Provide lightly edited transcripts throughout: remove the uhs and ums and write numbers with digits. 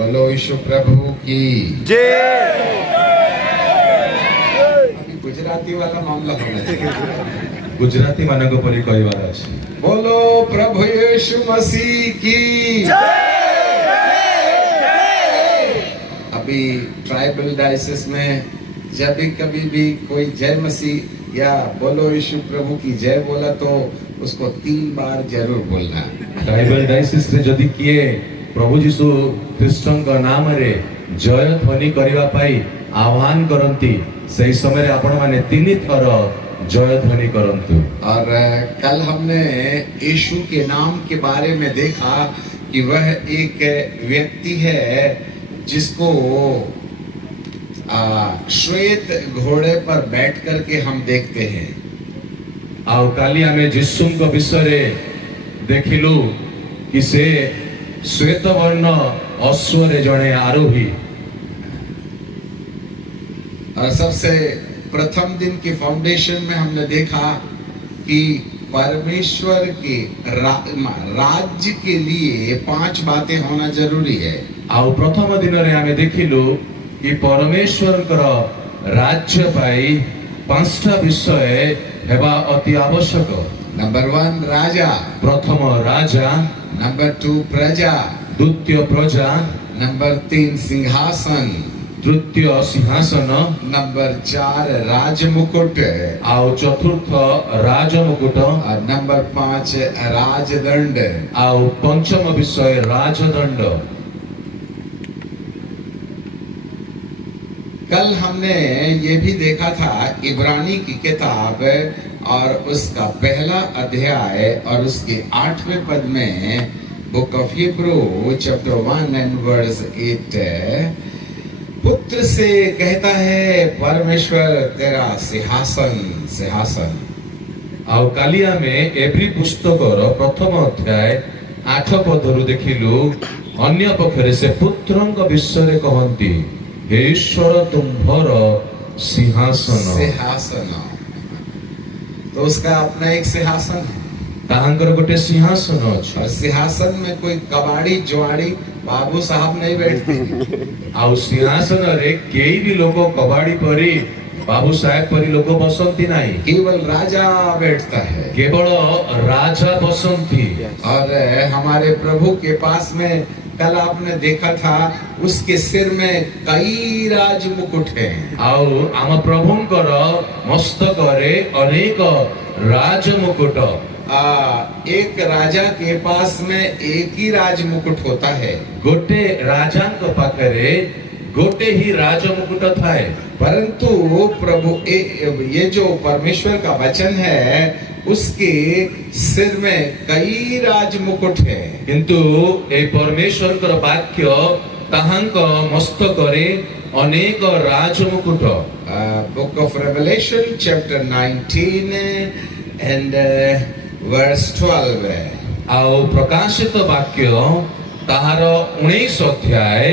बोलो यीशु प्रभु की जय। अभी गुजराती वाला मामला होना चाहिए। गुजराती मानक परी कहबार अछि। बोलो प्रभु यीशु मसीह की अभी ट्राइबल डायसिस में जब भी कभी भी कोई जय मसीह या बोलो यीशु प्रभु की जय बोला तो उसको 3 बार जरूर बोलना। ट्राइबल डायसिस रे जदि किए प्रभु यीशु ख्रीष्टन का नाम रे जय ध्वनि करबा पाई आह्वान करंती सही समय रे आपण माने 3 थर जय ध्वनि करंतु। और कल हमने यीशु के नाम के बारे में देखा कि वह एक व्यक्ति है जिसको श्वेत घोड़े पर बैठ करके हम देखते हैं। आउ काली हमें जिसु को विषय रे देखिलु कि से श्वेत वर्ण अश्व रे जणे आरोही। और सबसे प्रथम दिन के फाउंडेशन में हमने देखा कि परमेश्वर के राज्य के लिए 5 बातें होना जरूरी है। आउ प्रथम दिन रे हमें देखिलु कि परमेश्वर राज्य पाई 5टा विषय हेबा अति आवश्यक। नंबर 1 राजा, प्रथम राजा, नंबर 2 प्रजा, द्वितीय प्रजा, नंबर 3 सिंहासन, तृतीय सिंहासन, नंबर 4 राजमुकुट, आउ चतुर्थ राजमुकुट, और नंबर 5 राजदंड, आउ पंचम विषय राजदंड। कल हमने ये भी देखा था इब्रानी की किताब और उसका पहला अध्याय और उसके 8वें पद में book of Hebrew chapter 1 and verse 8 पुत्र से कहता है परमेश्वर तेरा सिंहासन सिंहासन। आउ कालिया में एब्री पुस्तक प्रथम अध्याय 8 पदरु देखिलु अन्य पक्षरे से पुत्रंक विषय कहंती हे ईश्वर तुम्भर सिंहासन सिंहासन। तो उसका अपना एक सिंहासन है। तांकर गोटे सिंहासन और सिंहासन में कोई कबाड़ी जुआड़ी बाबू साहब नहीं बैठते। आउ सिंहासन रे केई भी लोग कबाड़ी परी बाबू साहेब परी लोग बसंती नहीं, केवल राजा बैठता है, केवल राजा बसंती। और हमारे प्रभु के पास में कल आपने देखा था उसके सिर में कई राज मुकुट हैं। आउ आम प्रभुंकर मस्तक रे अनेक राज मुकुट। एक राजा के पास में एक ही राज मुकुट होता है। गोटे राजांक पाखरे गोटे ही राज मुकुट थाए। परंतु प्रभु ये जो परमेश्वर का वचन है उसके सिर में कई राज मुकुट है। किंतु ए परमेश्वर कर वाक्य ताहांक मस्तक रे अनेक राज मुकुट। Book of Revelation chapter 19 and verse 12 आउ प्रकाशित वाक्य ताहार 19 अध्याय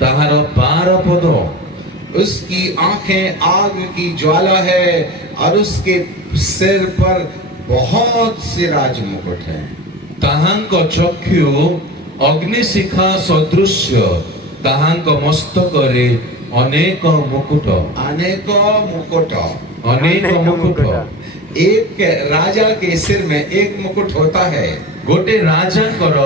ताहार 12 पद। उसकी आंखें आग की ज्वाला है और उसके सिर पर बहुत से राज मुकुट हैं। ताहांक चक्षु अग्निशिखा सदृश्य ताहांक मस्तक रे अनेक मुकुट। अनेक मुकुट, अनेक मुकुट। एक राजा के सिर में एक मुकुट होता है। गोटे राजा कर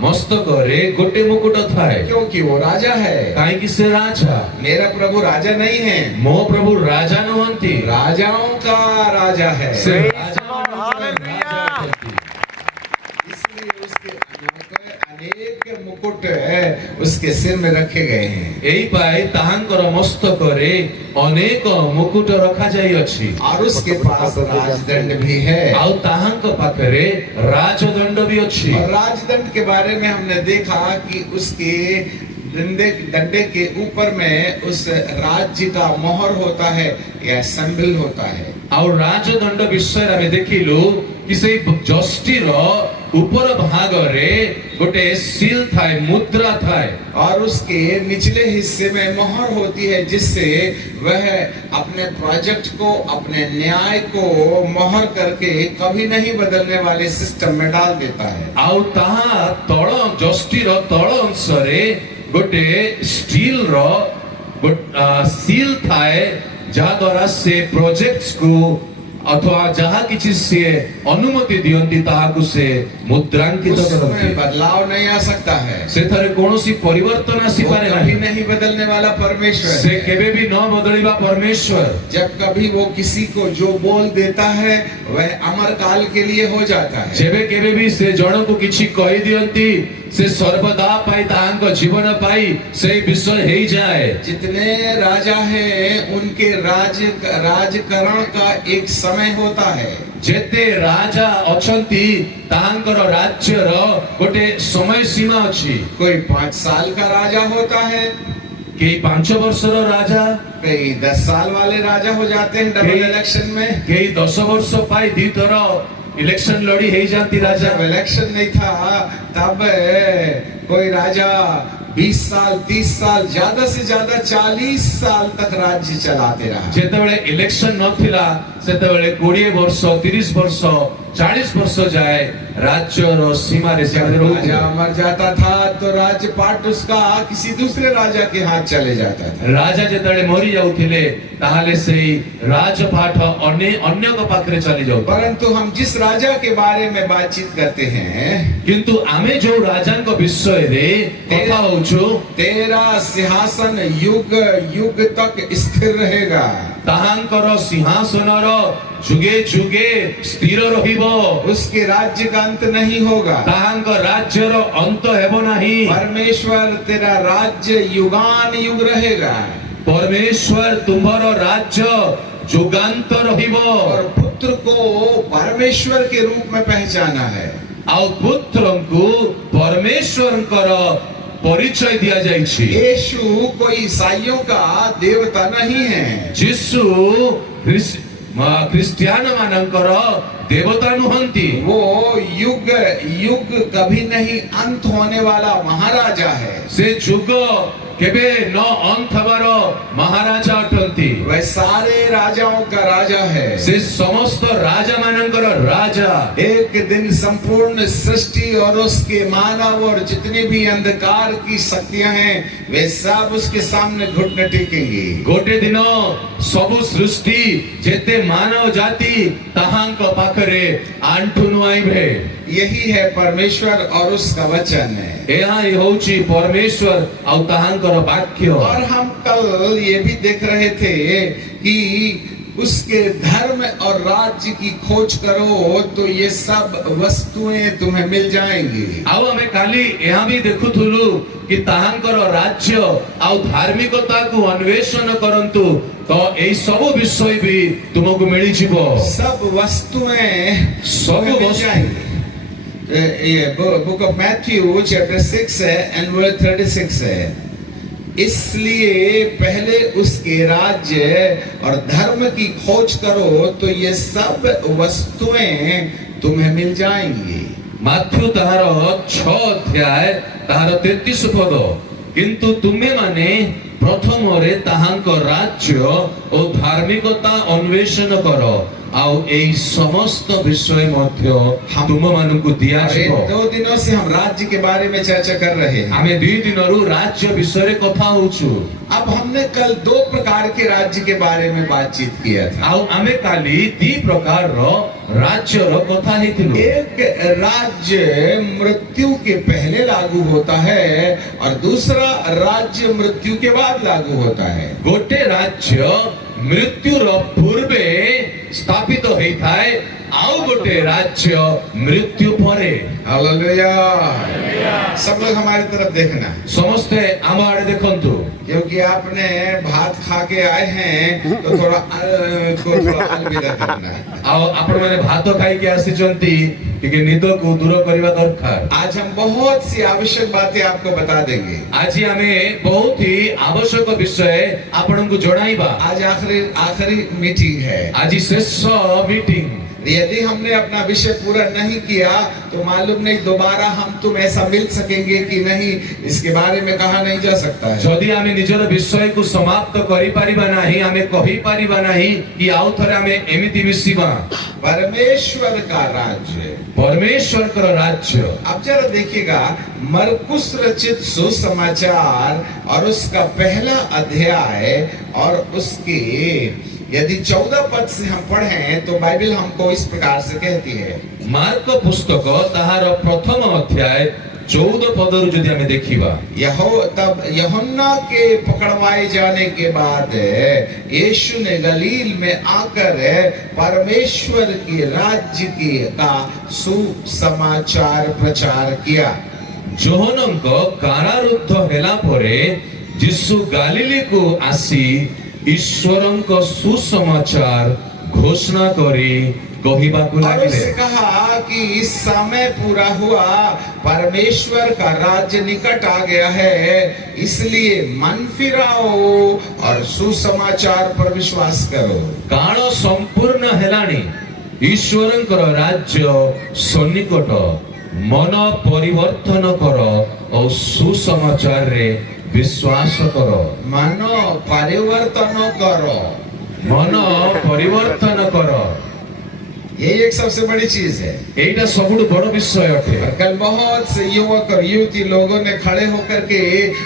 मस्तक रे गोटे मुकुट थाए, क्योंकि वो राजा है। काहे कि से राजा। मेरा प्रभु राजा नहीं है, मो प्रभु राजा नहंती, राजाओं का राजा है। से राजा इसलिए उसके अनेक मुकुट उसके सिर में रखे गए हैं। एई पाए ताहांकर मस्तक रे अनेक मुकुट रखा जाई अछि। और उसके पास राजदंड भी है। आउ ताहांक पाखरे राजदंड भी अछि। और राजदंड के बारे में हमने देखा कि उसके डंडे के ऊपर में उस राज्य का मोहर होता है या सिंबल होता है। और राजदंड विषय रे देखिलु कि से जस्टिर ऊपर भाग रे गोटे सील थाए, मुद्रा थाए। और उसके निचले हिस्से में मोहर होती है जिससे वह अपने प्रोजेक्ट को, अपने न्याय को मोहर करके कभी नहीं बदलने वाले सिस्टम में डाल देता है। आउ ताहा तळ जस्टिर तळ अंश रे गोटे स्टील रो सील थाए जहा द्वारा से प्रोजेक्ट्स को अथवा जहा किसी से अनुमति दियंती ताहाकु से मुद्रांकित उसमें करती बदलाव नहीं आ सकता है। से थारे कोनोसी परिवर्तन आसी वो पारे कभी नहीं नहीं बदलने वाला परमेश्वर से है। केबे भी न बदलिबा परमेश्वर जब कभी वो किसी को जो बोल देता है वह अमर काल के लिए हो जाता है। जेबे केबे भी से जण को किछि कहि दियंती से सर्वदा पाई तांको जीवन पाई से विषय हेई जाए। जितने राजा हैं उनके राजकरण का एक समय होता है। जेते राजा अछंती तांकर राज्य रो गोटे समय सीमा अछि। कोई 5 साल का राजा होता है, केई 5 वर्षर राजा, कई 10 साल वाले राजा हो जाते हैं डबल कई- इलेक्शन में। केई 10 वर्ष पाई दी थर इलेक्शन लड़ी हेई जाती राजा। जब इलेक्शन नहीं था तब कोई राजा 20 साल 30 साल ज्यादा से ज्यादा 40 साल तक राज्य चलाते रहा। जेतेबेले इलेक्शन नथिला सेतेबेले 20 वर्ष 30 वर्ष 40 वर्ष जाए राज्य रो सीमा रे से जब रहू। राजा मर जाता था तो राज्यपाट उसका किसी दूसरे राजा के हाथ चले जाता था। राजा जेतेबेले मरी जाउथिले ताहाले सेई राजपाठ अन्य को पाखरे चली जाउ। परंतु हम जिस राजा के बारे में बातचीत करते हैं, किंतु आमे जो राजान को विषय रे कथा होछु तेरा सिंहासन युग युग तक स्थिर रहेगा। ताहांकर सिंहासनर जुगे जुगे स्थिर रहिबो। उसके राज्य का अंत नहीं होगा। ताहांकर राज्यर अंत हेबो नाही। परमेश्वर तेरा राज्य युगान युग रहेगा। परमेश्वर तुम्हारो राज्य जुगांत रहिबो। और पुत्र को परमेश्वर के रूप में पहचाना है। आउ पुत्रंकु परमेश्वरंकर परिचय दिया जाइछि। यीशु कोई ईसाइयों का देवता नहीं है। जीसु ख्रिस्टियान मानकर देवता नुहंती। वो युग युग कभी नहीं अंत होने वाला महाराजा है। से जुग केबे न अंत हमारो महाराजा अटंती। वह सारे राजाओं का राजा है। से समस्त राजा मानकर राजा। एक दिन संपूर्ण सृष्टि और उसके मानव और जितने भी अंधकार की शक्तियां हैं वे सब उसके सामने घुटने टेकेंगी। गोटे दिन सबु सृष्टि जेते मानव जाति ताहांक पाखरे आंठु नुआइबे। यही है परमेश्वर और उसका वचन है। एहा ही होची परमेश्वर आउ ताहांकर वाक्य। और हम कल ये भी देख रहे थे कि उसके धर्म और राज्य की खोज करो तो ये सब वस्तुएं तुम्हें मिल जाएंगी। आउ हमें काली यहाँ भी देखुथुलु कि ताहांकर राज्य आउ धार्मिकता को अन्वेषण करंतु तो एई सब विषय भी तुमको मिली जीवो। सब वस्तुएं सब मिल वस्तु जाएंगी। ये बुक ऑफ मैथ्यू चैप्टर 6 है एंड वर्स 36 है। इसलिए पहले उसके राज्य और धर्म की खोज करो तो ये सब वस्तुएं तुम्हें मिल जाएंगी। माथ्यू ताहार 6 अध्याय ताहार 33 पद। किंतु तुमे माने प्रथम रे ताहांक राज्य और धार्मिकता अन्वेषण करो आउ एई समस्त विषय मध्य तुम मानकु दिया और इन जिवो। 2 दिनों से हम राज्य के बारे में चर्चा कर रहे हैं। आमे 2 दिनरु राज्य विषय रे कथा होछु। अब हमने कल 2 प्रकार के राज्य के बारे में बातचीत किया था। आउ आमे काली 2 प्रकार रो राज्य रो कथा हेतिनु। एक राज्य मृत्यु के पहले लागू होता है और दूसरा राज्य मृत्यु के बाद लागू होता है। गोटे राज्य मृत्यु रो पूर्वे स्थापित होई थाए आउ गोटे राज्य मृत्यु परे। हालेलुया। सब लोग हमारी तरफ देखना समस्ते आम आड़े देखंतु। क्योंकि आपने भात खा के आए हैं तो थोड़ा अलविदा करना। आउ आपण माने भात खाई के आसीचंती कि निद को दूर करबा दरकार। आज हम बहुत सी आवश्यक बातें आपको बता देंगे। आज हमें बहुत ही आवश्यक विषय आपन को जणाइबा। आज आखिरी मीटिंग है। आज शेष मीटिंग यदि हमने अपना विषय पूरा नहीं किया तो मालूम नहीं दोबारा हम तुम ऐसा मिल सकेंगे कि नहीं, इसके बारे में कहा नहीं जा सकता है। जदि आमे निजर विषय को समाप्त करि परिबा नाही, आमे कहि परिबा नाही कि आउ थरे आमे एमिति मिसिबा। परमेश्वर का राज्य, परमेश्वर का राज्य। अब जरा देखिएगा, मरकुस रचित सुसमाचार और उसका पहला अध्याय और उसके यदि 14 पद से हम पढ़ें तो बाइबल हमको इस प्रकार से कहती है। मार्क पुस्तक ताहार प्रथम अध्याय 14 पदरु जदि आमे देखिबा, तब यूहन्ना के पकड़वाए जाने के बाद यीशु ने गलील में आकर परमेश्वर के राज्य का सुसमाचार प्रचार किया। जोहनंक कारारुद्ध हेला परे यीशु गालिली को आसी ईश्वरंक सुसमाचार घोषणा करी कहिबाकु और लागिले। उसने कहा कि इस समय पूरा हुआ, परमेश्वर का राज्य निकट आ गया है, इसलिए मन फिराओ और सुसमाचार पर विश्वास करो। काल संपूर्ण हेलानी, ईश्वरंकर राज्य सन्निकट, मन परिवर्तन कर और सुसमाचार रे विश्वास करो। मन परिवर्तन करो, मन परिवर्तन करो, ये एक सबसे बड़ी चीज है। एटा सबुठु बड़ विषय अटे। और कल बहुत से युवक और युवती लोगों ने खड़े होकर के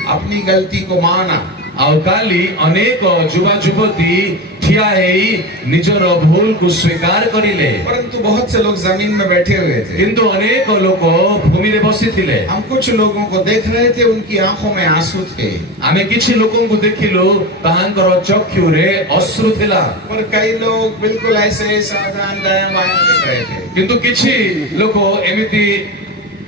अपनी गलती को माना। आउ काली अनेक युवा युवती ठिया हेई निजर भूल को स्वीकार करिले, परंतु बहुत से लोग जमीन में बैठे हुए थे। किंतु अनेक लोक भूमि रे बसिथिले। हम कुछ लोगों को देख रहे थे, उनकी आंखों में आंसू थे। आमे किछि लोकों को देखिलो ताहांकर चक्षु रे अश्रु थिला। और कई लोग बिल्कुल ऐसे सावधान दायां बायां देख रहे थे। किंतु किछि लोक एमिति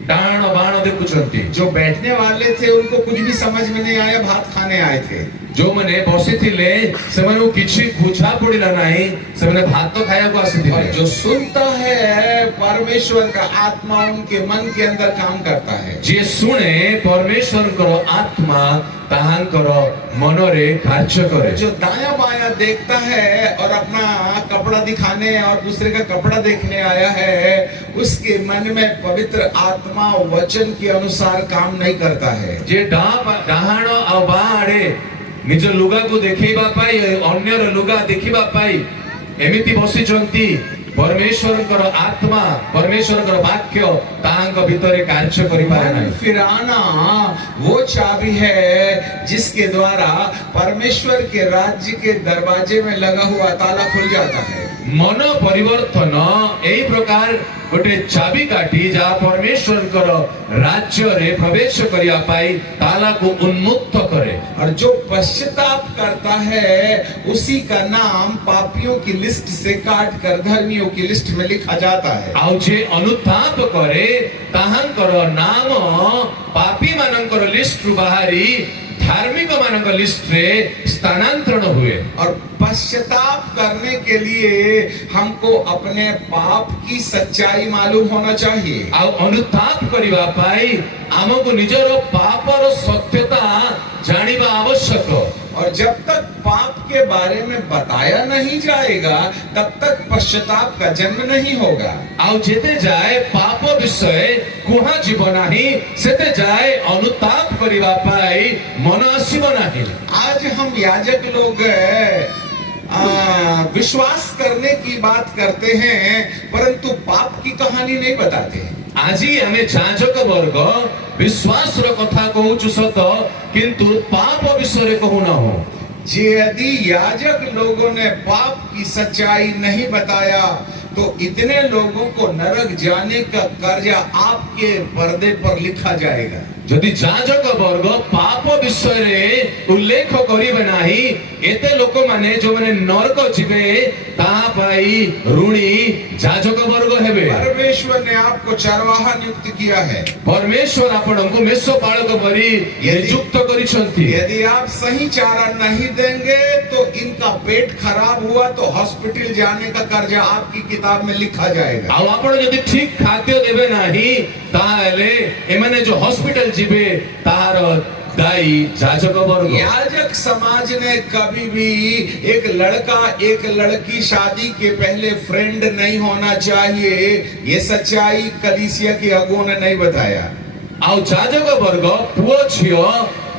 डाण बाण देखुचंती। जो बैठने वाले थे उनको कुछ भी समझ में नहीं आया, भात खाने आए थे। जो मने बसिथिले सेमानु किछि बुझा पड़िला नाही, सेमाने भात तो खाया को और आसीथिले। जो सुनता है, परमेश्वर का आत्मा उनके मन के अंदर काम करता है। जे सुने परमेश्वर को आत्मा ताहांकर मनरे कार्य करे। जो दायां बायां देखता है और अपना कपड़ा दिखाने और दूसरे का कपड़ा देखने आया है, उसके मन में पवित्र आत्मा वचन के अनुसार काम नहीं करता है। जे डाहाण आ बाड़े निज लुगा को देखिबा पाई, अन्यर लुगा देखिबा पाई एमिति बसिचंती, परमेश्वर आत्मा, परमेश्वर वाक्य तांक भितरे कार्य करि पारे मन नाही। फिराना वो चाबी है जिसके द्वारा परमेश्वर के राज्य के दरवाजे में लगा हुआ ताला खुल जाता है। मन परिवर्तन एई प्रकार गोटे चाबी काटी जा परमेश्वर राज्य रे प्रवेश करिया पाई ताला को उन्मुक्त करे। और जो पश्चाताप करता है उसी का नाम पापियों की लिस्ट से काट कर धर्मियों की लिस्ट में लिखा जाता है। आउ जे अनुताप करे ताहांकर नाम पापी मानकर लिस्ट रु बाहरी धार्मिक मानक लिस्ट रे स्थानांतरण हुए। और पश्चाताप करने के लिए हमको अपने पाप की सच्चाई मालूम होना चाहिए। आउ अनुताप करिवा पाई हमको निजर पापर सत्यता जानिबा आवश्यक। और जब तक पाप के बारे में बताया नहीं जाएगा तब तक पश्चाताप का जन्म नहीं होगा। आउ जेते जाए पाप विषय कुहा जीव नाही, सेते जाए अनुताप करिवा पाई मन आसीब नाही। आज हम याजक लोग विश्वास करने की बात करते हैं, परंतु पाप की कहानी नहीं बताते हैं। आज हमें जांचक वर्ग विश्वास रो कथा कहूचु सत, किंतु पाप विषय कहू ना हो। यदि याजक लोगों ने पाप की सच्चाई नहीं बताया तो इतने लोगों को नरक जाने का कर्जा आपके पर्दे पर लिखा जाएगा। यदि जाजक वर्ग पाप विषय रे उल्लेख करिबे नाही, एते लोक माने जो माने नरक जिवे ता पाई ऋणी जाजक वर्ग हेबे। परमेश्वर ने आपको चरवाहा नियुक्त किया है। परमेश्वर आपनको मेषो पालक परी नियुक्त करिसंती। यदि आप सही चारा नहीं देंगे तो इनका पेट खराब हुआ तो हॉस्पिटल जाने का कर्जा आपकी किताब में लिखा जाएगा। आउ आपण यदि ठीक खाद्य देबे नाही ताले एमाने जो हॉस्पिटल जिबे तार दाई जाजक वर्ग याजक समाज ने कभी भी एक लड़का एक लड़की शादी के पहले फ्रेंड नहीं होना चाहिए, ये सच्चाई कलीसिया के अगुओं ने नहीं बताया। ଆଉ ଯାଜକ ବର୍ଗ ପୁଅ ଝିଅ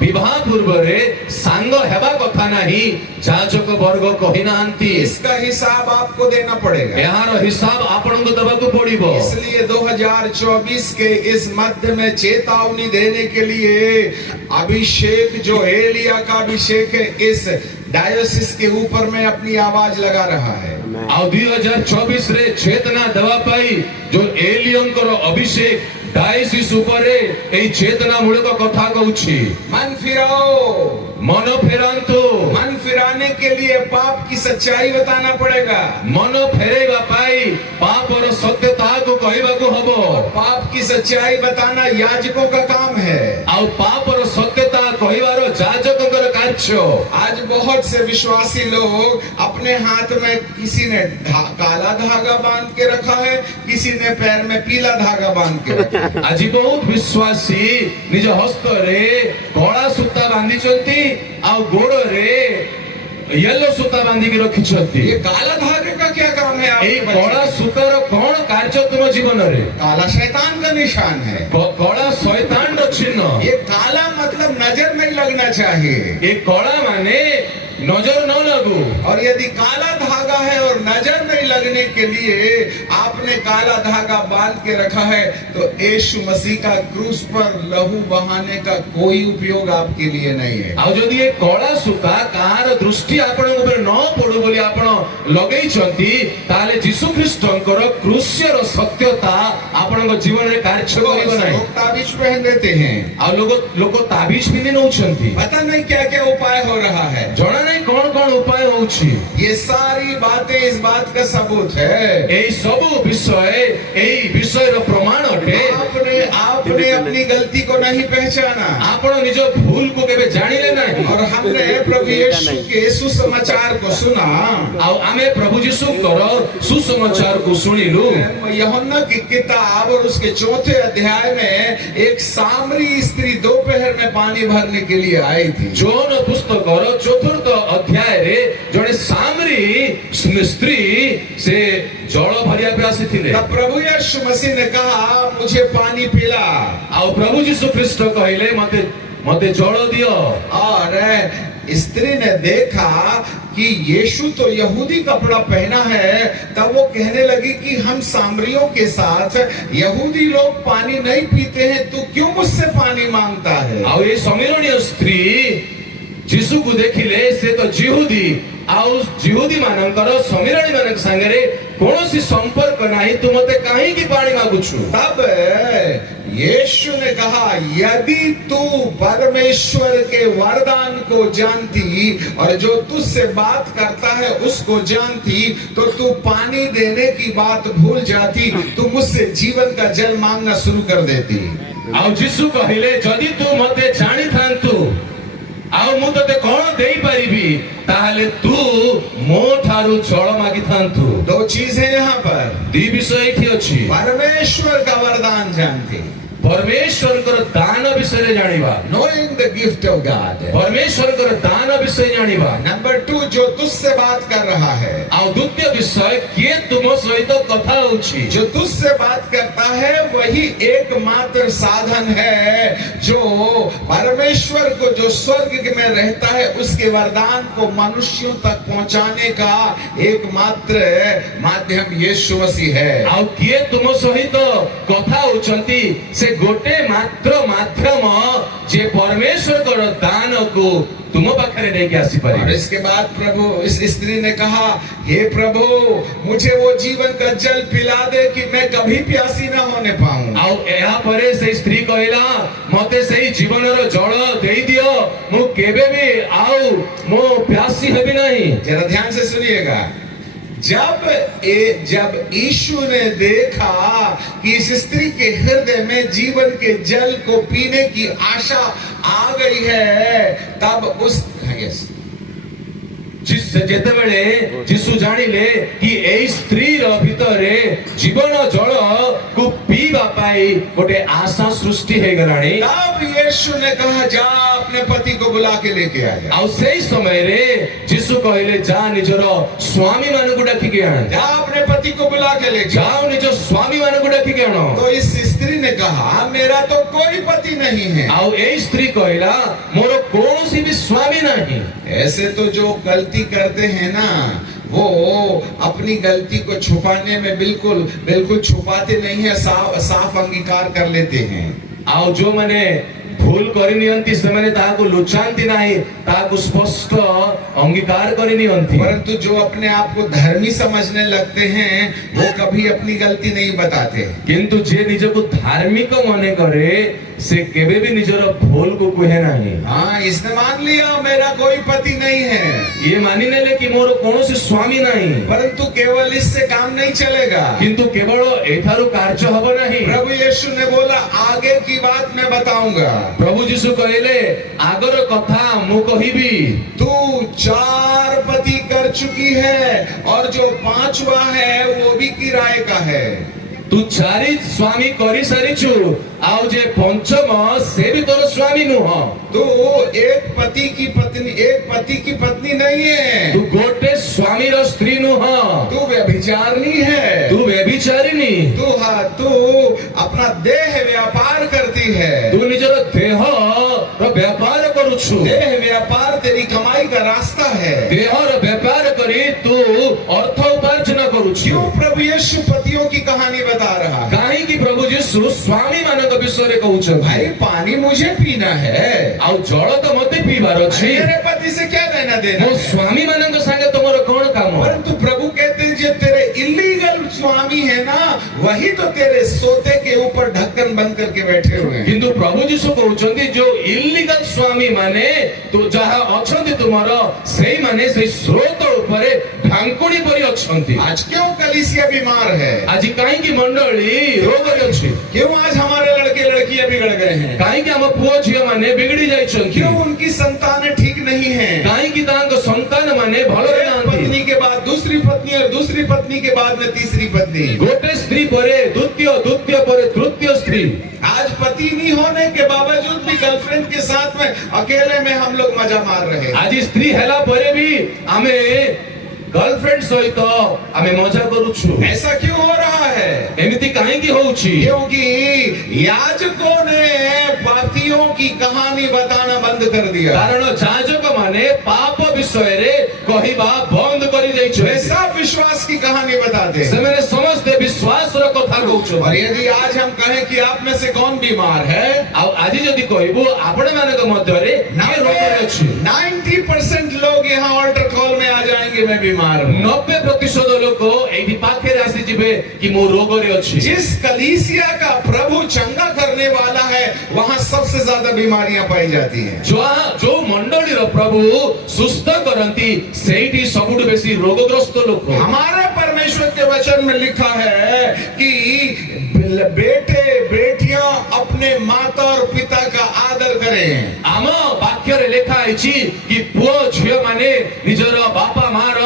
ବିବାହ ପୂର୍ବରେ ସାଙ୍ଗ ହେବା କଥା ନାହିଁ ଯାଜକ ବର୍ଗ କହିନାହାନ୍ତି। इसका हिसाब आपको देना पड़ेगा। ଏହାର ହିସାବ ଆପଣଙ୍କୁ ଦେବାକୁ ପଡିବ। इसलिए 2024 के इस मध्य में चेतावनी देने के लिए अभिषेक जो एलिया का अभिषेक है, इस डायोसिस के ऊपर में अपनी आवाज लगा रहा है। ଆଉ 2024 ରେ ଚେତନା ଦେବା ପାଇଁ ଯୋଉ ଏଲିୟଙ୍କର ଅଭିଷେକ डायसिस ଉପରେ ଏହି ଚେତନା ମୂଳକ କଥା କହୁଛି। मन फिराओ, ମନ ଫେରାନ୍ତୁ। मन फिराने के लिए पाप की सच्चाई बताना पड़ेगा। ମନ ଫେରାଇବା ପାଇଁ ପାପର ସତ୍ୟତାକୁ କହିବାକୁ ହବ। पाप की सच्चाई बताना याजकों का काम है। ଆଉ ପାପର ସତ୍ୟତା କହିବାର ଯାଜକଙ୍କର କାର୍ଯ୍ୟ। आज बहुत से विश्वासी लोग अपने हाथ में किसी ने काला धागा बांध के रखा है, किसी ने पैर में पीला धागा बांध के रखा है। ଆଜି ବହୁତ ବିଶ୍ୱାସୀ ନିଜ ହସ୍ତରେ କଳା ସୂତା ବାନ୍ଧିଛନ୍ତି ଆଉ ଗୋଡରେ ୟେଲୋ ସୂତା ବାନ୍ଧିକି ରଖିଛନ୍ତି। ये काला धागे का क्या काम है ଏଇ आपके କଳା बच्चे? ସୂତାର କଣ କାର୍ଯ୍ୟ ତୁମ ଜୀବନରେ? काला शैतान का निशान है। କଳା ଶୈତାନର ଚିହ୍ନ। ये काला मतलब नजर नहीं लगना चाहिए। ଏ କଳା ମାନେ नजर न लगू। और यदि काला धागा है और नजर नहीं लगने के लिए आपने काला धागा बांध के रखा है, तो यीशु मसीह का क्रूस पर लहू बहाने का कोई उपयोग आपके लिए नहीं है। ଆଉ ଯଦି ଏ କଳା ସୂତା କାହାର ଦୃଷ୍ଟି ଆପଣଙ୍କ ଉପରେ ନ ପଡୁ ବୋଲି ଆପଣ ଲଗେଇଛନ୍ତି, ତାହେଲେ ଯୀଶୁ ଖ୍ରୀଷ୍ଟଙ୍କର କ୍ରୁଶ୍ୟର ସତ୍ୟତା ଆପଣଙ୍କ ଜୀବନରେ କାର୍ଯ୍ୟ କରିବ ନାହିଁ। लोग ताबीज पहन लेते हैं, ଆଉ ଲୋକ ତାବିଜ ପିନ୍ଧି ନଉଛନ୍ତି। पता नहीं क्या क्या उपाय हो रहा है। ଜଣା ନାହିଁ କଣ କଣ ଉପାୟ ହଉଛି। ये सारी बातें इस बात का सबूत है। ଏଇ ସବୁ ବିଷୟ ଏଇ ବିଷୟର ପ୍ରମାଣ ଅଟେ। आपने अपनी गलती को नहीं पहचाना, ଆପଣ ନିଜ ଭୁଲକୁ କେବେ ଜାଣିଲେ ନାହିଁ। और हमने प्रभु यीशु के सुसमाचार को सुना। ଆଉ ଆମେ ପ୍ରଭୁ ଯୀଶୁଙ୍କର ସୁସମାଚାରକୁ ଶୁଣିଲୁ। यूहन्ना की किताब और उसके 4थे अध्याय में एक सामरी स्त्री दोपहर में पानी भरने के लिए आई थी। ଜୋନ ପୁସ୍ତକର 4th ଅଧ୍ୟାୟରେ ଜଣେ ସାମରୀ ସ୍ତ୍ରୀ ସେ ଜଳ ଭରିବା ପାଇଁ ଆସିଥିଲେ। तब प्रभु यीशु मसीह ने कहा, मुझे पानी पिला। ଆଉ ପ୍ରଭୁ ଯୀଶୁ ଖ୍ରୀଷ୍ଟ କହିଲେ ମତେ ଜଳ ଦିଅ। और स्त्री ने देखा कि यीशु तो यहूदी कपड़ा पहना है, तब वो कहने लगी कि हम सामरियों के साथ यहूदी लोग पानी नहीं पीते हैं, तू क्यों मुझसे पानी मांगता है? ଆଉ ଏ ସମୀରଣୀୟ ସ୍ତ୍ରୀ ଯୀଶୁକୁ ଦେଖିଲେ ସେ ତ ଜିହୁଦୀ, ଆଉ ଜିହୁଦୀ ମାନଙ୍କର ସମୀରଣୀ ମାନଙ୍କ ସାଙ୍ଗରେ କୌଣସି ସମ୍ପର୍କ ନାହିଁ, ତୁ ମତେ କାହିଁକି ପାଣି ମାଗୁଛୁ? तब यीशु ने कहा, यदि तू परमेश्वर के वरदान को जानती और जो तुझसे बात करता है उसको जानती, तो तू पानी देने की बात भूल जाती, तू मुझसे जीवन का जल मांगना शुरू कर देती। ଆଉ ଯୀଶୁ କହିଲେ ଯଦି ତୁ ମତେ ଜାଣିଥାନ୍ତୁ ଆଉ ମୁଁ ତତେ କଣ ଦେଇପାରିବି, ତାହେଲେ ତୁ ମୋ ଠାରୁ ଜଳ ମାଗିଥାନ୍ତୁ। दो चीज है यहाँ पर, ଦି ବିଷୟ ଏଠି ଅଛି। परमेश्वर का वरदान जानती, परमेश्वरଙ୍କର ଦାନ ବିଷୟରେ ଜାଣିବା। knowing the gift of God। परमेश्वरଙ୍କର ଦାନ ବିଷୟ ଜାଣିବା। नंबर 2, जो तुझसे बात कर रहा है, ଆଉ ଦ୍ୱିତୀୟ ବିଷୟ କିଏ ତୁମ ସହିତ କଥା ହଉଛି। जो तुझसे बात करता है वही एकमात्र साधन है जो परमेश्वर को, जो स्वर्ग में रहता है, उसके वरदान को मनुष्यों तक पहुंचाने का एकमात्र माध्यम यीशु मसीह है। ଆଉ କିଏ ତୁମ ସହିତ କଥା ହଉଛନ୍ତି, ସେ ଗୋଟେ ମାତ୍ର ମାଧ୍ୟମ ଯେ परमेश्वरଙ୍କର ଦାନକୁ तुम पाखरे लेके आसी और पारे। इसके बाद प्रभु, इस स्त्री ने कहा, हे प्रभु, मुझे वो जीवन का जल पिला दे कि मैं कभी प्यासी न होने पाऊं। ଆଉ ଏହା ପରେ ସେ ସ୍ତ୍ରୀ କହିଲା ମତେ ସେଇ ଜୀବନର ଜଳ ଦେଇ ଦିଅ, ମୁଁ କେବେ ବି ଆଉ ମୋ ପ୍ୟାସି ହେବି ନାହିଁ। जरा ध्यान से सुनिएगा। जब यीशु ने देखा कि इस स्त्री के हृदय में जीवन के जल को पीने की आशा आ गई है, तब उस से ଯେତେବେଳେ ଯୀଶୁ ଜାଣିଲେ କି ଏଇ ସ୍ତ୍ରୀର ଭିତରେ ଜୀବନ ଜଳ କୁ ପିଇବା ପାଇଁ ଗୋଟେ ଆଶା ସୃଷ୍ଟି ହେଇଗଲାଣି तब यीशु ने कहा जा अपने पति को बुला के लेके आ जा। ଆଉ ସେଇ ସମୟରେ ଯୀଶୁ କହିଲେ ଯା ନିଜର ସ୍ୱାମୀ ମାନଙ୍କୁ ଡାକିକି ଆଣ जा अपने पति को बुला के लेके आ। ଯାଅ ନିଜ ସ୍ୱାମୀ ମାନଙ୍କୁ ଡାକିକି ଆଣ तो इस स्त्री ने कहा मेरा तो कोई पति नहीं है। ଆଉ ଏଇ ସ୍ତ୍ରୀ କହିଲା ମୋର କୌଣସି ବି ସ୍ୱାମୀ ନାହିଁ ऐसे तो जो गलती करते हैं ना वो अपनी गलती को छुपाने में बिल्कुल बिल्कुल छुपाते नहीं है, साफ साफ अंगीकार कर लेते हैं। ଆଉ ଯୋଉମାନେ ଭୁଲ କରିନିଅନ୍ତି ସେମାନେ ତାହାକୁ ଲୁଚାନ୍ତି ନାହିଁ ତାହାକୁ ସ୍ପଷ୍ଟ ଅଙ୍ଗୀକାର କରିନିଅନ୍ତି परंतु जो अपने आप को धर्मी समझने लगते हैं वो कभी अपनी गलती नहीं बताते। କିନ୍ତୁ ଯିଏ ନିଜକୁ ଧାର୍ମିକ ମନେ କରେ ସେ କେବେ ବି ନିଜର ଭୁଲକୁ କୁହେ ନାହିଁ हाँ, इसने मान लिया मेरा कोई पति नहीं है, ଇଏ ମାନିନେଲେ କି ମୋର କୌଣସି ସ୍ୱାମୀ ନାହିଁ परंतु केवल इससे काम नहीं चलेगा। କିନ୍ତୁ କେବଳ ଏଠାରୁ କାର୍ଯ୍ୟ ହବ ନାହିଁ प्रभु यीशु ने बोला आगे की बात मैं बताऊंगा। ପ୍ରଭୁ ଯୀଶୁ କହିଲେ ଆଗର କଥା ମୁଁ କହିବି तू 4 पति कर चुकी है और जो 5वां है वो भी किराए का है। ତୁ 4 ସ୍ୱାମୀ କରି ସାରିଛୁ ଆଉ ଯେ ପଞ୍ଚମ ସେ ବି ତୋର ସ୍ୱାମୀ ନୁହଁ तू एक पति की पत्नी नहीं है, ତୁ ଗୋଟେ ସ୍ୱାମୀର ସ୍ତ୍ରୀ ନୁହଁ तू व्यभिचारिणी है। ତୁ ବ୍ୟଭିଚାରିଣୀ तू अपना देह व्यापार करती है। ତୁ ନିଜର ଦେହର ବ୍ୟାପାର କରୁଛୁ देह व्यापार तेरी कमाई का रास्ता है। ଦେହର ବ୍ୟାପାର କରି ତୁ ଅର୍ଥ ଉପାର୍ଜନ କରୁଛୁ क्यों प्रभु यीशु पतियों की कहानी बता रहा है? କାହିଁକି ପ୍ରଭୁ ଯୀଶୁ ସ୍ୱାମୀ ମାନଙ୍କ ବିଷୟରେ କହୁଛନ୍ତି भाई पानी मुझे पीना है, ଆଉ ଜଳ ତ ମତେ ପିଇବାର ଅଛି मेरे पति से क्या लेना देना ମୋ है? ସ୍ୱାମୀ ମାନଙ୍କ ସାଙ୍ଗେ ତମର କଣ କାମ परंतु प्रभु कहते हैं जो तेरे इलीगल स्वामी है ना वही तो तेरे सोते के ऊपर ढक्कन बंद करके बैठे हुए हैं। କିନ୍ତୁ ପ୍ରଭୁ ଯୀଶୁ କହୁଛନ୍ତି ଯୋଉ ଇଲିଗାଲ ସ୍ୱାମୀ ମାନେ ତୁ ଯାହା ଅଛନ୍ତି ତୁମର ସେଇମାନେ ସେଇ ସ୍ରୋତ ଉପରେ ଢାଙ୍କୁଣୀ ପରି ଅଛନ୍ତି आज क्यों कलीसिया बीमार है? ଆଜି କାହିଁକି ମଣ୍ଡଳୀ ରୋଗରେ ଅଛି क्यों आज हमारे लड़के लड़कियां बिगड़ गए हैं? କାହିଁକି ଆମ ପୁଅ ଝିଅ ମାନେ ବିଗିଡି ଯାଇଛନ୍ତି क्यों उनकी संतानें ठीक नहीं है? କାହିଁକି ତାଙ୍କ ସନ୍ତାନ ମାନେ ଭଲରେ एक ନାହାନ୍ତି पत्नी के बाद दूसरी पत्नी और दूसरी पत्नी के बाद में तीसरी पत्नी। ଗୋଟେ ସ୍ତ୍ରୀ ପରେ ଦ୍ୱିତୀୟ ପରେ ତୃତୀୟ ସ୍ତ୍ରୀ आज पति नहीं होने के बावजूद भी गर्लफ्रेंड के साथ में अकेले में हम लोग मजा मार रहे हैं। ଆଜି ସ୍ତ୍ରୀ ହେଲା ପରେ ବି ଆମେ गर्लफ्रेंड सहित आमे मजा करूछु ऐसा क्यों हो रहा है? एमिति काहेकि होउछि क्योंकि याजकों ने पापियों की कहानी बताना बंद कर दिया। कारण याजक माने पाप विषय रे कहिबा बंद करि दैछु वे सब विश्वास की कहानी बताते हैं। सेमने समस्त विश्वास रो कथा कहउछु और यदि आज हम कहें कि आप में से कौन बीमार है, आ आज जदि कहबो आपण मानक मध्य रे के रोग रे अछि 90% लोग यहाँ ऑल्टर कॉल में आ जाएंगे मैं बीमार हूँ। 90% लोग एठी पाखे आसी जिबे कि मो रोग रे अछि। जिस कलीसिया का प्रभु चंगा करने वाला है वहाँ सबसे ज्यादा बीमारियां पाई जाती हैं। जो मंडली रो प्रभु सुस्थ करंती सेठी सबुठ बेसी रोगग्रस्त लोक। हमारे परमेश्वर के वचन में लिखा है कि बेटे बेटियां अपने माता और पिता का आदर करें। आम वाक्य रे लेखा आइछि कि पुओ झियो माने निजर बापा मार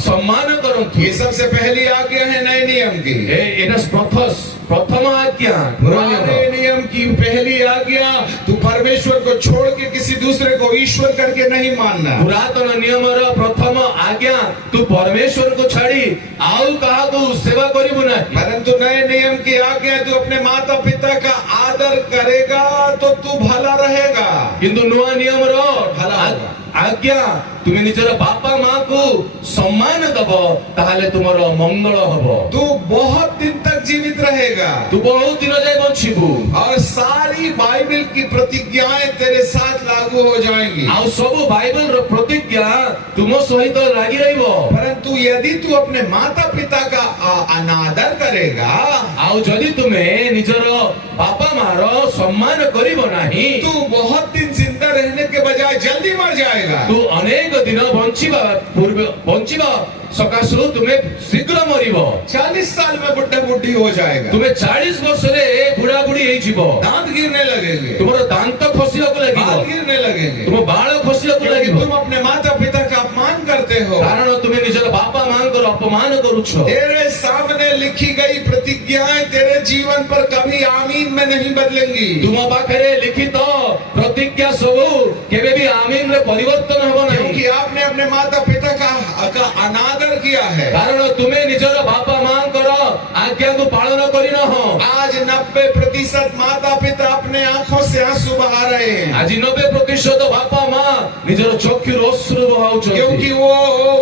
सम्मान करंतु। ये सबसे पहली आज्ञा है नए नियम की। एटा प्रथम आज्ञा पुराने नियम की पहली आज्ञा, तू परमेश्वर को छोड़ के किसी दूसरे को ईश्वर करके नहीं मानना। पुरातन नियम रो प्रथम आज्ञा तू परमेश्वर को छाड़ी आउ कहा को सेवा करिबु ना। परंतु नए नियम की आज्ञा, तू अपने माता पिता का आदर करेगा तो तू भला रहेगा। किंतु नुआ नियम रो भला होगा। आज्ञा तुम निजर बापा माँ को सम्मान दब ताहले तुमरो मंगल हबो। तू बहुत दिन तक जीवित रहेगा। तू बहुत दिन जाय बंचिबु और सारी बाइबल की प्रतिज्ञाएं तेरे साथ लागू हो जाएंगी। आउ सब बाइबल रो प्रतिज्ञा तुम सहित लागी रहिबो। परंतु यदि तू अपने माता पिता का अनादर करेगा, आउ जदि तुम्हें निजर बापा माँ रो सम्मान करिबो नाही, तू बहुत दिन जिंदा रहने के बजाय जल्दी मर जाएगा। तू अनेक दिन बंचिबा सकाशु तुम्हें शीघ्र मरिबो। 40 साल में बुढ़ा बुढ़ी हो जाएगा। तुम्हें 40 वर्ष रे बुढ़ा बुढ़ी होई जिवो। दांत गिरने लगेंगे, तुमरो दांत खसिया को बाल लागिबो, गिरने लगेंगे। तुम बाल खसिया को क्योंकि लागिबो। तुम अपने माता पिता का अपमान करते करते हो, କାରଣ ତୁମେ ନିଜର ବାପା ମାଙ୍କର ଅପମାନ କରୁଛ। तेरे सामने लिखी गई प्रतिज्ञाएं तेरे जीवन पर कभी आमीन में नहीं बदलेंगी। ତୁମ ପାଖରେ ଲିଖିତ ପ୍ରତିଜ୍ଞା ସବୁ କେବେ ବି ଆମିନରେ ପରିବର୍ତ୍ତନ ହେବ ନାହିଁ। क्योंकि आपने अपने माता पिता का अनादर किया है। କାରଣ ତୁମେ ନିଜର ବାପା ମାଙ୍କର ଆଜ୍ଞାକୁ ପାଳନ କରିନାହ। आज 90% माता पिता अपने आंखों से आंसू बहा रहे हैं, ଆଜି 90% ବାପା ମା ନିଜର ଚକ୍ଷୁରୁ ଅଶ୍ରୁ ବହାଉଛନ୍ତି। क्योंकि वो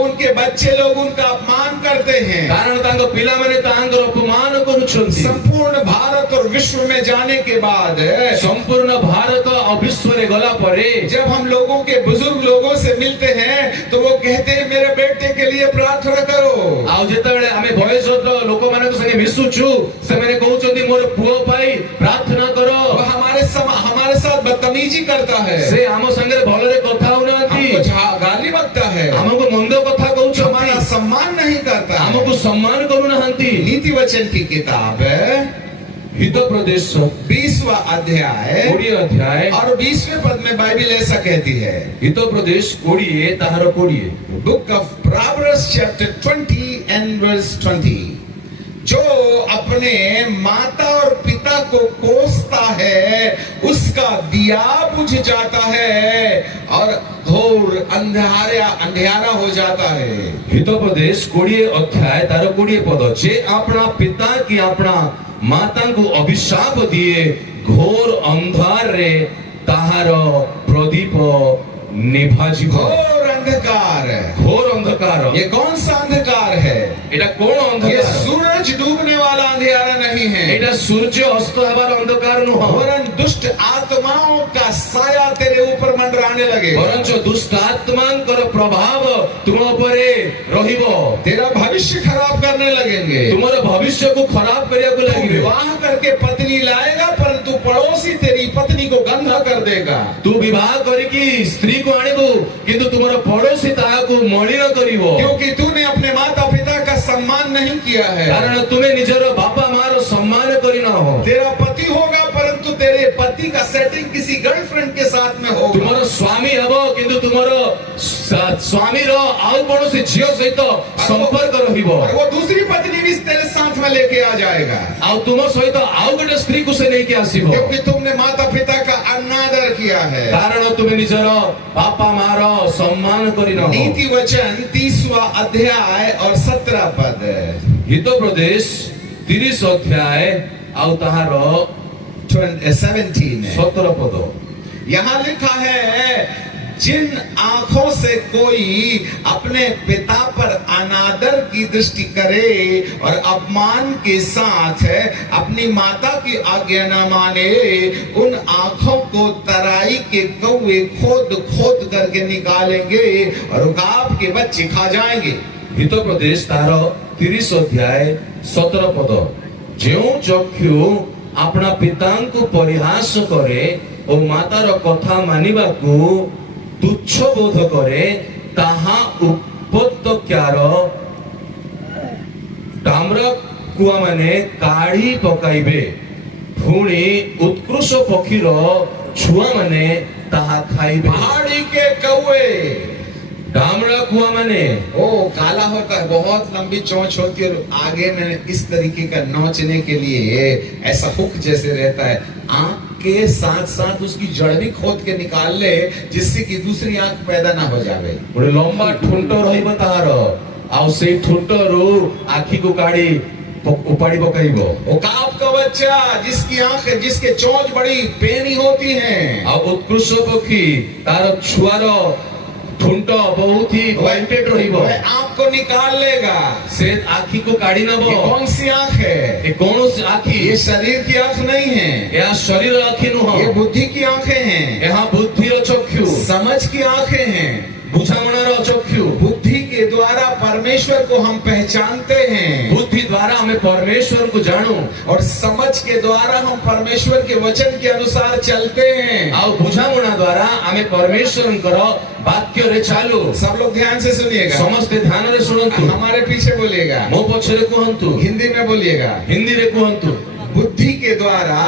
उनके बच्चे लोग उनका अपमान करते हैं। କାରଣ ତାଙ୍କ ପିଲାମାନେ ତାଙ୍କର ଅପମାନ କରୁଛନ୍ତି। संपूर्ण भारत और विश्व में जाने के बाद ସମ୍ପୂର୍ଣ୍ଣ ଭାରତ ଆଉ ବିଶ୍ୱରେ ଗଲା ପରେ जब हम लोगों के बुजुर्ग लोगों से मिलते हैं तो वो कहते हैं मेरे बेटे के लिए प्रार्थना करो। ଆଉ ଯେତେବେଳେ ଆମେ ବୟସ୍କ ଲୋକମାନଙ୍କ ସାଙ୍ଗେ ମିଶୁଛୁ ସେମାନେ କହୁଛନ୍ତି ମୋର ପୁଅ ପାଇଁ ପ୍ରାର୍ଥନା କର। वो हमारे साथ बदतमीजी करता है, ସେ ଆମ ସାଙ୍ଗରେ ଭଲରେ କଥା ହଉନାହାନ୍ତି, हमको गाली बकता है, ଆମକୁ ମନ୍ଦ କଥା କହୁଛନ୍ତି, हमारा सम्मान नहीं करता है। ଆମକୁ ସମ୍ମାନ କରୁନାହାନ୍ତି। नीति वचन की किताब हितोपदेश 20वां अध्याय 20 अध्याय और 20वें पद में बाइबल ऐसा कहती है। हितोपदेश 20 ताहार 20 book of Proverbs chapter 20 and verse 20, जो अपने माता और पिता को कोसता है उसका दिया बुझ जाता है और घोर अंधियारा हो जाता है। हितोपदेश 20 अध्याय तार 20 पद, जे अपना पिता की अपना माता को अभिशाप दिए घोर अंधार रे ताहार प्रदीप निभाजिब। घोर अंधकार, घोर अंधकार, ये कौन सा अंधकार है? एटा कोण ये अंधकार? सूरज डूबने वाला अंधियारा नहीं है, एटा सूर्य अस्त हेबार अंधकार नुह, वरन दुष्ट आत्माओं का साया तेरे ऊपर मंडराने लगे। बरंच दुष्ट आत्मांकर प्रभाव तुम उपरे रहिबो, तेरा भविष्य खराब करने लगेंगे। तुमर भविष्य को खराब करियाको तू लागिबे। विवाह करके पत्नी लाएगा परंतु पड़ोसी तेरी पत्नी को गंधा कर देगा। तू विवाह करिकी स्त्री को आनिबो किंतु तुमर पड़ोसी ताहाको मलिन करिवो, क्योंकि तूने अपने माता पिता का सम्मान नहीं किया है। कारण तुमे निजर बापा मार सम्मान करिना हो। तेरा पति होगा परंतु तेरे पति का सेटिंग किसी गर्लफ्रेंड के साथ में होगा। तुमर स्वामी हबो किंतु तुमर स्वामी रो आउ कोनोसी झियो सहित संपर्क रहिबो, और वो दूसरी पत्नी भी तेरे साथ में लेके आ जाएगा, आउ तुम सहित आउ गोटे स्त्री को से लेके आसीबो, क्योंकि तुमने माता पिता का अनादर किया है। कारण तुमे निजर बापा मार सम्मान करिना हो। नीति वचन 30वां अध्याय और 17 पद, हितोपदेश 30 अध्याय आउ ताहार 17 है। 17 पद, यहाँ लिखा है जिन आंखों से कोई अपने पिता पर अनादर की दृष्टि करे और अपमान के साथ अपनी माता की आज्ञा न माने, उन आंखों को तराई के कौवे खोद खोद करके निकालेंगे और उकाब के बच्चे खा जाएंगे। हितोपदेश तार 30 अध्याय 17 पद, जेउ चक्षु अपना पितांकु परिहास करे और मातार कथा मानिबाकू तुच्छ बोध करे, ताहा उपत्यकार डाम्र कुआ माने काढ़ी पकाइबे, पुणी उत्कृष्ट पक्षीर छुआ माने ताहा खाइबे। पहाड़ी के कौवे, डामरा कुआ माने ओ काला होता है, बहुत लंबी चोंच होती है और आगे में इस तरीके का नोचने के लिए ऐसा हुक जैसे रहता है। आंख के साथ साथ उसकी जड़ भी खोद के निकाल ले जिससे कि दूसरी आंख पैदा ना हो जावे। गोटे लंबा ठुंट रहिबो ताहार, आउ से ठुंटरू आखी को काढ़ी उपाड़ी पकाइबो। उकाब का बच्चा जिसकी आंख जिसके चोंच बड़ी पेनी होती है, आउ उत्कृष्ट पक्षी तार छुआर ठुंट बहुत ही वाइटेड रहिबो, वह आंख को निकाल लेगा। से आखी को काढ़ी नबो। ये कौन सी आंख है? ए कौन सी आखी? ये शरीर की आंख नहीं है, यह शरीर आखी नुह, ये बुद्धि की आंखें हैं, यहाँ बुद्धि रो चक्षु, समझ की आंखें हैं। बुझामणा रो चक्षु, बुद्धि के द्वारा परमेश्वर को हम पहचानते हैं, बुद्धि द्वारा हमें परमेश्वर को जानू, और समझ के द्वारा हम परमेश्वर के वचन के अनुसार चलते हैं। आउ बुझामणा द्वारा हमें परमेश्वर करो वाक्य रे चालू। सब लोग ध्यान से सुनिएगा, समस्त ध्यान रे सुनंतु, हमारे पीछे बोलिएगा, मो पछरे कहंतु, हिंदी में बोलिएगा, हिंदी रे कहंतु। बुद्धि के द्वारा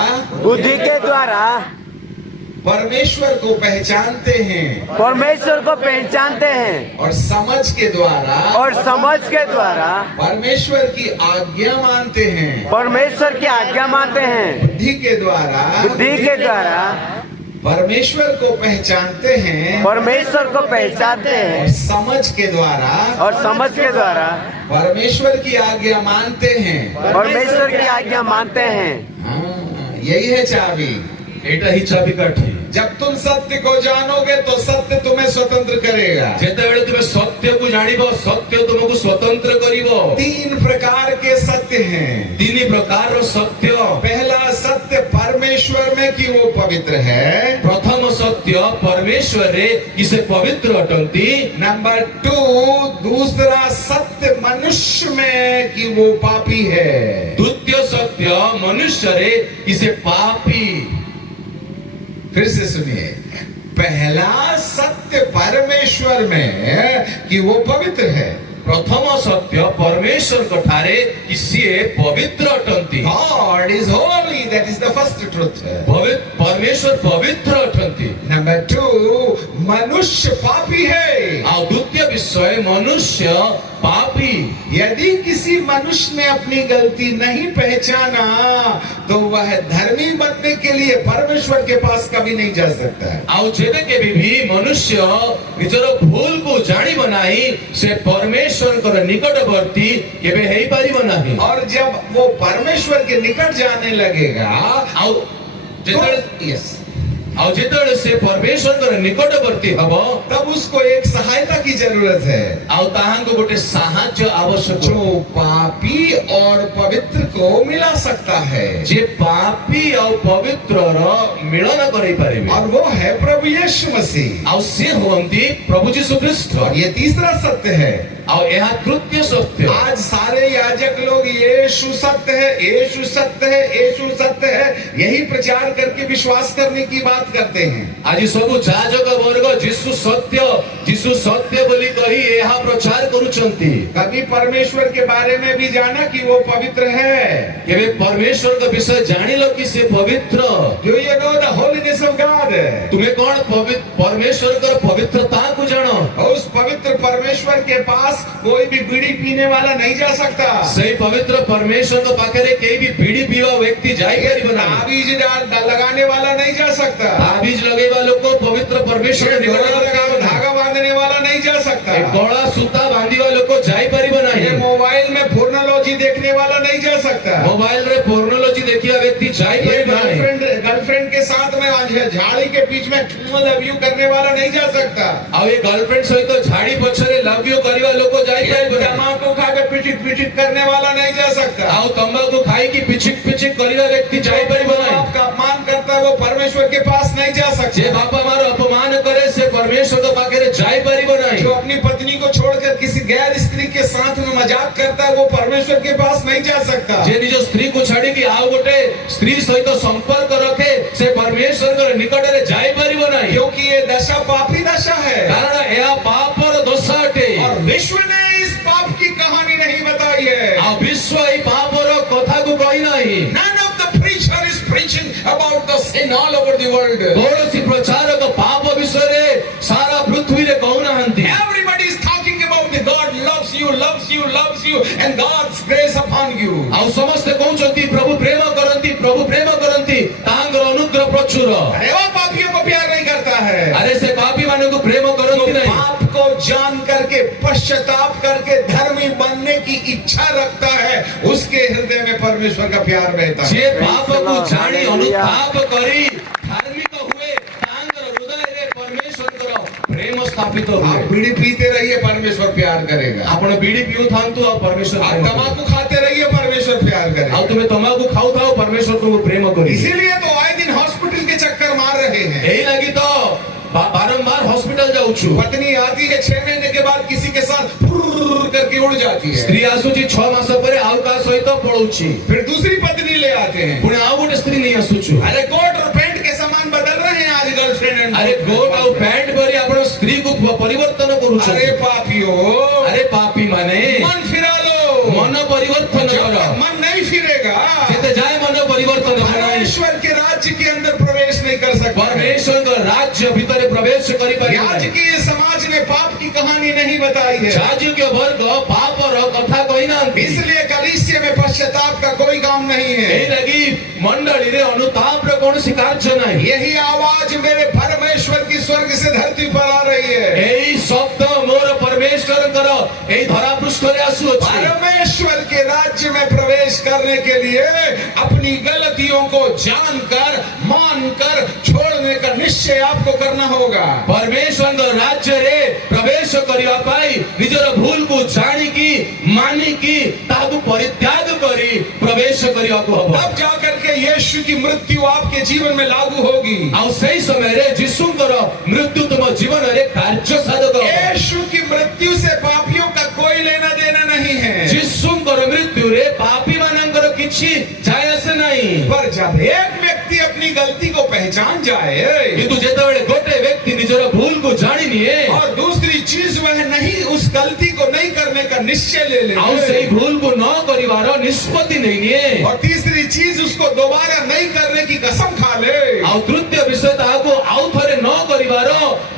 परमेश्वर को पहचानते हैं परमेश्वर को पहचानते हैं और समझ के द्वारा और समझ के द्वारा परमेश्वर की आज्ञा मानते हैं, परमेश्वर की आज्ञा मानते हैं, बुद्धि के द्वारा बुद्धि के द्वारा परमेश्वर को पहचानते हैं परमेश्वर को पहचानते और हैं समझ के द्वारा और समझ के द्वारा परमेश्वर की आज्ञा मानते हैं। परमेश्वर की आज्ञा मानते हैं। हाँ, यही है चाबी। एटा ही चाबिकाठी। जब तुम सत्य को जानोगे तो सत्य तुम्हें स्वतंत्र करेगा। जेतेबेले तुमे सत्य को जानिबो सत्य तुमको स्वतंत्र करिवो। 3 प्रकार के सत्य हैं। 3 प्रकार रो सत्य। पहला सत्य परमेश्वर में कि वो पवित्र है। प्रथम सत्य परमेश्वर रे किसे पवित्र अटंती। नंबर 2 दूसरा सत्य मनुष्य में कि वो पापी है। द्वितीय सत्य मनुष्य रे किसे पापी। फिर से सुनिए, पहला सत्य परमेश्वर में कि वो पवित्र है। प्रथम सत्य परमेश्वर कठारे किसी पवित्र अटंती। God is holy, that is the first truth. परमेश्वर पवित्र अटंती। नंबर 2 मनुष्य पापी है। और द्वितीय विषय मनुष्य पापी। यदि किसी मनुष्य ने अपनी गलती नहीं पहचाना तो वह धर्मी बनने के लिए परमेश्वर के पास कभी नहीं जा सकता है। ଆଉ ଯେବେ କେବେ ବି ମନୁଷ୍ୟ ନିଜର ଭୁଲକୁ ଜାଣି बनाई से परमेश्वर निकटवर्ती केबे हेई परिबो नाही। और जब वो परमेश्वर के निकट जाने लगेगा ଆଉ ଯେତେବେଳେ यस ଆଉ ଯେତେବେଳେ से परमेश्वर निकटवर्ती हबो तब उसको एक सहायता की जरूरत है। ଆଉ ତାହାଙ୍କୁ ଗୋଟେ ସାହାଯ୍ୟ आवश्यक। जो पापी और पवित्र को मिला सकता है जे पापी और पवित्र मिलन करै परिबे और वो है प्रभु यीशु मसीह। ଆଉ से हुंती प्रभु यीशु ख्रिस्ट। और ये तीसरा सत्य है। और यह तृतीय सत्य। आज सारे याजक लोग यीशु सत्य है, यीशु सत्य है, यीशु सत्य है यही प्रचार करके विश्वास करने की बात करते हैं। आज सब याजक वर्ग जीसु सत्य बोली कही यह प्रचार करूचंती। कभी परमेश्वर के बारे में भी जाना कि वो पवित्र है। केबे परमेश्वर का विषय जानिलो कि से पवित्र। Do you know the holiness of God? तुम्हें कौन परमेश्वर का पवित्रता को जानो। उस पवित्र परमेश्वर के पास कोई भी बीड़ी पीने वाला नहीं जा सकता। सही पवित्र परमेश्वर को पाखरे कोई भी बीड़ी पीवा व्यक्ति जाएगा बना। ताबीज लगाने वाला नहीं जा सकता। ताबीज लगे वालों को पवित्र परमेश्वर धागा बांधने वाला नहीं जा सकता। गला सूता बांधी वालों को जाई परिबो नहीं। मोबाइल में पोर्नोलॉजी देखने वाला नहीं जा सकता। मोबाइल रे पोर्नोलॉजी देखिया व्यक्ति जाई परिबो नहीं। गर्लफ्रेंड के साथ में झाड़ी के बीच में लव यू करने वाला नहीं जा सकता। अब ये गर्लफ्रेंड सहित झाड़ी पछरे लव यू करिवा लोग जाई परिबो। तंबाकू खा के पिचिक पिचिक करने वाला नहीं जा सकता। आओ तंबाकू खाई की पिचिक पिचिक करिवा व्यक्ति जाई परिबो नहीं। आपका अपमान करता है वो परमेश्वर के पास नहीं जा सकता। जे बापा मारो अपमान करे से परमेश्वर के पाखरे जाई परिबो नहीं। जो अपनी पत्नी को छोड़कर किसी गैर स्त्री के साथ में मजाक करता है वो परमेश्वर के पास नहीं जा सकता। जे निज स्त्री को छाड़ी की आओ गोटे स्त्री सहित संपर्क रखे से परमेश्वर के निकट रे जाई परिबो नहीं। क्योंकि ये दशा पापी दशा है। कारण यह पाप और दशा अटे। और विश्व ने इस पाप की कहानी नहीं बताई है। आ विश्व ई पाप और कथा को कही नहीं। None of the preacher is preaching about the sin all over the world. कौनसी प्रचारक पाप विषय रे सारा पृथ्वी रे कहना हंती। Everybody is talking about the God loves you, loves you, loves you and God's grace upon you. ଆଉ ସମସ୍ତେ କହୁଛନ୍ତି ପ୍ରଭୁ ପ୍ରେମ କରନ୍ତି ତାଙ୍କର ଅନୁଗ୍ରହ ପ୍ରଚୁର। अरे वो पापियों को प्यार नहीं करता है। अरे से पापी ମାନଙ୍କୁ प्रेम କରନ୍ତି नहीं। पाप को जान करके पश्चाताप करके धर्मी बनने की इच्छा रखता है उसके हृदय में परमेश्वर का प्यार बहता है। जे पाप को जानी अनुताप करी धार्मिक हुए तांगर हृदय रे परमेश्वर को प्रेम स्थापित हुए। आप बीड़ी पीते रहिए परमेश्वर प्यार करेगा। आपण बीड़ी पिउ थांतु आ परमेश्वर आप तंबाकू खाते रहिए परमेश्वर प्यार करेगा। आ तुम्हें तंबाकू खाऊ थाओ परमेश्वर तुमको प्रेम करी। इसीलिए तो आए दिन हॉस्पिटल के चक्कर मार रहे हैं। यही लगी तो बारंबार हॉस्पिटल जाऊँ। पत्नी आती है 6 महीने के बाद किसी के साथ फुर्र करके उड़ जाती है। स्त्री आसुची 6 मास पर आउ का सहित पळौची। फिर दूसरी पत्नी ले आते हैं। पुणे आउ गोटे स्त्री नहीं आसुछु। अरे कोट और पैंट के सामान बदल रहे हैं आज गर्लफ्रेंड। अरे कोट और पैंट पर आपण स्त्री को परिवर्तन करू। अरे पापियों, अरे पापी माने मन फिरा लो। मन परिवर्तन करो। मन नहीं फिरेगा जिते जाए मन परिवर्तन। परमेश्वर के राज्य के अंदर प्रवेश नहीं कर सकता। परमेश्वर राज्य भीतर प्रवेश करि पारि याजकीय समाज ने पाप की कहानी नहीं बताई है, याजकीय वर्ग पापर कथा कहि नांती इसलिए कलीसिया में पश्चाताप का कोई काम नहीं है। एई लगी मंडली रे अनुताप रे कोनोसी कार्य नाही। यही आवाज मेरे परमेश्वर की स्वर्ग से धरती पर आ रही है। एई शब्द मोर परमेश्वर करो एई धरा पृष्ठ रे आसु अछि। परमेश्वर के राज्य में प्रवेश करने के लिए अपनी गलतियों को जानकर मानकर छोड़ने का निश्चय आपको करना होगा। परमेश्वर राज्य रे प्रवेश करिया पाई निजर भूल को जानी की मानी की ताकू परित्याग करी प्रवेश करिया को हबो। तब जाकर के यीशु की मृत्यु आपके जीवन में लागू होगी। आउ सही समय रे यीशुंकर मृत्यु तुम जीवन रे कार्य साधक। यीशु की मृत्यु से पापियों का कोई लेना देना नहीं है। यीशुंकर मृत्यु रे पापी मानकर किछि जायस नहीं। पर जब एक व्यक्ति अपनी गलती को पहचान जाए किंतु जेतेबेले गोटे व्यक्ति निजर भूल को जानी निए और दूसरी चीज वह नहीं उस गलती को नहीं करने का निश्चय ले ले आउ सही भूल को न करिवार निष्पत्ति नहीं निए और तीसरी चीज उसको दोबारा नहीं करने की कसम खा ले आउ तृतीय विषय ताको आउ थरे न करिवार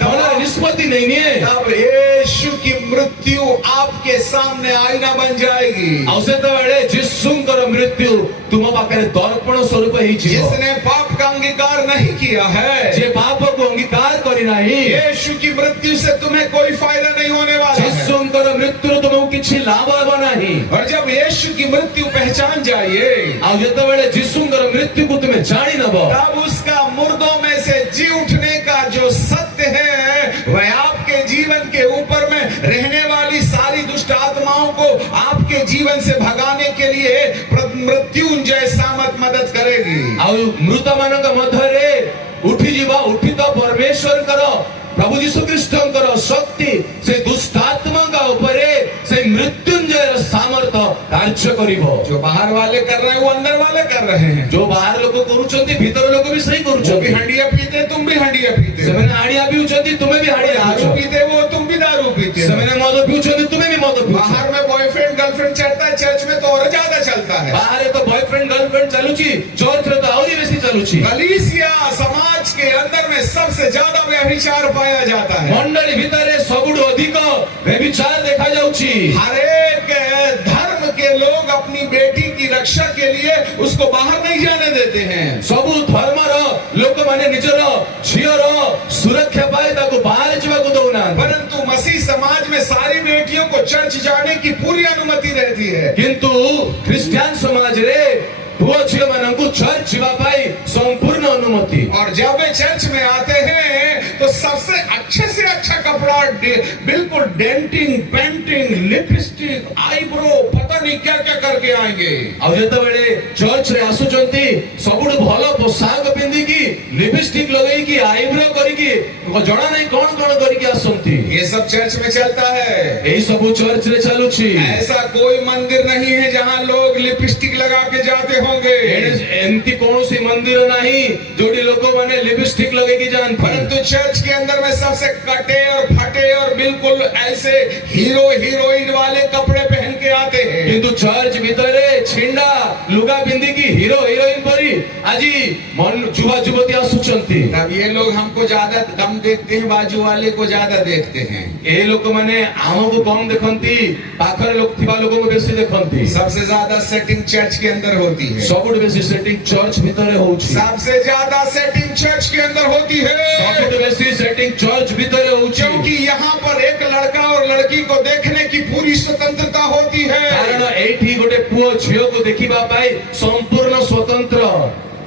तमर निष्पत्ति नहीं निए तब यीशु की मृत्यु आपके सामने आईना बन जाएगी। आउ सेतेबेले यीशुंकर मृत्यु तुम पाखरे दर्पण स्वरूप ही जिसने पाप का अंगीकार नहीं किया है, जे पाप को अंगीकार करी नहीं यीशु की मृत्यु से तुम्हें कोई फायदा नहीं होने वाला है। यीशुंकर मृत्यु तुमको किछि लाभ हेबो नहीं। और जब यीशु की मृत्यु पहचान जाइए आउ जेतेबेले यीशुंकर मृत्यु को तुमे जानि नबो तब उसका मुर्दों में से जी उठने का जो सत्य है वह आपके जीवन के ऊपर में रहने वाली सारी दुष्ट आत्माओं को आपके जीवन से भगाने के लिए मृत्युंजय सामत मदद करेगी। आउ मृत मानक मध्यरे उठी जीवा उठी तो परमेश्वर करो प्रभु यीशु ख्रीष्टंकर शक्ति से दुष्टात्मा का ऊपरे से मृत्युंजय सामर्थ्य कार्य करिवो। जो बाहर वाले कर रहे हैं वो अंदर वाले कर रहे हैं। जो बाहर लोग करूछंती भीतर लोग भी सही करूछंती। वो भी हंडिया पीते तुम भी हंडिया पीते। सेमने हाड़िया पीउछंती तुमे भी हाड़िया दारू पीते वो तुम भी दारू पीते। सेमने मद पीउछंती तुमे भी मद पीउछ। बाहर में बॉयफ्रेंड गर्लफ्रेंड चलता है, चर्च में तो और ज्यादा चलता है। बाहर तो बॉयफ्रेंड गर्लफ्रेंड चलुची, चर्च रे तो और बेसी चलुची। कलीसिया समाज के अंदर में सबसे ज्यादा व्यभिचार पाया जाता है। मंडली भीतर सबुठु अधिक व्यभिचार देखा जाउची। हर एक धर्म के लोग अपनी बेटी की रक्षा के लिए उसको बाहर नहीं जाने देते हैं। सबु धर्मर लोक माने निजर झियर सुरक्षा पाए ताको बाहर जीवाको दउना। परंतु मसीह समाज में सारी बेटियों को चर्च जाने की पूरी अनुमति रहती है। किंतु क्रिश्चियन समाज रे पुओ झियो मानकु चर्च जीवा पाई संपूर्ण अनुमति। और जब वे चर्च में आते हैं तो सबसे अच्छे से अच्छा कपड़ा बिल्कुल डेंटिंग पेंटिंग लिपस्टिक आईब्रो पता नहीं क्या क्या करके आएंगे। और जेतेबेले चर्च रे आसुचंती सबुठु भलो पोशाक पिंदी की लिपस्टिक लगई की आईब्रो करी की जणा नहीं कोन कोन करी की आसंती। ये सब चर्च में चलता है। एई सब चर्च रे चलुची। ऐसा कोई मंदिर नहीं है जहां लोग लिपस्टिक लगा के जाते होंगे। एमती कौनसी मंदिर नहीं जोड़ी लोगों माने लिपस्टिक लगेगी जान। परंतु चर्च के अंदर में सबसे कटे और फटे और बिल्कुल ऐसे हीरो हीरोइन वाले कपड़े पहन के आते हैं। किंतु चर्च भीतरे छिंडा लुगा पिंदी की हीरो हीरोइन परी आजी मन जुवा जुवती आसुचंती। तब ये लोग हमको ज्यादा कम देखते हैं, बाजू वाले को ज्यादा देखते हैं। ए लोग माने आमको कम देखंती, पाखर लोग थिबा लोगों को बेसी देखंती। सबसे ज्यादा सेटिंग चर्च के अंदर होती है। सबुठ बेसी सेटिंग चर्च भीतरे होउची। सबसे ज्यादा सेटिंग चर्च के अंदर होती है। सबुठ बेसी सेटिंग चर्च भीतरे होउची। क्योंकि यहाँ पर एक लड़का और लड़की को देखने की पूरी स्वतंत्रता होती है। कारण एठी गोटे पुओ झियो को देखिबा पाई संपूर्ण स्वतंत्र।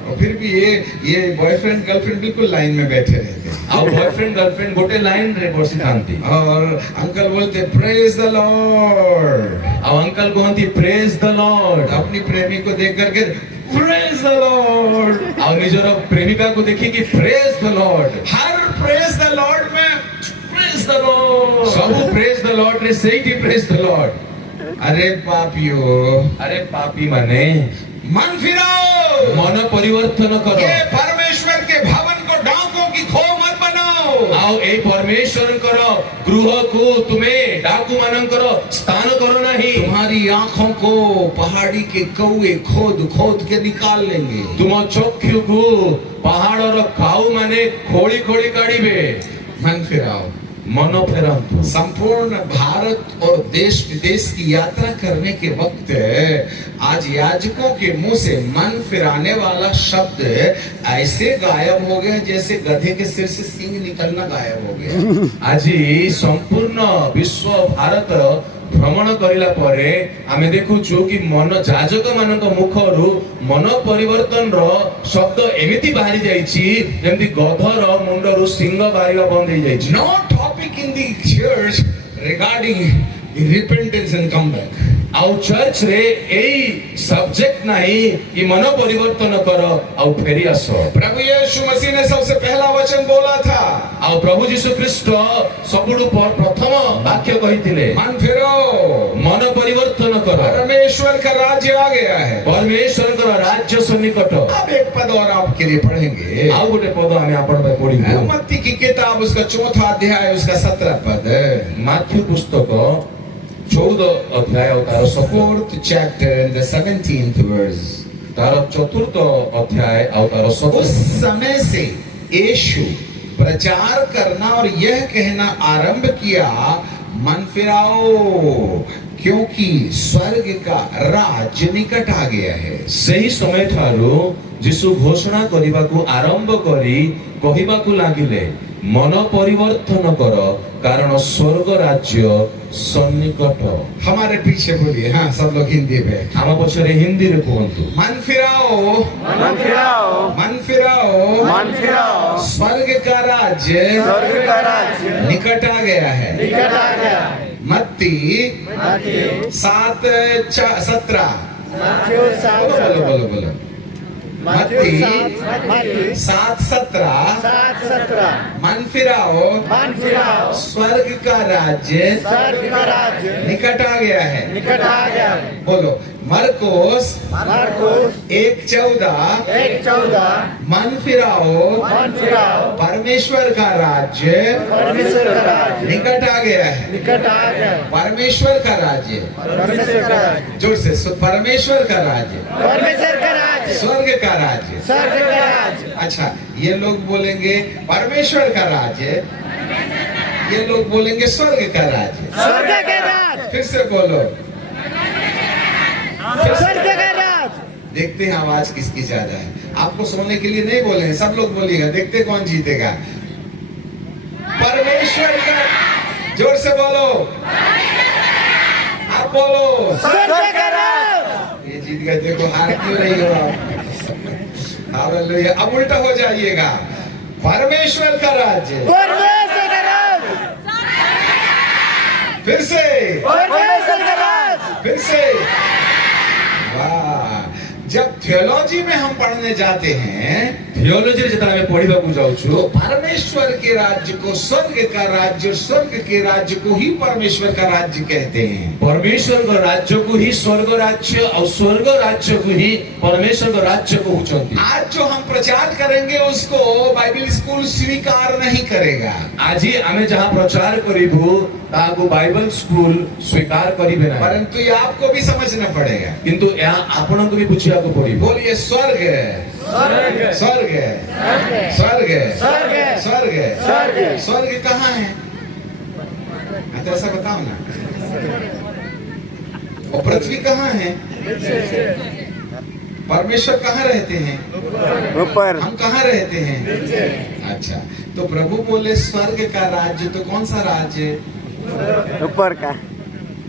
और फिर भी ये बॉयफ्रेंड गर्लफ्रेंड बिल्कुल लाइन में बैठे रहते हैं। और बॉयफ्रेंड गर्लफ्रेंड गोटे लाइन रे बसी थांती। और अंकल बोलते प्रेज द लॉर्ड। और अंकल कहती प्रेज द लॉर्ड। अपनी प्रेमी को देख करके प्रेज द लॉर्ड। और निजर प्रेमिका को देखी कि praise the Lord. Her praise the Lord में प्रेज द लॉर्ड। सब प्रेज द लॉर्ड रे सेही प्रेज द लॉर्ड। अरे पापियो, अरे पापी माने मन फिराओ, मन परिवर्तन करो। ये परमेश्वर के भवन को डाकों की खो मत बनाओ। ଆଉ ଏଇ ପରମେଶ୍ୱରଙ୍କର ଗୃହକୁ ତୁମେ ଡାକୁ ମାନଙ୍କର ସ୍ଥାନ କର ନାହିଁ। तुम्हारी आंखों को पहाड़ी के कौए खोद खोद के निकाल लेंगे। ତୁମ ଚକ୍ଷୁକୁ ପାହାଡର କାଉ ମାନେ ଖୋଳି ଖୋଳି କାଢିବେ। मन फिराओ। ମନ ଫେରାନ୍ତୁ। संपूर्ण भारत और देश विदेश की यात्रा करने के वक्त आज याजकों के मुंह से मन फिराने वाला शब्द ऐसे गायब हो गया जैसे गधे के सिर से सींग निकलना गायब हो गया। ଆଜି ସମ୍ପୂର୍ଣ୍ଣ ବିଶ୍ୱ ଭାରତର ଭ୍ରମଣ କରିଲା ପରେ ଆମେ ଦେଖୁଛୁ କି ମନ ଯାଜକ ମାନଙ୍କ ମୁଖରୁ ମନ ପରିବର୍ତ୍ତନର ଶବ୍ଦ ଏମିତି ବାହାରି ଯାଇଛି ଯେମିତି ଗଧର ମୁଣ୍ଡରୁ ସିଂହ ବାହାରିବା ବନ୍ଦ ହେଇଯାଇଛି। No topic in the church regarding the repentance and comeback. ଆଉ ଚର୍ଚ୍ଚରେ ଏଇ ସବଜେକ୍ଟ ନାହିଁ କି ମନ ପରିବର୍ତ୍ତନ କର ଆଉ ଫେରି ଆସ। प्रभु यीशु मसीह ने सबसे पहला वचन बोला था, ଆଉ ପ୍ରଭୁ ଯୀଶୁ ଖ୍ରୀଷ୍ଟ ସବୁଠୁ ପ୍ରଥମ ବାକ୍ୟ କହିଥିଲେ, मन फिरो, ମନ ପରିବର୍ତ୍ତନ କର, परमेश्वर का राज्य आ गया है। ପରମେଶ୍ୱରଙ୍କର ରାଜ୍ୟ ସନ୍ନିକଟ। अब एक पद और आपके लिए पढ़ेंगे। ଆଉ ଗୋଟେ ପଦ ଆମେ ଆପଣ ପାଇଁ ପଢିବୁ। मत्ती की किताब उसका 4था अध्याय उसका 17 पद। ମାଥ୍ୟୁ ପୁସ୍ତକ 14 ଅଧ୍ୟାୟ ଆଉ ତାର 4th chapter and the 17th verse। ତାର 4th ଅଧ୍ୟାୟ ଆଉ ତାର उस 17। समय से यीशु प्रचार करना और यह कहना आरंभ किया, मन फिराओ क्योंकि स्वर्ग का राज्य निकट आ गया है। ସେହି ସମୟ ଠାରୁ ଯୀଶୁ ଘୋଷଣା କରିବାକୁ ଆରମ୍ଭ କରି କହିବାକୁ ଲାଗିଲେ, ମନ ପରିବର୍ତ୍ତନ କର କାରଣ ସ୍ୱର୍ଗ ରାଜ୍ୟ ସନ୍ନିକଟ। हमारे पीछे बोलिए, हाँ सब लोग हिंदी में। ଆମ ପଛରେ ହିନ୍ଦୀରେ କୁହନ୍ତୁ। मन फिराओ, मन फिराओ, मन फिराओ, मन फिराओ, स्वर्ग का राज्य स्वर्ग का राज्य निकट आ गया है। निकट आ गया। मत्ती मत्ती 7:17। मत्ती बोलो बोलो। मत्ती 7:17। 7:17 मन फिराओ, मन फिराओ, स्वर्ग का राज्य स्वर्ग का राज्य निकट आ गया है। निकट आ गया। बोलो मरकोस मार्कुस 1:14। 1:14 मन फिराओ, मन फिराओ, परमेश्वर का राज्य परमेश्वर का राज्य निकट आ गया है। निकट आ गया। परमेश्वर का राज्य, परमेश्वर का राज्य, जोर से परमेश्वर का राज्य, परमेश्वर का राज्य, स्वर्ग का राज्य। स्वर्ग का राज्य। अच्छा, ये लोग बोलेंगे परमेश्वर का राज्य, ये लोग बोलेंगे स्वर्ग का राज्य। स्वर्ग का राज्य, फिर से बोलो। स्वर्ग का राज्य। देखते हैं आवाज किसकी ज्यादा है। आपको सोने के लिए नहीं बोले, सब लोग बोलिएगा, देखते कौन जीतेगा। परमेश्वर का, जोर से बोलो, आप बोलो। स्वर्ग का राज्य। ये जीत गए, देखो हार क्यों रही हो आप। हालेलुया। अब उल्टा हो जाइएगा, परमेश्वर का राज्य। परमेश्वर का राज्य, फिर से, परमेश्वर का राज्य। फिर से। वाह, जब थियोलॉजी में हम पढ़ने जाते हैं थियोलॉजी ଯେତେବେଳେ ଆମେ ପଢିବାକୁ ଯାଉଛୁ तो परमेश्वर के राज्य को स्वर्ग का राज्य और स्वर्ग के राज्य को ही परमेश्वर का राज्य कहते हैं। ପରମେଶ୍ୱରଙ୍କ ରାଜ୍ୟକୁ ହିଁ ସ୍ୱର୍ଗ ରାଜ୍ୟ ଆଉ ସ୍ୱର୍ଗ ରାଜ୍ୟକୁ ହିଁ ପରମେଶ୍ୱରଙ୍କ ରାଜ୍ୟ କହୁଛନ୍ତି। आज जो हम प्रचार करेंगे उसको बाइबल स्कूल स्वीकार नहीं करेगा। ଆଜି ଆମେ ଯାହା ପ୍ରଚାର କରିବୁ ତାହାକୁ ବାଇବଲ ସ୍କୁଲ ସ୍ୱୀକାର କରିବେ ନାହିଁ, परंतु ये आपको भी समझना पड़ेगा। କିନ୍ତୁ ଏହା ଆପଣଙ୍କୁ ବି ବୁଝିବାକୁ ପଡିବ। बोलिए स्वर्ग, स्वर्ग, स्वर्ग, स्वर्ग, स्वर्ग, स्वर्ग, स्वर्ग। स्वर्ग कहाँ है? हाँ, तो ऐसा बताओ ना। और पृथ्वी कहाँ है? परमेश्वर कहाँ रहते हैं? ऊपर, हम कहाँ रहते हैं? अच्छा, तो प्रभु बोले स्वर्ग का राज्य, तो कौन सा राज्य? ऊपर का।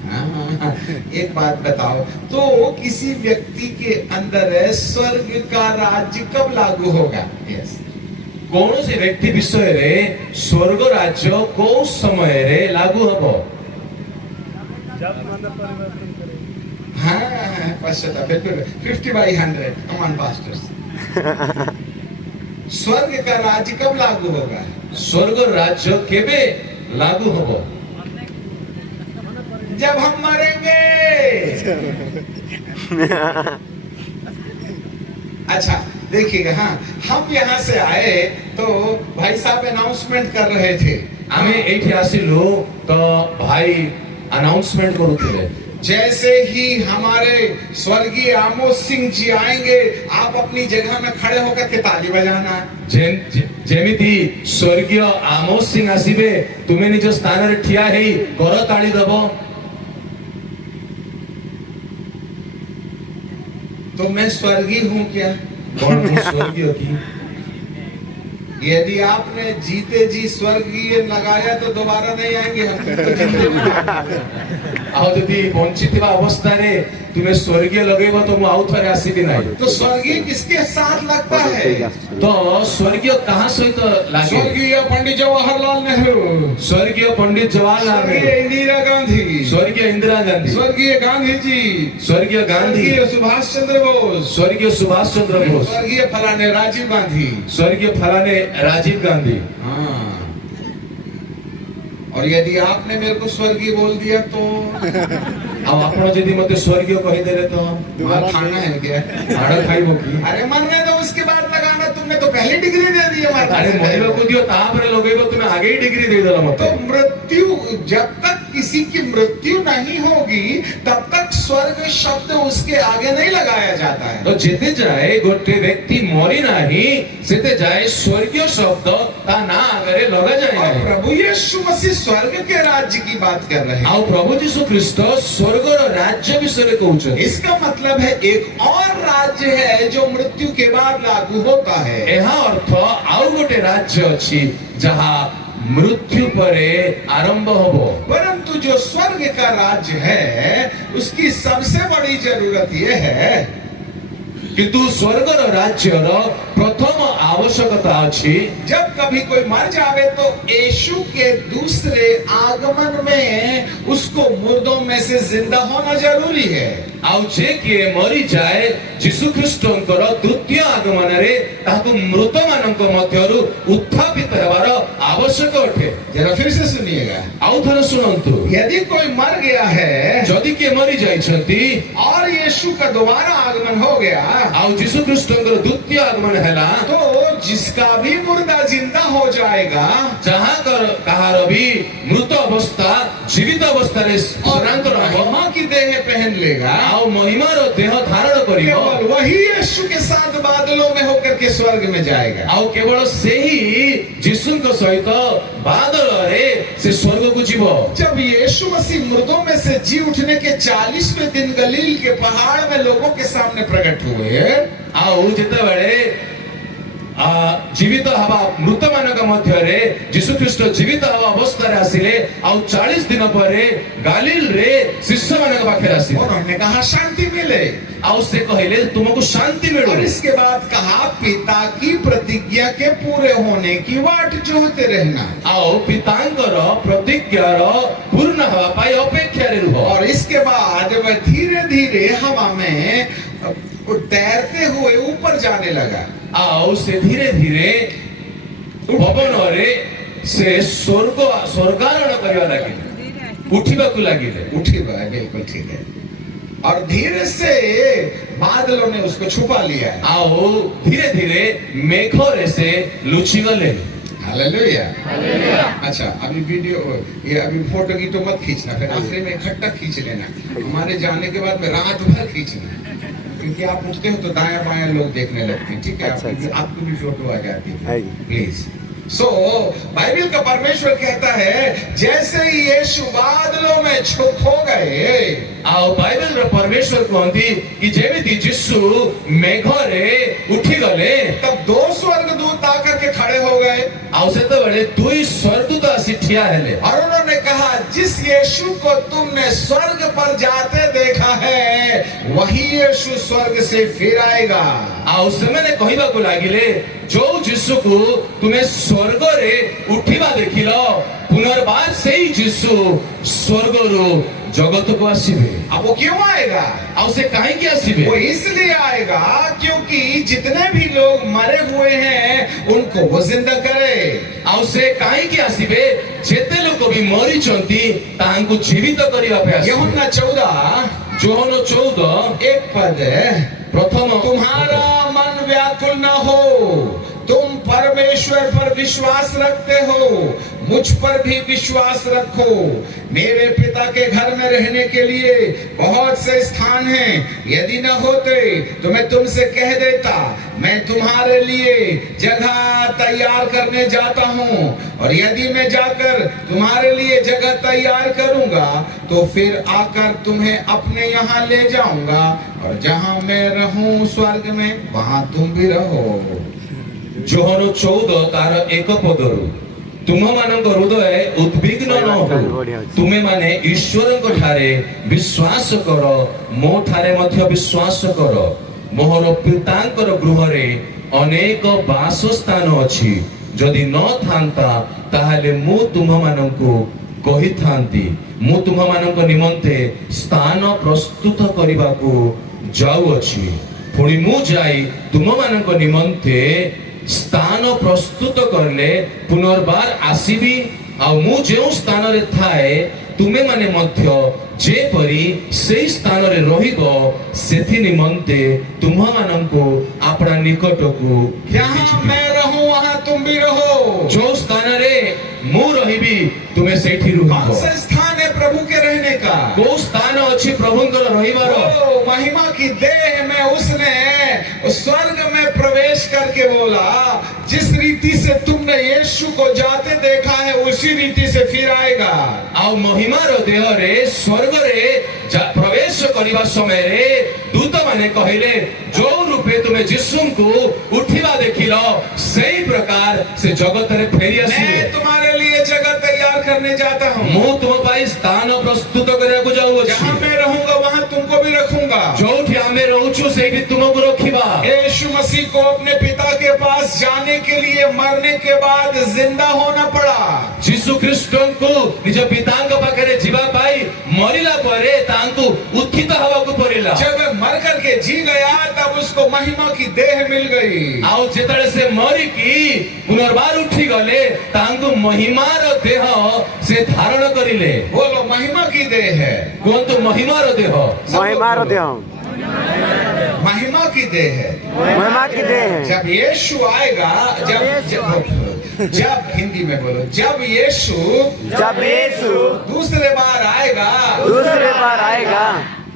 हाँ, एक बात बताओ, तो किसी व्यक्ति के अंदर स्वर्ग का राज्य कब लागू होगा? यस, କୌଣସି ବ୍ୟକ୍ତି ବିଷୟରେ ସ୍ୱର୍ଗ ରାଜ୍ୟ କୋଉ ସମୟରେ ଲାଗୁ ହବ? हाँ, पश्चात बिल्कुल 50/100 कमान पास्टर्स। स्वर्ग का राज्य कब लागू होगा? ସ୍ୱର୍ଗ ରାଜ୍ୟ କେବେ ଲାଗୁ ହବ? जब हम मरेंगे। अच्छा देखिएगा, हाँ हम यहाँ से आए तो भाई साहब अनाउंसमेंट कर रहे थे, आमे एठी आसिलु तो भाई अनाउंसमेंट करुथिले जैसे ही हमारे स्वर्गीय आमोद सिंह जी आएंगे आप अपनी जगह में खड़े होकर के ताली बजाना। जेमिति स्वर्गीय आमोद सिंह आसीबे तुमे निज स्थान रे ठिया हेई कर ताली दबो। तो मैं स्वर्गीय हूँ क्या? कौन हूँ स्वर्गीय की? यदि आपने जीते जी स्वर्गीय लगाया तो दोबारा नहीं आएंगे हम तो जीते आउ जदि वंचित अवस्था रे तुमे स्वर्गीय लगेबो तो मु आउ थरे आसीबी नाही। तो स्वर्गीय किसके साथ लगता है? तो स्वर्गीय कहां सहित लागे? स्वर्गीय पंडित जवाहरलाल नेहरू, स्वर्गीय पंडित जवाहरलाल स्वर्गीय नेहरू, इंदिरा गांधी, स्वर्गीय इंदिरा गांधी, स्वर्गीय गांधी जी, स्वर्गीय गांधी, स्वर्गीय सुभाष चंद्र बोस, स्वर्गीय सुभाष चंद्र बोस, स्वर्गीय फलाने राजीव गांधी, स्वर्गीय फलाने राजीव गांधी। हाँ। और यदि आपने मेरे को स्वर्गीय बोल दिया तो अब आपण यदि मते स्वर्गीय कहि देले तो मार खाना है क्या? मार खाइबो की? अरे मरने दो उसके बाद लगाना, तुमने तो पहली डिग्री दे दी हमारे। अरे मरिबो को दियो तापरे लगेबो तुमे आगे ही डिग्री दे देला मते। तो मृत्यु, जब तक किसी की मृत्यु नहीं होगी तब तक स्वर्ग शब्द उसके आगे नहीं लगाया जाता है। तो जेते जाए गोटे व्यक्ति मरी नाही सेते जाए स्वर्गीय शब्द ता ना आगे लगा जाए और नाही। प्रभु यीशु मसीह स्वर्ग के राज्य की बात कर रहे हैं। आउ प्रभु यीशु ख्रीस्त स्वर्गर राज्य विषय कहउछ। इसका मतलब है एक और राज्य है जो मृत्यु के बाद लागू होता है। एहा अर्थ आउ गोटे राज्य अछि जहां मृत्यु परे आरंभ होबो। परंतु जो स्वर्ग का राज्य है उसकी सबसे बड़ी जरूरत यह है किंतु स्वर्गर राज्यर प्रथम आवश्यकता अछि जब कभी कोई मर जावे तो यीशु के दूसरे आगमन में उसको मुर्दों में से जिंदा होना जरूरी है। आउ जे के मरी जाए यीशु ख्रीष्टंकर द्वितीय आगमन रे ताको मृत मानक मध्यरु उत्थापित हेबार आवश्यक अटे। जरा फिर से सुनिएगा, आउ थरे सुनंतु, यदि कोई मर गया है जदि के मरी जाइछंती और यीशु का दोबारा आगमन हो गया आउ यीशु ख्रीष्टंकर द्वितीय आगमन हैला तो जिसका भी मुर्दा जिंदा हो जाएगा जहां कर कहार भी मृत अवस्था जीवित अवस्था रे स्थानांतर हो महिमा की देह पहन लेगा आउ महिमा रो देह धारण करिबो। केवल वही यीशु के साथ बादलों में होकर के स्वर्ग में जाएगा। आउ केवल सेही यीशु को सहित बादल रे से स्वर्ग को जीवो। जब यीशु मसीह मृतों में से जी उठने के 40वें दिन गलील के पहाड़ में लोगों के सामने प्रकट हुए आउ जेते बेले जीवित हवा मृत मानक मध्यरे यीशु ख्रीष्ट जीवित हवा अवस्था रे आसिले आउ 40 दिन परे गालिल रे शिष्य मानक पाखे आसिले। उन्होंने कहा शांति मिले, आउ से कहले तुमको शांति मिलो। और इसके बाद कहा पिता की प्रतिज्ञा के पूरे होने की वाट जोहते रहना। आउ पितांकर प्रतिज्ञार पूर्ण हवा पाई अपेक्षा रे रुह। और इसके बाद वह धीरे धीरे हवा में तैरते हुए ऊपर जाने लगा। आउ से धीरे धीरे भवन रे से स्वर्गारोहण करवा लगे, उठिबा को लागिले। उठिबा, बिल्कुल ठीक है। और धीरे से बादलों ने उसको छुपा लिया। आओ धीरे धीरे मेघों रे से लुचि गले। हालेलुया। अच्छा अभी वीडियो ये अभी फोटो की तो मत खींचना, फिर आखिरी में इकट्ठा खींच लेना। हमारे जाने के बाद में रात भर खींचना, क्योंकि आप उठते हो तो दायां बायां लोग देखने लगते हैं। ठीक है, आपको भी फोटो आ जाती है प्लीज। सो बाइबल का परमेश्वर कहता है जैसे ही यीशु बादलों में छुप हो गए, आओ बाइबल रे परमेश्वर कहती कि जेमिति यीशु मेघ रे उठी गले तब 2 स्वर्गदूत आकर के खड़े हो गए। आओ से तो बड़े 2 स्वर्गदूत आसी ठिया हेले और उन्होंने कहा जिस यीशु को तुमने स्वर्ग पर जाते देखा है वही यीशु स्वर्ग से फिर आएगा। आओ समय कहबा को लागिले जो यीशु को तुम्हें स्वर्ग रे उठिबा देखिलो पुनर्बार से ही यीशु स्वर्ग रो जगत को आसीबे। अब वो क्यों आएगा? आओ से काहे की आसीबे? वो इसलिए आएगा क्योंकि जितने भी लोग मरे हुए हैं उनको वो जिंदा करे। आओ से काहे की आसीबे? जेते लोग भी मरी चंती तांको जीवित करिया पे आसीबे। यूहन्ना 14 जोहन 14 1 पद प्रथम तुम्हारा मन व्याकुल न हो, तुम परमेश्वर पर विश्वास रखते हो, मुझ पर भी विश्वास रखो। मेरे पिता के घर में रहने के लिए बहुत से स्थान हैं, यदि न होते तो मैं तुमसे कह देता। मैं तुम्हारे लिए जगह तैयार करने जाता हूँ, और यदि मैं जाकर तुम्हारे लिए जगह तैयार करूंगा तो फिर आकर तुम्हें अपने यहाँ ले जाऊंगा, और जहाँ मैं रहूं स्वर्ग में, वहां तुम भी रहो। जोहन 14 तार 1 पदरु तुम मानक हृदय उद्विग्न न हो, तुमे माने ईश्वर ठारे विश्वास कर, मो ठारे मध्य विश्वास कर। मोहर पितांकर गृहरे अनेक बासस्थान अछि, जदि न थांता ताहाले मु तुम मानकु कहि थांती, मु तुम मानक निमंते स्थान प्रस्तुत करिबाकु जाउअछि। पुणी मु जाई तुम मानक निमंते स्थान प्रस्तुत करले पुनर्बार आसीबी, आ मु जेउ स्थान रे थाए तुमे माने मध्य जेपरी सेई स्थान रे रहिबो, सेथि निमंते तुम माननको आपना निकटकु जहाँ मैं रहूं वहां तुम भी रहो। जो स्थान रे मु रहिबी तुमे सेठी कौन रहिबो। सा स्थान है प्रभु के रहने का? को स्थान अछि प्रभुंकर रहिबारो? ओ महिमा की देह में उसने उस स्वर्ग में प्रवेश करके बोला, जिस रीति से तुमने यीशु को जाते देखा है उसी रीति से फिर आएगा। आउ महिमार देह रे स्वर्ग रे प्रवेश करिबा समय रे दूत माने कहिले, जो रूपे तुमे यीशुଙ୍କୁ उठिबा देखिलो सही प्रकार से जगत रे फेरी आसीबे। मैं तुम्हारे लिए जगह तैयार करने जाता हूँ। मु तुम पाई स्थान प्रस्तुत करियाकु जाऊ अछि। जहाँ मैं रहूंगा वहाँ तुमको भी रखूंगा। जोठी आमे रहूछु सेठी तुमको रखिबा। यीशु मसीह को अपने पिता के पास जाने के लिए मरने के बाद जिंदा होना पड़ा। यीशु ख्रीष्टଙ୍କୁ निज पिताଙ୍କ पाखरे जीवा पाई मरिला परे तांकु उत्थित हवाकु पड़िला। जब मर करके जी गया तब उसको महिमा की देह मिल गई। आउ जेतळे से मरि की पुनर्बार उठी गले तांकु महिमार देह से धारण करिले। बोलो महिमा की देह है। कोंतु महिमार देह। महिमार देह, महिमा की देह है। महिमा की देह है। जब यीशु आएगा, जब हिंदी में बोलो, जब यीशु दूसरे बार आएगा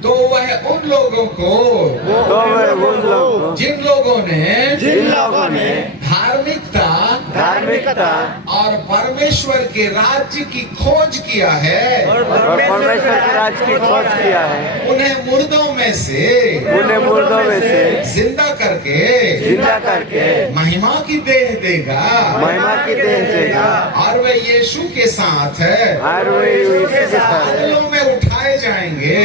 तो वह उन लोगों को, जिन लोगों ने धार्मिकता और परमेश्वर के राज्य की खोज किया है, और परमेश्वर के राज्य की खोज किया है, उन्हें मुर्दों में से जिंदा करके महिमा की देह देगा, और वे यीशु के साथ बादलों में उठाए जाएंगे।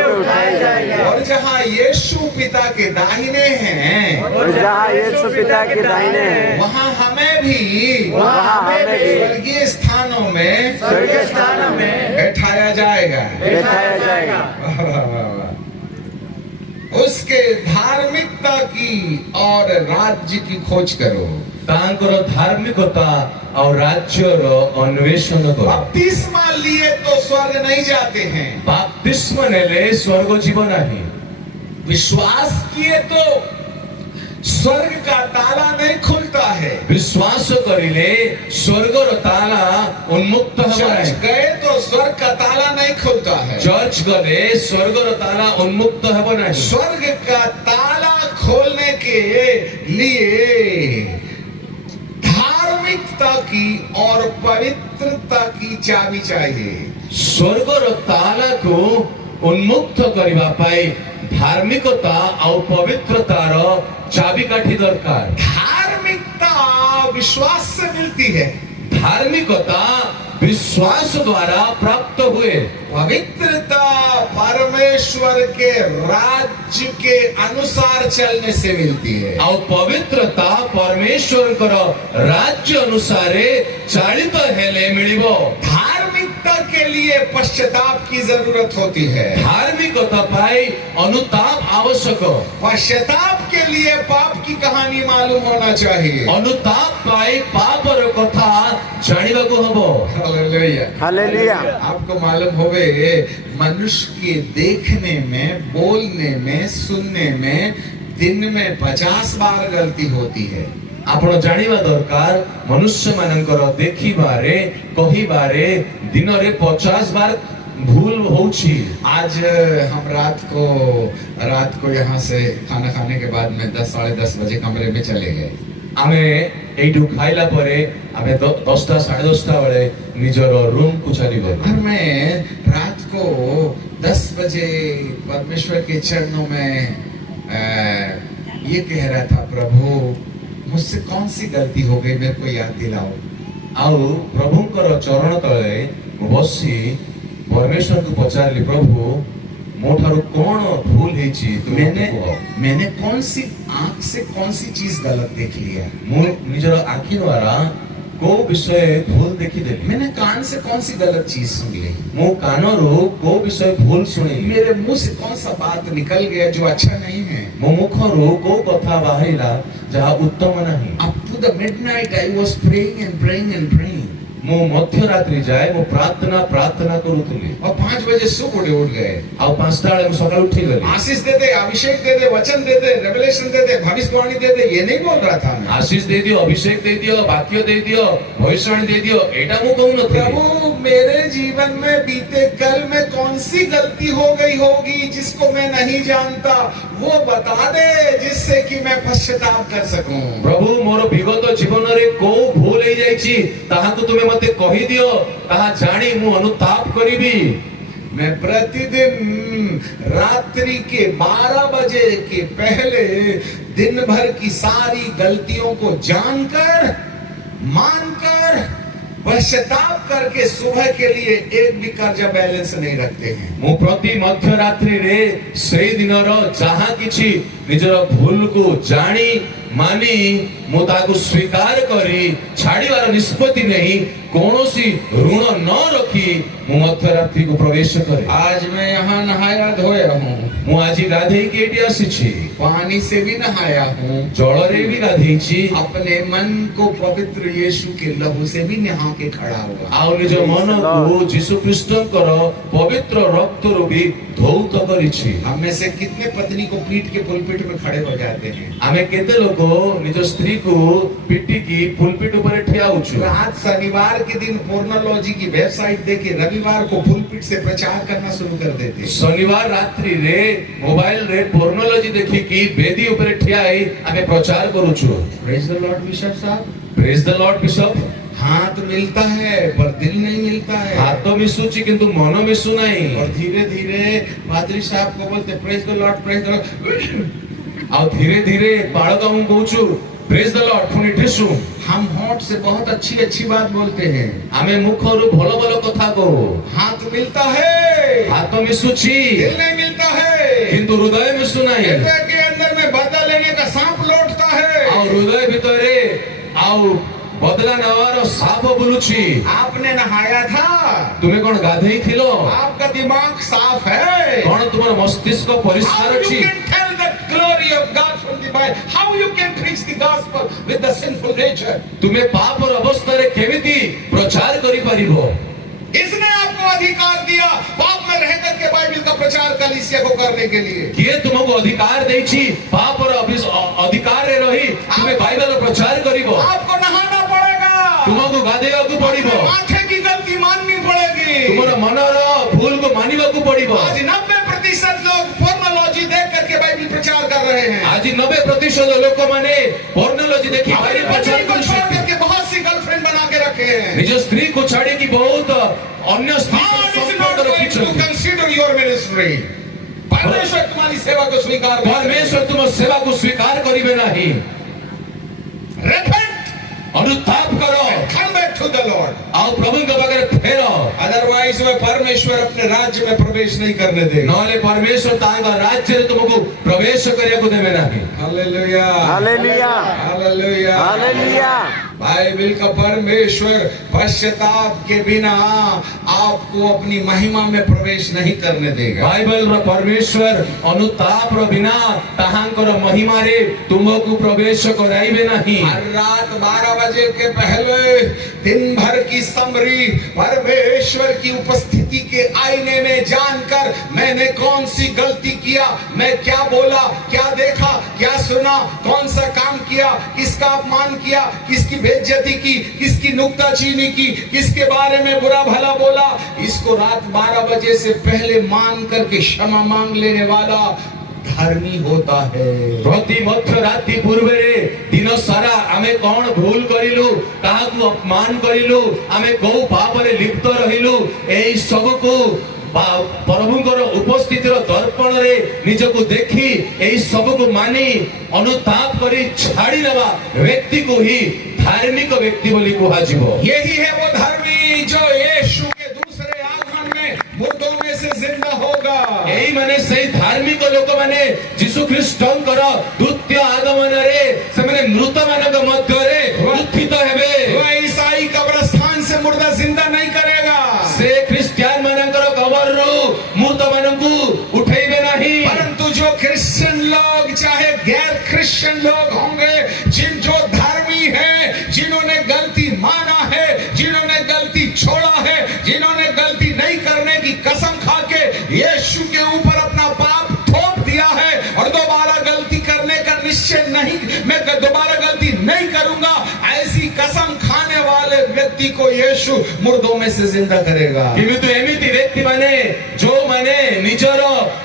और जहाँ यीशु पिता के दाहिने हैं, वहाँ हमें भी स्वर्गीय स्थानों में बैठाया जाएगा। उसके धार्मिकता की और राज्य की खोज करो। तांकर धार्मिकता और राज्यर अन्वेषण करो। बपतिस्मा लिए तो स्वर्ग नहीं जाते हैं। बपतिस्मा नेले स्वर्ग जीवन नहीं। विश्वास किए तो स्वर्ग का ताला नहीं खुलता है। विश्वास करिले स्वर्गर ताला उन्मुक्त चर्च गए तो स्वर्ग का ताला नहीं खुलता है। चर्च गले स्वर्गर ताला उन्मुक्त है नहीं। स्वर्ग का ताला खोलने के लिए धार्मिकता की और पवित्रता की चाबी चाहिए। स्वर्गर ताला को उन्मुक्त करिबा पाई धार्मिकता और पवित्रतार चाबिकाठी दरकार। धार्मिकता विश्वास से मिलती है। धार्मिकता विश्वास द्वारा प्राप्त हुए। पवित्रता परमेश्वर के राज्य के अनुसार चलने से मिलती है। और पवित्रता परमेश्वर राज्य अनुसार चालित हेले मिलिबो। धार्मिकता के लिए पश्चाताप की जरूरत होती है। धार्मिकता पाई अनुताप आवश्यक। पश्चाताप के लिए पाप की कहानी मालूम होना चाहिए। अनुताप पाई पाप और कथा जानिबा को हबो। हालेलुया। आपको मालूम होवे मनुष्य के देखने में, बोलने में, सुनने में दिन में 50 बार गलती होती है। आपण जानिबा दरकार मनुष्य मानकर देखिबारे कहिबारे दिन रे 50 बार भूल होउछि। आज हम रात को यहाँ से खाना खाने के बाद में 10 साढ़े 10 बजे कमरे में चले गए। आमे एइटु खाइला परे आमे 10टा साढ़े 10टा बेले निजर रूम को चली गए। और मैं रात को 10 बजे परमेश्वर के चरणों में ये कह रहा था, प्रभु मुझसे कौन सी गलती हो गई, मेरे को याद दिलाओ। आउ प्रभुंकर चरण तले बसी परमेश्वर को पचारली, प्रभु मोठारु कौन भूल हेची मैंने कौन सी आंख से कौन सी चीज गलत देख लिया, मु निजर आखि द्वारा को विषय भूल देखी देली, मैंने कान से कौन सी गलत चीज सुन ली, मु कानरु को विषय भूल सुनी, मेरे मुंह से कौन सा बात निकल गया जो अच्छा नहीं है, मो मुखरु को कथा बाहिला जहा उत्तम नहीं। Up to the midnight I was praying and praying and praying. मो मध्य रात्रि जाए मो प्रार्थना करूतली और 5 बजे सुबह उठ गए। आ 5टा बेले सकाळ उठी गली। आशीष दे दे, अभिषेक दे दे, वचन दे दे, रेवलेशन दे दे, भविष्यवाणी दे दे, ये नहीं बोल रहा था मैं। आशीष दे दियो, अभिषेक दे दियो, वाक्य दे दियो, भविष्यवाणी दे दियो, एटा मु कहू न। प्रभु मेरे जीवन में बीते कल में कौन सी गलती हो गई होगी जिसको मैं नहीं जानता, वो बता दे जिससे कि मैं पश्चाताप कर सकूं। प्रभु मोर विगत जीवन रे को भूल हे जाईची ताहा को तुमे मते कहि दियो, ताहा जानी मु अनुताप करिबी। मैं प्रतिदिन रात्रि के 12 बजे के पहले दिन भर की सारी गलतियों को जानकर मानकर पश्चाताप करके सुबह के लिए एक भी कर्जा बैलेंस नहीं रखते हैं। मु प्रति मध्य रात्रि रे सेई दिन रो जहां किछि निजर भूल को जानी मानी मु ताकु स्वीकार करी छाड़ीवार निष्पत्ति नहीं, कौनसी ऋण न रखी मु मध्य रात्रि को प्रवेश करे। आज मैं यहाँ नहाया धोया हूँ, मु आज गाधई के एटी आसीछि, पानी से भी नहाया हूँ, जल रे भी गाधईछि, अपने मन को पवित्र यीशु के लहू से भी नहा के खड़ा हुआ। आउ निज मन को यीशु ख्रीष्टकर पवित्र रक्त रो भी धौत करिछि। हम में से कितने पत्नी को पीट के पुलपिट में खड़े हो जाते हैं? आमे केते लोग निज स्त्री को पिटी की पुलपिट ऊपर ठिया उछु। आज शनिवार के दिन पोर्नोलॉजी की वेबसाइट देके रविवार को पुलपिट से प्रचार करना शुरू कर देते। शनिवार रात्रि रे मोबाइल रे पोर्नोलॉजी देखी की वेदी ऊपर ठिया है आमे प्रचार करूछु। प्रेज द लॉर्ड बिशप साहब, प्रेज द लॉर्ड बिशप। हाथ मिलता है पर दिल नहीं मिलता है। हाथ तो मिसुची किंतु मन मिसु नहीं। और धीरे धीरे पादरी साहब को बोलते praise the Lord, praise the Lord. और धीरे धीरे बालका हूं कहूछु प्रेज द लॉर्ड पुनी ठेसु। हम होंठ से बहुत अच्छी अच्छी बात बोलते हैं, आमे मुखरु भलो भलो कथा कहू। हाथ मिलता है, हाथ तो मिसुची, दिल नहीं मिलता है, किंतु हृदय मिसु नहीं। हृदय के अंदर में बदला लेने का सांप लौटता है और हृदय भितरे आउ बदला नवार साफ बुलुची। आपने नहाया था, तुम्हें कौन गाधई थिलो, आपका दिमाग साफ है, कौन तुम्हारा मस्तिष्क परिष्कार How अछि। you can tell the glory of God from the Bible? How you can preach the gospel with the sinful nature? तुम्हें पाप और अवस्था रे केमिति प्रचार करि परिबो। इसने आपको अधिकार दिया पाप में रह करके बाइबल का प्रचार कलीसिया को करने के लिए। किए तुमको अधिकार देछि पाप और अधिकार रे रही तुम्हें बाइबल रो प्रचार करिबो। आपको नहाना पड़ेगा, तुमको गाधेया को पड़िबो, माथे की गलती माननी पड़ेगी, तुमरा मनर भूल को मानिबा को पड़िबो। आज 90% लोग पोर्नोलॉजी देख करके बाइबल प्रचार कर रहे हैं। आज 90% लोक माने पोर्नोलॉजी देखि बाइबल प्रचार को छोड़ करके बहुत सी गर्लफ्रेंड बना के रखे हैं। निज स्त्री को छाड़ी की बहुत अन्य स्त्री से संपर्क रखिछन। Consider your ministry. परमेश्वर तुम्हारी सेवा को स्वीकार, परमेश्वर तुम सेवा को स्वीकार करिबे नहीं। रिपेंट, अनुताप करो, come back to the Lord, आओ प्रभु के बगैर फेरो। अदरवाइज वह परमेश्वर अपने राज्य में प्रवेश नहीं करने देगा। नले परमेश्वर तांगा राज्य रे तुमको प्रवेश करिया को देबे नहीं। Hallelujah, hallelujah, hallelujah, hallelujah. Bible का परमेश्वर पश्चाताप के बिना आपको अपनी महिमा में प्रवेश नहीं करने देगा। बाइबल रो परमेश्वर अनुताप रो बिना ताहांकर महिमा रे तुमको प्रवेश कराइबे नहीं। हर रात 12 बजे के पहले दिन भर की समरी परमेश्वर की उपस्थिति के आईने में जानकर मैंने कौन सी गलती किया, मैं क्या बोला, क्या देखा, क्या सुना, कौन सा काम किया, किसका अपमान किया, किसकी बेइज्जती की, किसकी नुक्ताचीनी की, किसके बारे में बुरा भला बोला, इसको रात 12 बजे से पहले मान करके क्षमा मांग लेने वाला धर्मी होता है। प्रति मध्य राति पूर्वे दिन सारा आमे कौन भूल करिलु, काहाकु अपमान करिलु, आमे को पाप रे लिप्त रहिलु, एई सब को प्रभुଙ୍କର उपस्थितिर दर्पण रे निजको देखी एई सब को मानी अनुताप करी छाड़ी देवा व्यक्ति को ही धार्मिक व्यक्ति बोली कुहाजिबो। यही है वो धर्मी जो यीशु के दूसरे आगमन में मुर्दों में से जिंदा होगा। एई माने सही धार्मिक लोक माने यीशु ख्रीष्टंकर द्वितीय आगमन रे से माने मृत मानक मध्य रे उत्थित हेबे। वो ईसाई कब्रिस्तान से मुर्दा जिंदा नहीं करेगा, से क्रिश्चियन मानकर कबर रो मृत मानकु उठेबे नहीं, परंतु जो क्रिश्चियन लोग चाहे गैर क्रिश्चियन लोग होंगे, जो धर्मी है, जिन्होंने गलती माना है, जिन्होंने गलती छोड़ा है, जिन्होंने गलती नहीं करने की कसम खा के यीशु के ऊपर अपना पाप थोप दिया है और दोबारा गलती करने का निश्चय नहीं, मैं दोबारा गलती नहीं करूंगा, ऐसी कसम खाने वाले व्यक्ति को यीशु मुर्दों में से जिंदा करेगा। किंतु एमिति व्यक्ति माने जो माने निजर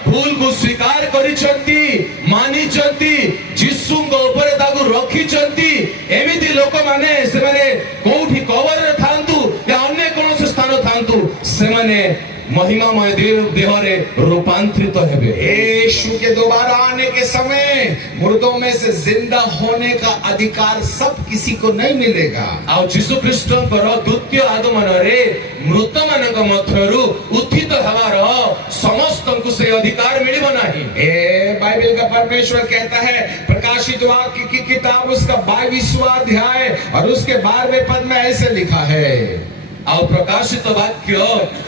भूल को स्वीकार करिसंती, मानिसंती, यीशुଙ୍କ ऊपर ताकू रखिसंती, एमिति लोक माने से माने कोठी कबर रे थांतु या अन्य कोनोसी स्थान थांतु, से माने महिमामय देह रे रूपांतरित हेबे। यीशु के दोबारा आने के समय मुर्दों में से जिंदा होने का अधिकार सब किसी को नहीं मिलेगा। आ यीशु ख्रीष्टଙ୍କର द्वितीय आगमन रे मृत मानक मध्यरु उत्थित हेबार समस्तଙ୍କୁ से अधिकार मिलिबो नाही। बाइबल का परमेश्वर कहता है, प्रकाशित वाक्य की किताब उसका 22वां अध्याय और उसके 12वें पद में ऐसे लिखा है। आ प्रकाशित वाक्य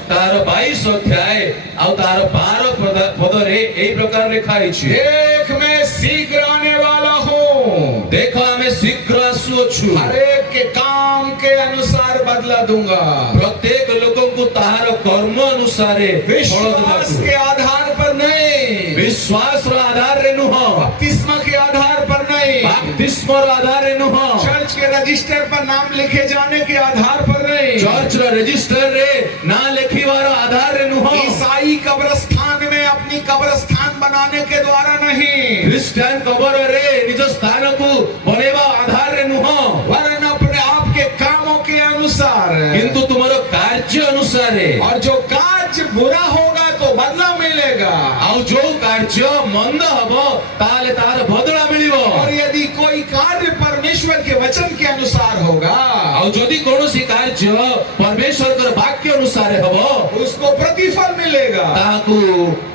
तार 22 अध्याय आ तार 12 पद रे एई प्रकार लिखा अछि, देख मैं शीघ्र आने वाला हूँ, देखो हमें शीघ्र आसुछु, हर एक के काम के अनुसार बदला दूंगा। प्रत्येक लोगों को तार कर्म अनुसार विश्वास के आधार पर नहीं, विश्वास रो आधार रे नुह, बपतिस्मा के आधार पर नहीं, बपतिस्मा रो आधार रे नुह, चर्च के रजिस्टर पर नाम लिखे जाने के आधार पर नहीं, चर्च रो रजिस्टर रे ना लिखिवार आधार रे नुह, ईसाई कब्रिस्तान में अपनी कब्रिस्तान बनाने के द्वारा नहीं, क्रिश्चियन कबर रे निज स्थान को बनेवा आधार रे नुह, वरन अपने आप के कामों के अनुसार, किंतु तुम्हारो कार्य अनुसार है। और जो कार्य बुरा होगा तो बदला मिलेगा, आउ जो कार्य मंद हबो ताले तार बदला मिलिबो, और यदि कोई कार्य परमेश्वर के वचन के अनुसार होगा, आउ जदि कोनोसी कार्य परमेश्वर के वाक्य अनुसार हबो उसको प्रतिफल मिलेगा। ताकू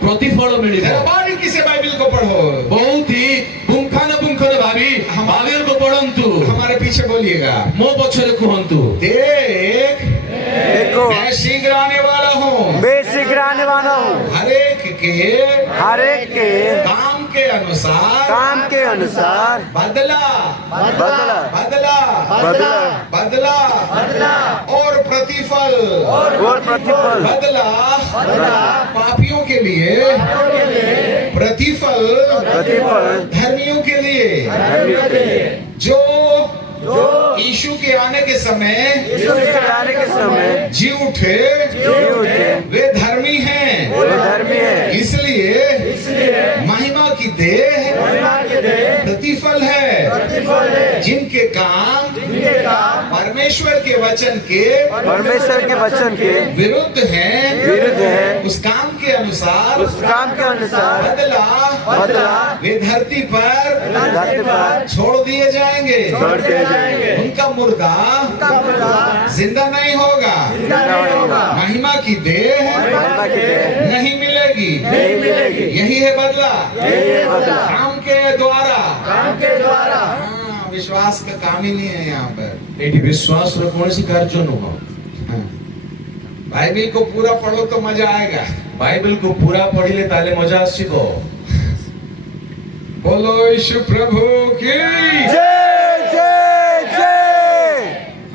प्रतिफल मिलिबो। जरा बारीकी से बाइबल को पढ़ो, बहुत ही पुंखान भाभी बाइबल को पढ़ंतु, हमारे पीछे बोलिएगा, मो पछरे कहंतु, देखो मैं शीघ्र आने वाला हूँ, मैं शीघ्र आने वाला हूँ, हर एक के काम के अनुसार बदला और प्रतिफल बदला पापियों के लिए, प्रतिफल धर्मियों के लिए, जो यीशु के आने के समय जी उठे वे धर्मी हैं, इसलिए महिमा की देह प्रतिफल है, जिनके काम परमेश्वर के वचन के विरुद्ध हैं, उस काम के अनुसार बदला वे धरती पर छोड़ दिए जाएंगे, उनका मुर्दा जिंदा नहीं होगा, महिमा की देह नहीं मिलेगी। यही है बदला काम के द्वारा। विश्वास का काम ही नहीं है यहाँ पर। एठी विश्वास रो कोनसी कार्य नुह हाँ। बाइबिल को पूरा पढ़ो तो मजा आएगा। बाइबल को पूरा पढ़िले ताले मजा आसीबो। बोलो यीशु प्रभु की। जय जय जय।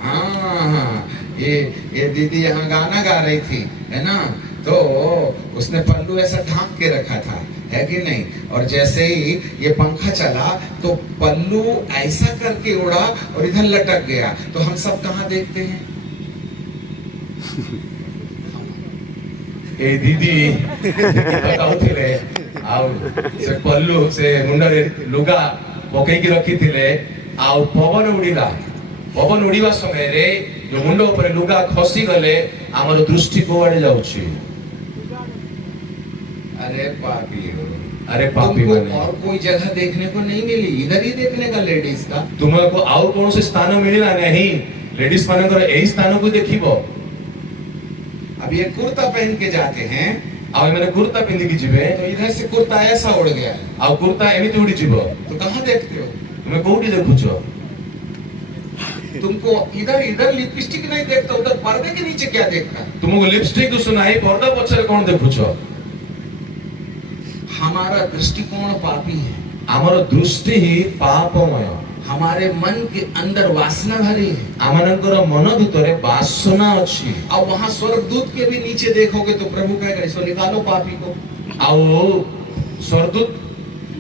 हाँ, ये दीदी यहाँ गाना गा रही थी, है ना, तो उसने पल्लू ऐसा ढांक के रखा था, है कि नहीं, और जैसे ही ये पंखा चला तो पल्लू ऐसा करके उड़ा और इधर लटक गया, तो हम सब कहाँ देखते हैं? ए दीदी बताउथिले आउ से पल्लू से मुंडरे लुगा पकई की रखी थिले आउ पवन उड़ीवा समय रे जो मुंड ऊपर लुगा खसी गले हमर दृष्टि कोआडे जाउची। अरे पापी हो, अरे पापी तुमको माने और कोई जगह देखने को नहीं मिली, इधर ही देखने का लेडीज का। तुमको आउ कौन से स्थान मिलला नहीं, लेडीज मानकर एही स्थान को देखिबो। अब ये कुर्ता पहन के जाते हैं, आउ मैंने कुर्ता पिंदी की जिबे तो इधर से कुर्ता ऐसा उड़ गया, आउ कुर्ता एमिति उड़ी जिबो, तो कहाँ देखते हो? तुमे कोउटी देखुछो? तुमको इधर लिपस्टिक नहीं देखता, उधर पर्दे के नीचे क्या देखता? तुमको लिपस्टिक सुनाई पर्दा पछरे कौन देखुछो? हमारा दृष्टिकोण पापी है, हमर दृष्टि ही पापमय, हमारे मन के अंदर वासना भरी है, आमनकर मन भितरे वासना अछि। अब वहां स्वर्गदूत के भी नीचे देखोगे तो प्रभु कहेगा इसको निकालो पापी को। आउ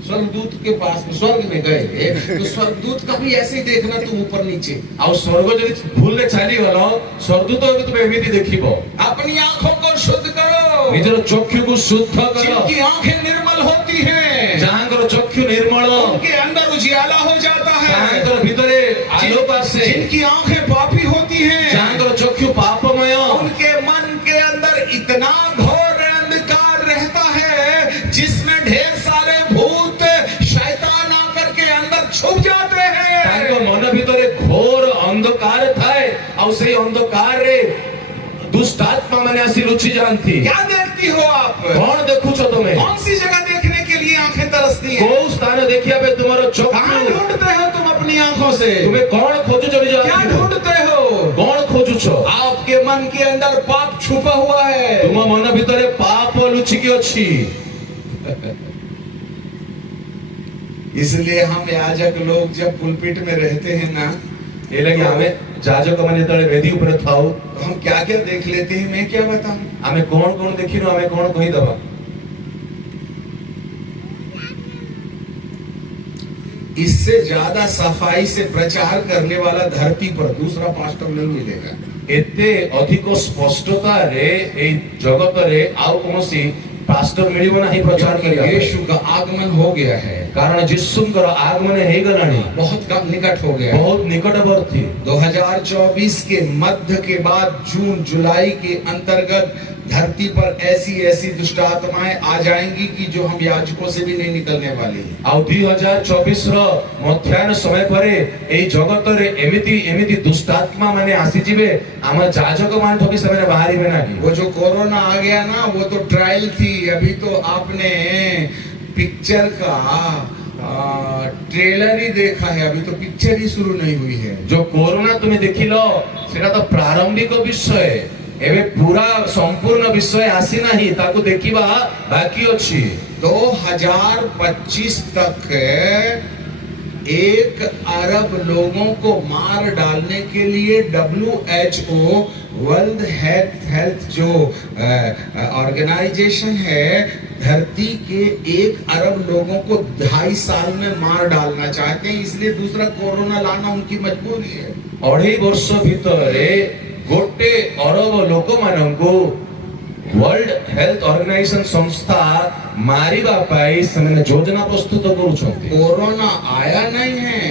स्वर्गदूत के पास में स्वर्ग में गए तो स्वर्गदूत का भी ऐसे ही देखना तुम ऊपर नीचे। आउ स्वर्ग जदि भूल ले चली गलो स्वर्गदूत भी तुम एमिति देखिबो। अपनी आंखों को शुद्ध करो, निजर चक्षु को शुद्ध करो, जिनकी आंखें निर्मल होती हैं, जहांकर चक्षु निर्मल उनके अंदर उजियाला हो जाता है, जहांकर भितरे आलोक आसे, जिनकी आंखें पापी होती हैं, जहांकर चक्षु पापमय, उनके मन के अंदर इतना घोर अंधकार रहता है जिसमें ढेर सारे भूत शैतान आकर के अंदर छुप जाते हैं। तांको मन भितरे घोर अंधकार थाए और से अंधकार रे दुष्ट आत्मा माने आसी रुचि जानती। क्या देखती हो आप? कौन देखुछो तुमे? कौन सी जगह देखने के लिए आंखें तरसती हैं? को स्थान देखिया बे तुम्हारो कहाँ चक्षु ढूंढते हो तुम अपनी आंखों से? तुमे कौन खोजु चली जाती? क्या ढूंढते हो? कौन खोजुछो? आपके मन के अंदर पाप छुपा हुआ है। तुम मन भितरे पाप लुचि की अछि। इसलिए हम याजक लोग जब पुलपिट में रहते हैं ना, ए लगे हमें जाजक माने तळे वेदी ऊपर थाओ तो हम क्या क्या देख लेते हैं, मैं क्या बताऊं? हमें कौन देखिनो, हमें कौन कहि दबा। इससे ज्यादा सफाई से प्रचार करने वाला धरती पर दूसरा पास्टर नहीं मिलेगा। एते अधिक स्पष्टता रे ए जगत रे आउ कोनसी पास्टर मिलिबो नाही प्रचार क्योंकि करिया। यीशु का आगमन हो गया है, कारण जिसुंकर आगमन हे गलानी, बहुत कम निकट हो गया है। बहुत निकटवर्ती। 2024 के मध्य के बाद जून जुलाई के अंतर्गत धरती पर ऐसी ऐसी दुष्ट आत्माएं आ जाएंगी कि जो हम याजकों से भी नहीं निकलने वाली है। आउ 2024 रो मध्याह्न समय परे ए जगत रे एमिति दुष्ट आत्मा माने आसी जिवे, हम जाजक मान ठोकी समय बाहरी में नाही। वो जो कोरोना आ गया ना, वो तो ट्रायल थी। अभी तो आपने पिक्चर का ट्रेलर ही देखा है, अभी तो पिक्चर ही शुरू नहीं हुई है। जो कोरोना तुम्हें देखिलो सेटा तो प्रारंभिक विषय, एबे पूरा संपूर्ण विषय आसी नाही, ताको देखिबा बाकी अछि। 2025 तक 1 अरब लोगों को मार डालने के लिए WHO वर्ल्ड हेल्थ जो ऑर्गेनाइजेशन है, धरती के 1 अरब लोगों को 2.5 साल में मार डालना चाहते हैं। इसलिए दूसरा कोरोना लाना उनकी मजबूरी है। 2.5 वर्ष भितरे गोटे अरब लोक मानंको वर्ल्ड हेल्थ ऑर्गेनाइजेशन संस्था मारिबा पाई ସେମାନେ योजना प्रस्तुत करूछन्ति। कोरोना आया नहीं है,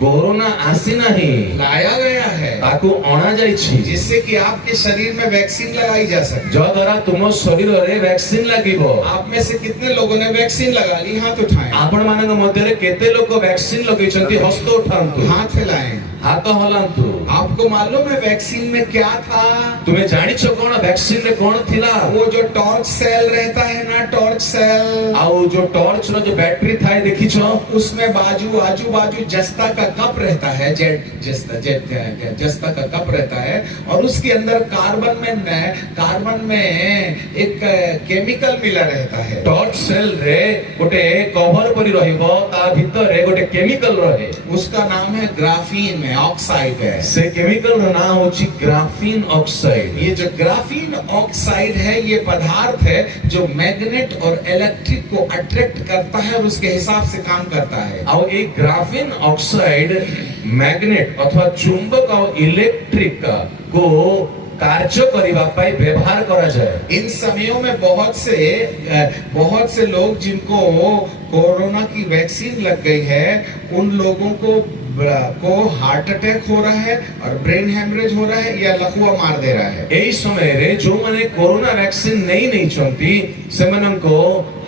कोरोना आसी नहीं, लाया गया है, ताको अणा जाइछि, जिससे कि आपके शरीर में वैक्सीन लगाई जा सके। जो द्वारा तुम शरीर रे वैक्सीन लागिबो। आप में से कितने लोगों ने वैक्सीन लगा ली? हाथ उठाएं। आपण मानक मध्य रे केते लोक वैक्सीन लगैछन्ति, हस्त उठांतु, हाथ हिलाएं। हाथ हलांतु। आपको मालूम है वैक्सीन में क्या था? तुम्हें जानी छो कौन वैक्सीन रे कौन थिला? वो जो टॉर्च सेल रहता है ना, टॉर्च सेल, आउ जो टॉर्च रो जो बैटरी था देखी छो, उसमें आजू बाजू जस्ता का कप रहता है, जस्ता का कप रहता है, और उसके अंदर कार्बन में एक केमिकल मिला रहता है। टॉर्च सेल रे गोटे कवर परी रहिबो, ता भीतर रे गोटे केमिकल रहे, उसका नाम है ग्राफीन ऑक्साइड है। से केमिकल रो नाम होची ग्राफीन ऑक्साइड। ये जो ग्राफीन ऑक्साइड है, ये पदार्थ है जो मैग्नेट और इलेक्ट्रिक को अट्रैक्ट करता है और उसके हिसाब से काम करता है। और एक ग्राफीन ऑक्साइड मैग्नेट अथवा चुंबक और इलेक्ट्रिक को कार्य करने पाई व्यवहार करा जाए। इन समयों में बहुत से लोग जिनको कोरोना की वैक्सीन लग गई है, उन लोगों को हार्ट अटैक हो रहा है और ब्रेन हेमरेज हो रहा है या लकवा मार दे रहा है। यही समय रे जो माने कोरोना वैक्सीन नहीं चंती सेमनन को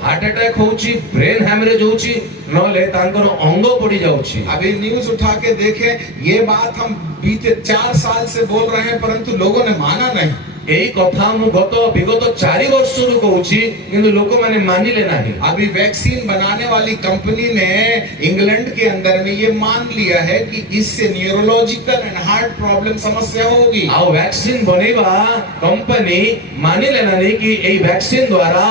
हार्ट अटैक होची, ब्रेन हेमरेज होची, नले तांकर अंग पड़ी जाउची। अभी न्यूज उठा के देखें, ये बात हम बीते 4 साल से बोल रहे हैं, परंतु लोगों ने माना नहीं। यही कथा मु विगत 4 वर्ष कहूची, किंतु लोक माने मानिले नहीं। अभी वैक्सीन बनाने वाली कंपनी ने इंग्लैंड के अंदर में ये मान लिया है कि इससे न्यूरोलॉजिकल एंड हार्ट प्रॉब्लम समस्या होगी। आ वैक्सीन बनेवा कंपनी मानिले नहीं कि यही वैक्सीन द्वारा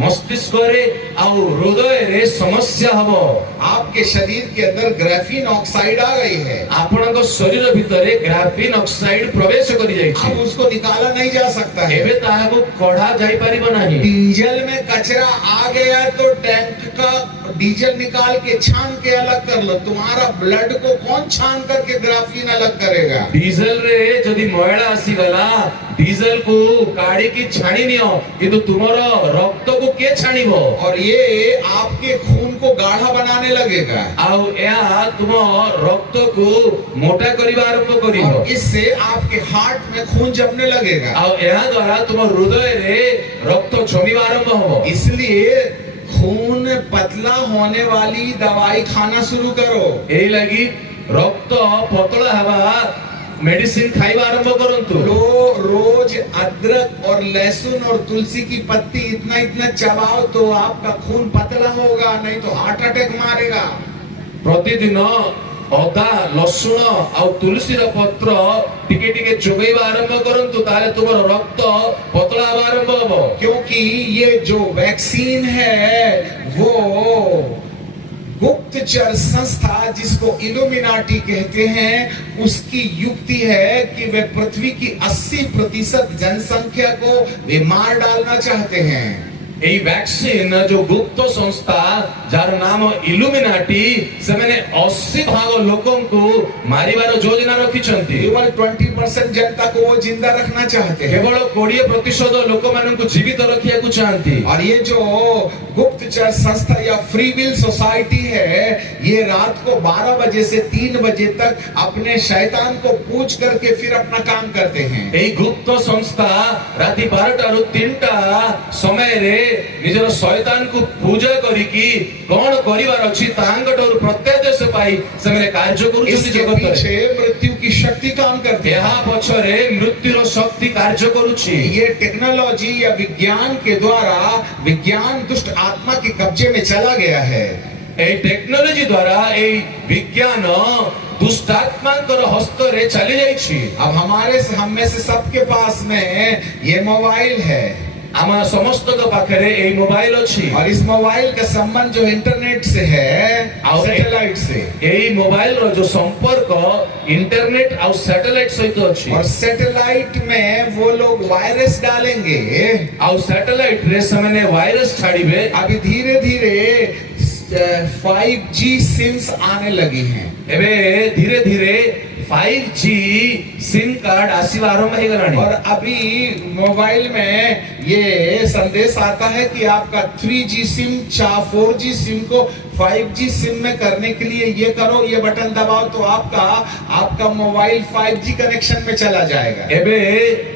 मस्तिष्क रे आउ हृदय रे समस्या हबो। आपके शरीर के अंदर ग्राफीन ऑक्साइड आ गई है, आपनक शरीर भीतर ग्राफीन ऑक्साइड प्रवेश करि जाई छै। अब उसको निकाला नहीं जा सकता है। एबे ताहाको कढ़ा जाई परिबो नहीं। डीजल में कचरा आ गया तो टैंक का डीजल निकाल के छान के अलग कर लो। तुम्हारा ब्लड को कौन छान करके ग्राफीन अलग करेगा? डीजल रे जदि मैला आसी गला, डीजल को काढ़ी की छाणी नियो, किंतु तुमरो रक्त को के छाणीबो? और ये आपके खून को गाढ़ा बनाने लगेगा, आउ या तुम रक्त को मोटा करिबा आरंभ करिबो, और इससे आपके हार्ट में खून जमने लगेगा, आउ या द्वारा तुम हृदय रे रक्त जमिबा आरंभ होबो। इसलिए खून पतला होने वाली दवाई खाना शुरू करो। एही लगी रक्त पतला हवा मेडिसिन खाइबा आरंभ करंतु। रोज अदरक और लहसुन और तुलसी की पत्ती इतना चबाओ तो आपका खून पतला होगा, नहीं तो हार्ट अटैक मारेगा। प्रतिदिन अदा लसुण और तुलसी पत्र टिके टिके चोबेबा आरंभ करंतु, ताले तुमर रक्त पतला हवा आरंभ होबो। क्योंकि ये जो वैक्सीन है वो गुप्तचर संस्था जिसको इल्यूमिनाटी कहते हैं, उसकी युक्ति है कि वे पृथ्वी की 80% जनसंख्या को वे मार डालना चाहते हैं। এই वैक्सीन जो गुप्त संस्था जार नाम इल्यूमिनाटी से मैंने 80% लोगों को मारिबार योजना रखिछंती। केवल 20% जनता को वो जिंदा रखना चाहते हैं। केवल 20% लोक मानन को जीवित रखिया को चाहती। और ये जो गुप्तचर संस्था या फ्री विल सोसाइटी है, ये रात को 12 बजे से 3 बजे तक अपने शैतान को पूज करके फिर अपना काम करते हैं। এই গুপ্ত সংস্থা রাতি 12টা রু 3টা সময় রে নিজের শয়তানକୁ ପୂଜା କରିକି କଣ କରିବାର ଅଛି ତାଙ୍କଠାରୁ ପ୍ରତ୍ୟାଦେଶ ପାଇ ସେମାନେ କାର୍ଯ୍ୟ କରୁଛନ୍ତି ଜଗତରେ। पीछे मृत्यु की शक्ति काम करती है। ଏହା ପଛରେ ମୃତ୍ୟୁର ଶକ୍ତି କାର୍ଯ୍ୟ କରୁଛି। ये टेक्नोलॉजी या विज्ञान के द्वारा विज्ञान दुष्ट आत्मा के कब्जे में चला गया है। এই টেকনোলজি দ্বারা এই বিজ্ঞান दुष्टात्मांकर हस्त रे चली जाइछि। अब हम में से सबके पास में ये मोबाइल है, आमा समस्त के पाखरे ए मोबाइल अछि, और इस मोबाइल का संबंध जो इंटरनेट से है और सैटेलाइट से, ए मोबाइल रो जो संपर्क इंटरनेट और सैटेलाइट सहित अछि। और सैटेलाइट में वो लोग वायरस डालेंगे और सैटेलाइट रे समने वायरस छाड़ीबे। अभी धीरे धीरे 5G सिम्स आने लगी हैं। एबे धीरे धीरे 5G सिम कार्ड आसीबा आरंभ हो गलानी। और अभी मोबाइल में ये संदेश आता है कि आपका 3G सिम 4G सिम को 5G सिम में करने के लिए ये करो, ये बटन दबाओ तो आपका मोबाइल 5G कनेक्शन में चला जाएगा। एबे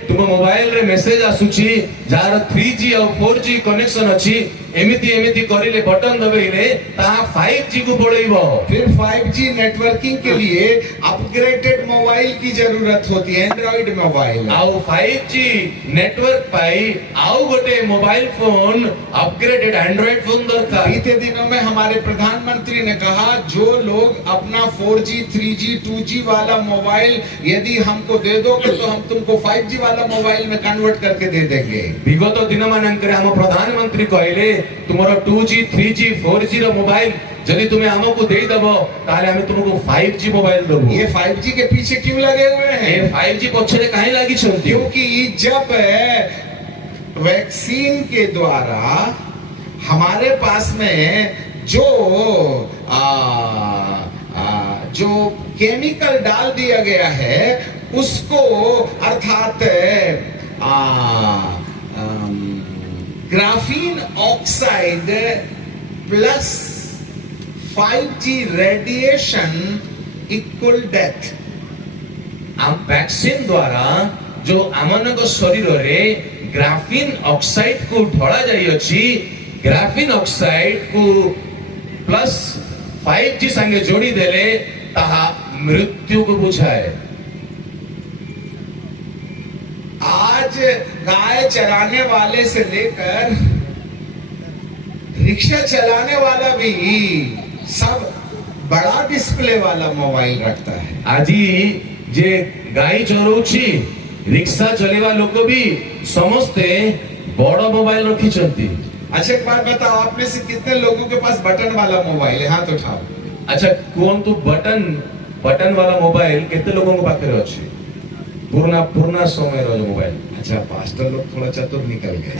तुम मोबाइल रे मेसेज आसुची जार 3G और 4G कनेक्शन अछि, एमिति एमिति करिले बटन दबेइले ता 5G को पळेइबो। फिर 5G नेटवर्किंग के लिए अपग्रेडेड मोबाइल की जरूरत होती है, एंड्रॉइड मोबाइल। आउ 5G नेटवर्क पाई आउ गोटे mobile phone upgraded Android phone दरकार। बीते दिनों में हमारे प्रधानमंत्री ने कहा जो लोग अपना 4G 3G 2G वाला मोबाइल यदि हमको दे दोगे तो हम तुमको 5G वाला मोबाइल में कन्वर्ट करके दे देंगे। विगत दिन मानकरे हम प्रधानमंत्री कहले तुमरो 2G 3G 4G रो मोबाइल यदि तुम्हें हमको दे दबो ताले हम तुमको 5G मोबाइल देबो। ये 5G के पीछे क्यों लगे हुए हैं? ए 5G पछरे काहे लागी छंती? क्योंकि जब वैक्सीन के द्वारा हमारे पास में जो केमिकल डाल दिया गया है उसको अर्थात graphene oxide plus 5G radiation equal death. हम वैक्सीन द्वारा जो आमनक शरीर रे ग्राफीन ऑक्साइड को ढोला जाई अछि, ग्राफीन ऑक्साइड को प्लस 5G संगे जोड़ी देले ताहा मृत्यु को बुझाए। आज गाय चराने वाले से लेकर रिक्शा चलाने वाला भी सब बड़ा डिस्प्ले वाला मोबाइल रखता है। आजी जे गाई चरोची रिक्शा चलेवा लोक भी समस्ते बड़ मोबाइल रखी चंती। अच्छा एक बात बताओ, आप में से कितने लोगों के पास बटन वाला मोबाइल है? हाथ उठाओ। अच्छा कौन तू बटन वाला मोबाइल कितने लोगों के पास अच्छी? पूर्णा समय रो मोबाइल। अच्छा पास्टर लोग थोड़ा चतुर निकल गए।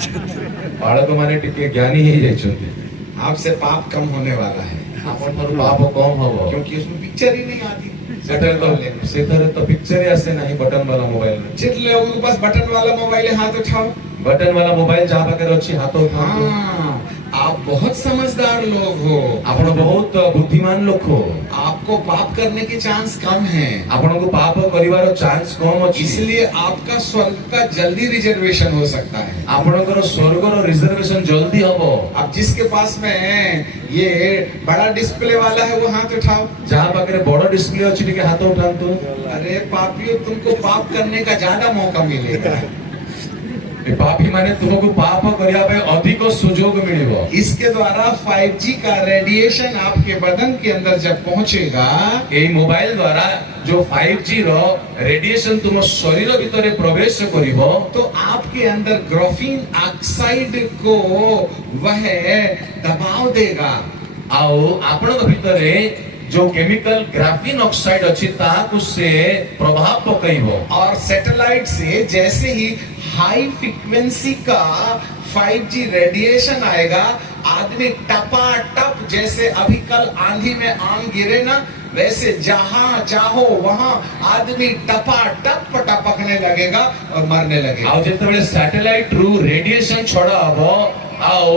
बालक माने टिके ज्ञानी ही जाइछन्ती। आपसे पाप कम होने वाला है। आपन पर पाप कम हबो क्योंकि उसमें पिक्चर ही नहीं आती। सेतर तो पिक्चर ऐसे नहीं बटन वाला मोबाइल में। जितने लोगों के पास बटन वाला मोबाइल है हाथ उठाओ। बटन वाला मोबाइल जहाँ पाकर अच्छी हाथों उठाओ। हाँ, आप बहुत समझदार लोग हो। आपण बहुत बुद्धिमान लोग हो। आपको पाप करने के चांस कम है। आपण को पाप करिवार चांस कम अछि, इसलिए आपका स्वर्ग का जल्दी रिजर्वेशन हो सकता है। आपणकर स्वर्ग रो रिजर्वेशन जल्दी हबो। अब जिसके पास में ये बड़ा डिस्प्ले वाला है वो हाथ उठाओ। जहाँ पाकर बड़ा डिस्प्ले अच्छी टिके हाथ उठाओ। अरे पापियों, तुमको पाप करने का ज्यादा मौका मिलेगा। पापी माने तुमको पाप करिया पे अधिक सुजोग मिलेगा। इसके द्वारा 5G का रेडिएशन आपके बदन के अंदर जब पहुंचेगा, ये मोबाइल द्वारा जो 5G रो रेडिएशन तुम शरीर भीतर प्रवेश करिवो तो आपके अंदर ग्राफीन ऑक्साइड को वह दबाव देगा। आओ आपण भीतरे जो केमिकल ग्राफीन ऑक्साइड अच्छी ताकु से प्रभाव पकइबो और सैटेलाइट से जैसे ही हाई फ्रीक्वेंसी का 5G रेडिएशन आएगा, आदमी टपाटप, जैसे अभी कल आंधी में आम गिरे ना, वैसे जहां चाहो वहां आदमी टपाटप टपकने लगेगा और मरने लगेगा। आओ जेतेबेले सैटेलाइट रु रेडिएशन छोड़ा हबो आओ